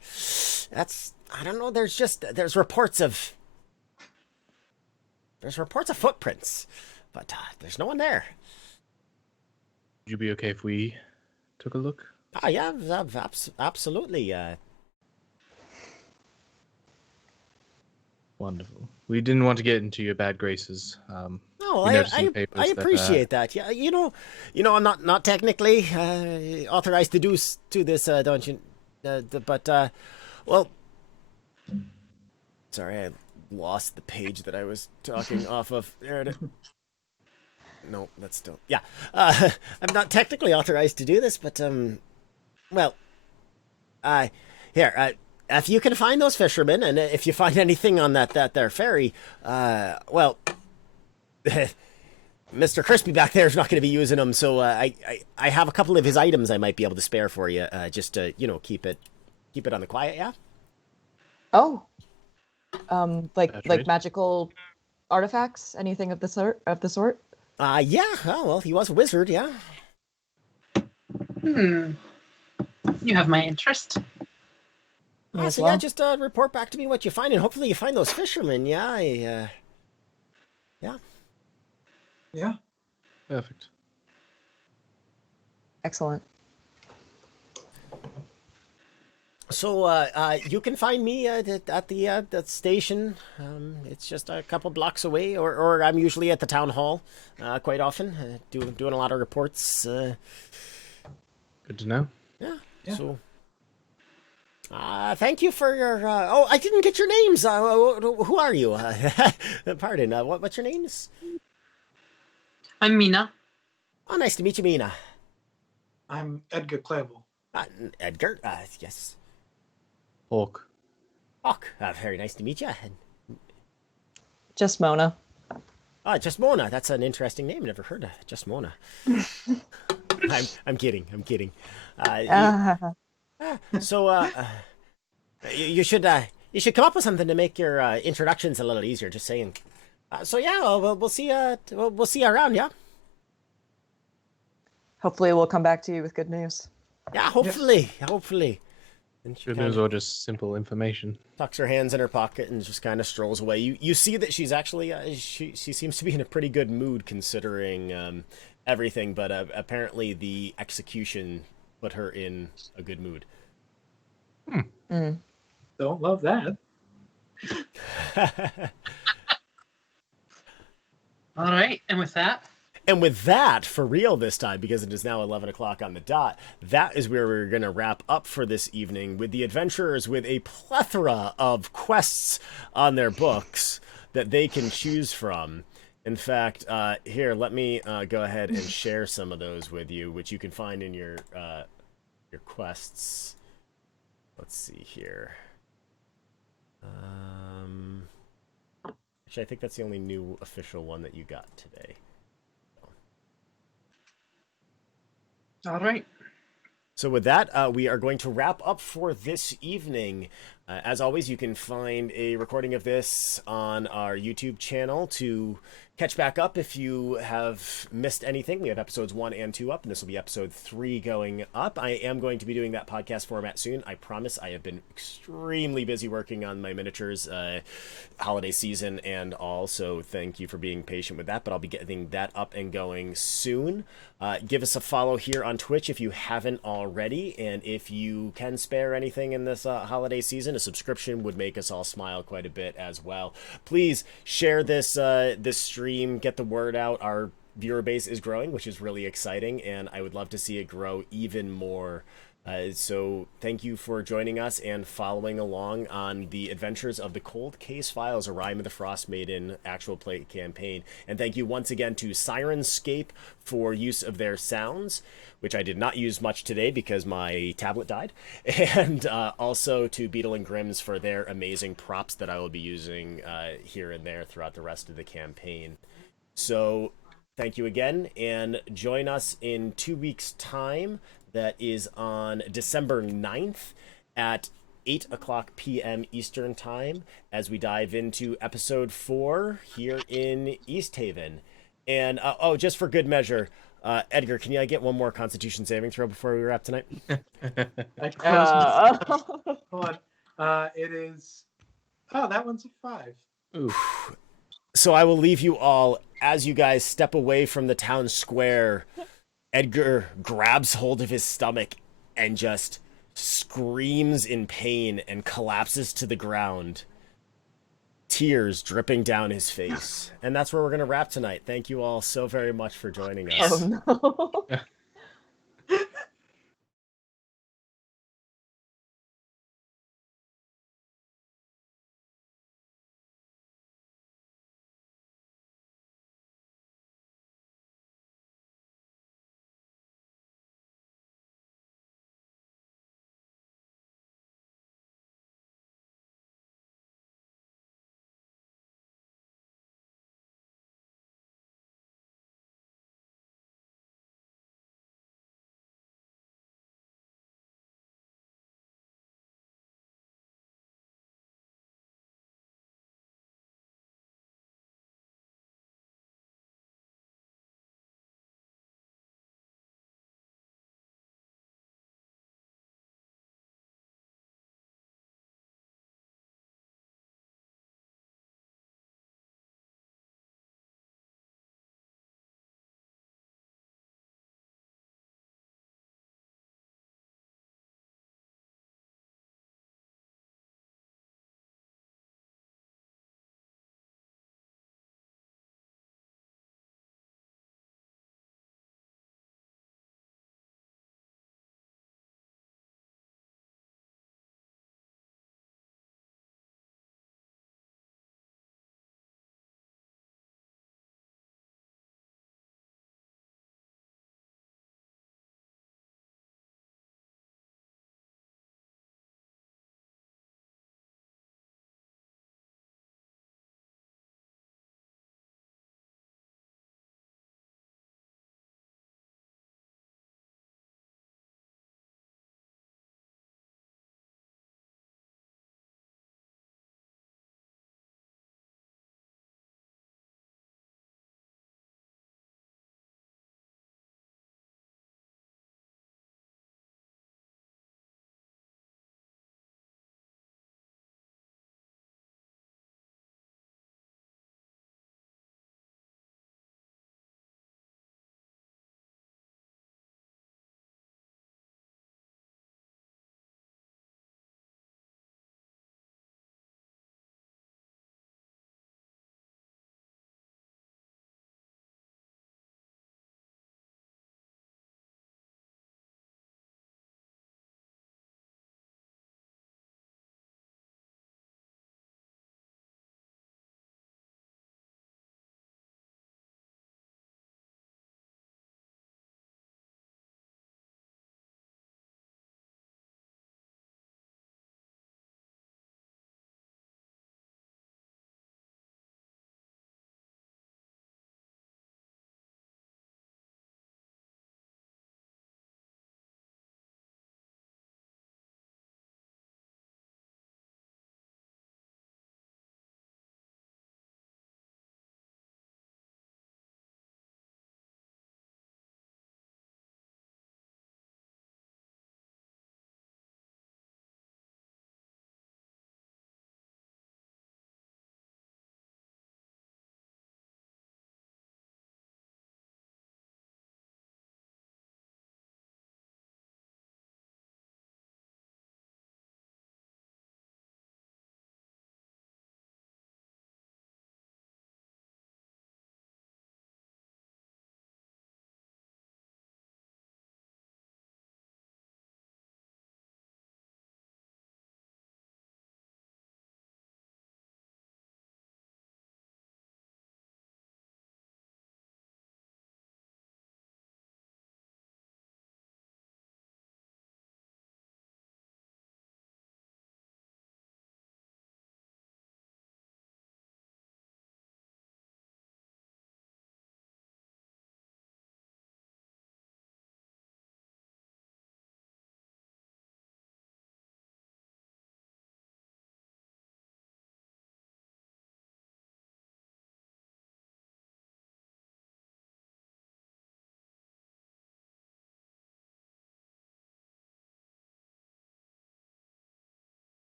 don't know. There's reports of footprints, but there's no one there. Would you be okay if we took a look? Yeah, absolutely. Wonderful. We didn't want to get into your bad graces. No, we noticed in the I papers appreciate that. Yeah, you know, I'm not technically authorized to do this, don't you? But well, sorry, I lost the page that I was talking off of. There it is. No, that's still yeah. I'm not technically authorized to do this, but well, here, if you can find those fishermen, and if you find anything on that there ferry, well, Mr. Crispy back there is not going to be using them, so I have a couple of his items I might be able to spare for you, just to keep it on the quiet, yeah. Oh, like right. magical artifacts, anything of the sort? Yeah. Oh, well, he was a wizard, yeah. You have my interest. Me as So well. yeah, just report back to me what you find, and hopefully you find those fishermen. Yeah, yeah. Yeah. Perfect. Excellent. So you can find me at the station. It's just a couple blocks away, or I'm usually at the town hall quite often, doing a lot of reports. Good to know. Yeah. Yeah. So. Thank you for your. Oh, I didn't get your names. Who are you? Pardon. What's your names? I'm Mina. Oh, nice to meet you, Mina. I'm Edgar Clavel. Edgar. Yes. Hawk. Hawk. Very nice to meet you. Just Mona. Just Mona. That's an interesting name. Never heard of just Mona. I'm kidding. I'm kidding. So you should come up with something to make your introductions a little easier. Just saying. So yeah, we'll see. We'll see you around. Yeah. Hopefully, we'll come back to you with good news. Yeah. Hopefully. Hopefully. And she Good kinda news or just simple information. tucks her hands in her pocket and just kind of strolls away. You see that she's actually she seems to be in a pretty good mood considering everything, but apparently the execution put her in a good mood. Don't love that. All right, and with that, And with that, for real this time, because it is now 11 o'clock on the dot, that is where we're going to wrap up for this evening with the adventurers with a plethora of quests on their books that they can choose from. In fact, here, let me go ahead and share some of those with you, which you can find in your quests. Let's see here. Actually, I think that's the only new official one that you got today. all right. So with that, we are going to wrap up for this evening. As always, you can find a recording of this on our YouTube channel to Catch back up if you have missed anything. We have episodes 1 and 2 up, and this will be episode 3 going up. I am going to be doing that podcast format soon. I promise. I have been extremely busy working on my miniatures, holiday season and all, so thank you for being patient with that, but I'll be getting that up and going soon. Give us a follow here on Twitch if you haven't already, and if you can spare anything in this holiday season, a subscription would make us all smile quite a bit as well. Please share this this stream, get the word out. Our viewer base is growing, which is really exciting, and I would love to see it grow even more. So thank you for joining us and following along on the adventures of the Cold Case Files, a Rime of the Frost Maiden actual play campaign. And thank you once again to Sirenscape for use of their sounds, which I did not use much today because my tablet died. And also to Beetle and Grimm's for their amazing props that I will be using here and there throughout the rest of the campaign. So thank you again, and join us in 2 weeks' time. That is on December 9th at 8 o'clock p.m. Eastern Time as we dive into episode 4 here in East Haven. And, just for good measure, Edgar, can I get one more Constitution saving throw before we wrap tonight? Hold on. It is... Oh, that one's a 5. Oof. So I will leave you all as you guys step away from the town square. Edgar grabs hold of his stomach and just screams in pain and collapses to the ground, tears dripping down his face. And that's where we're going to wrap tonight. Thank you all so very much for joining us. Oh no.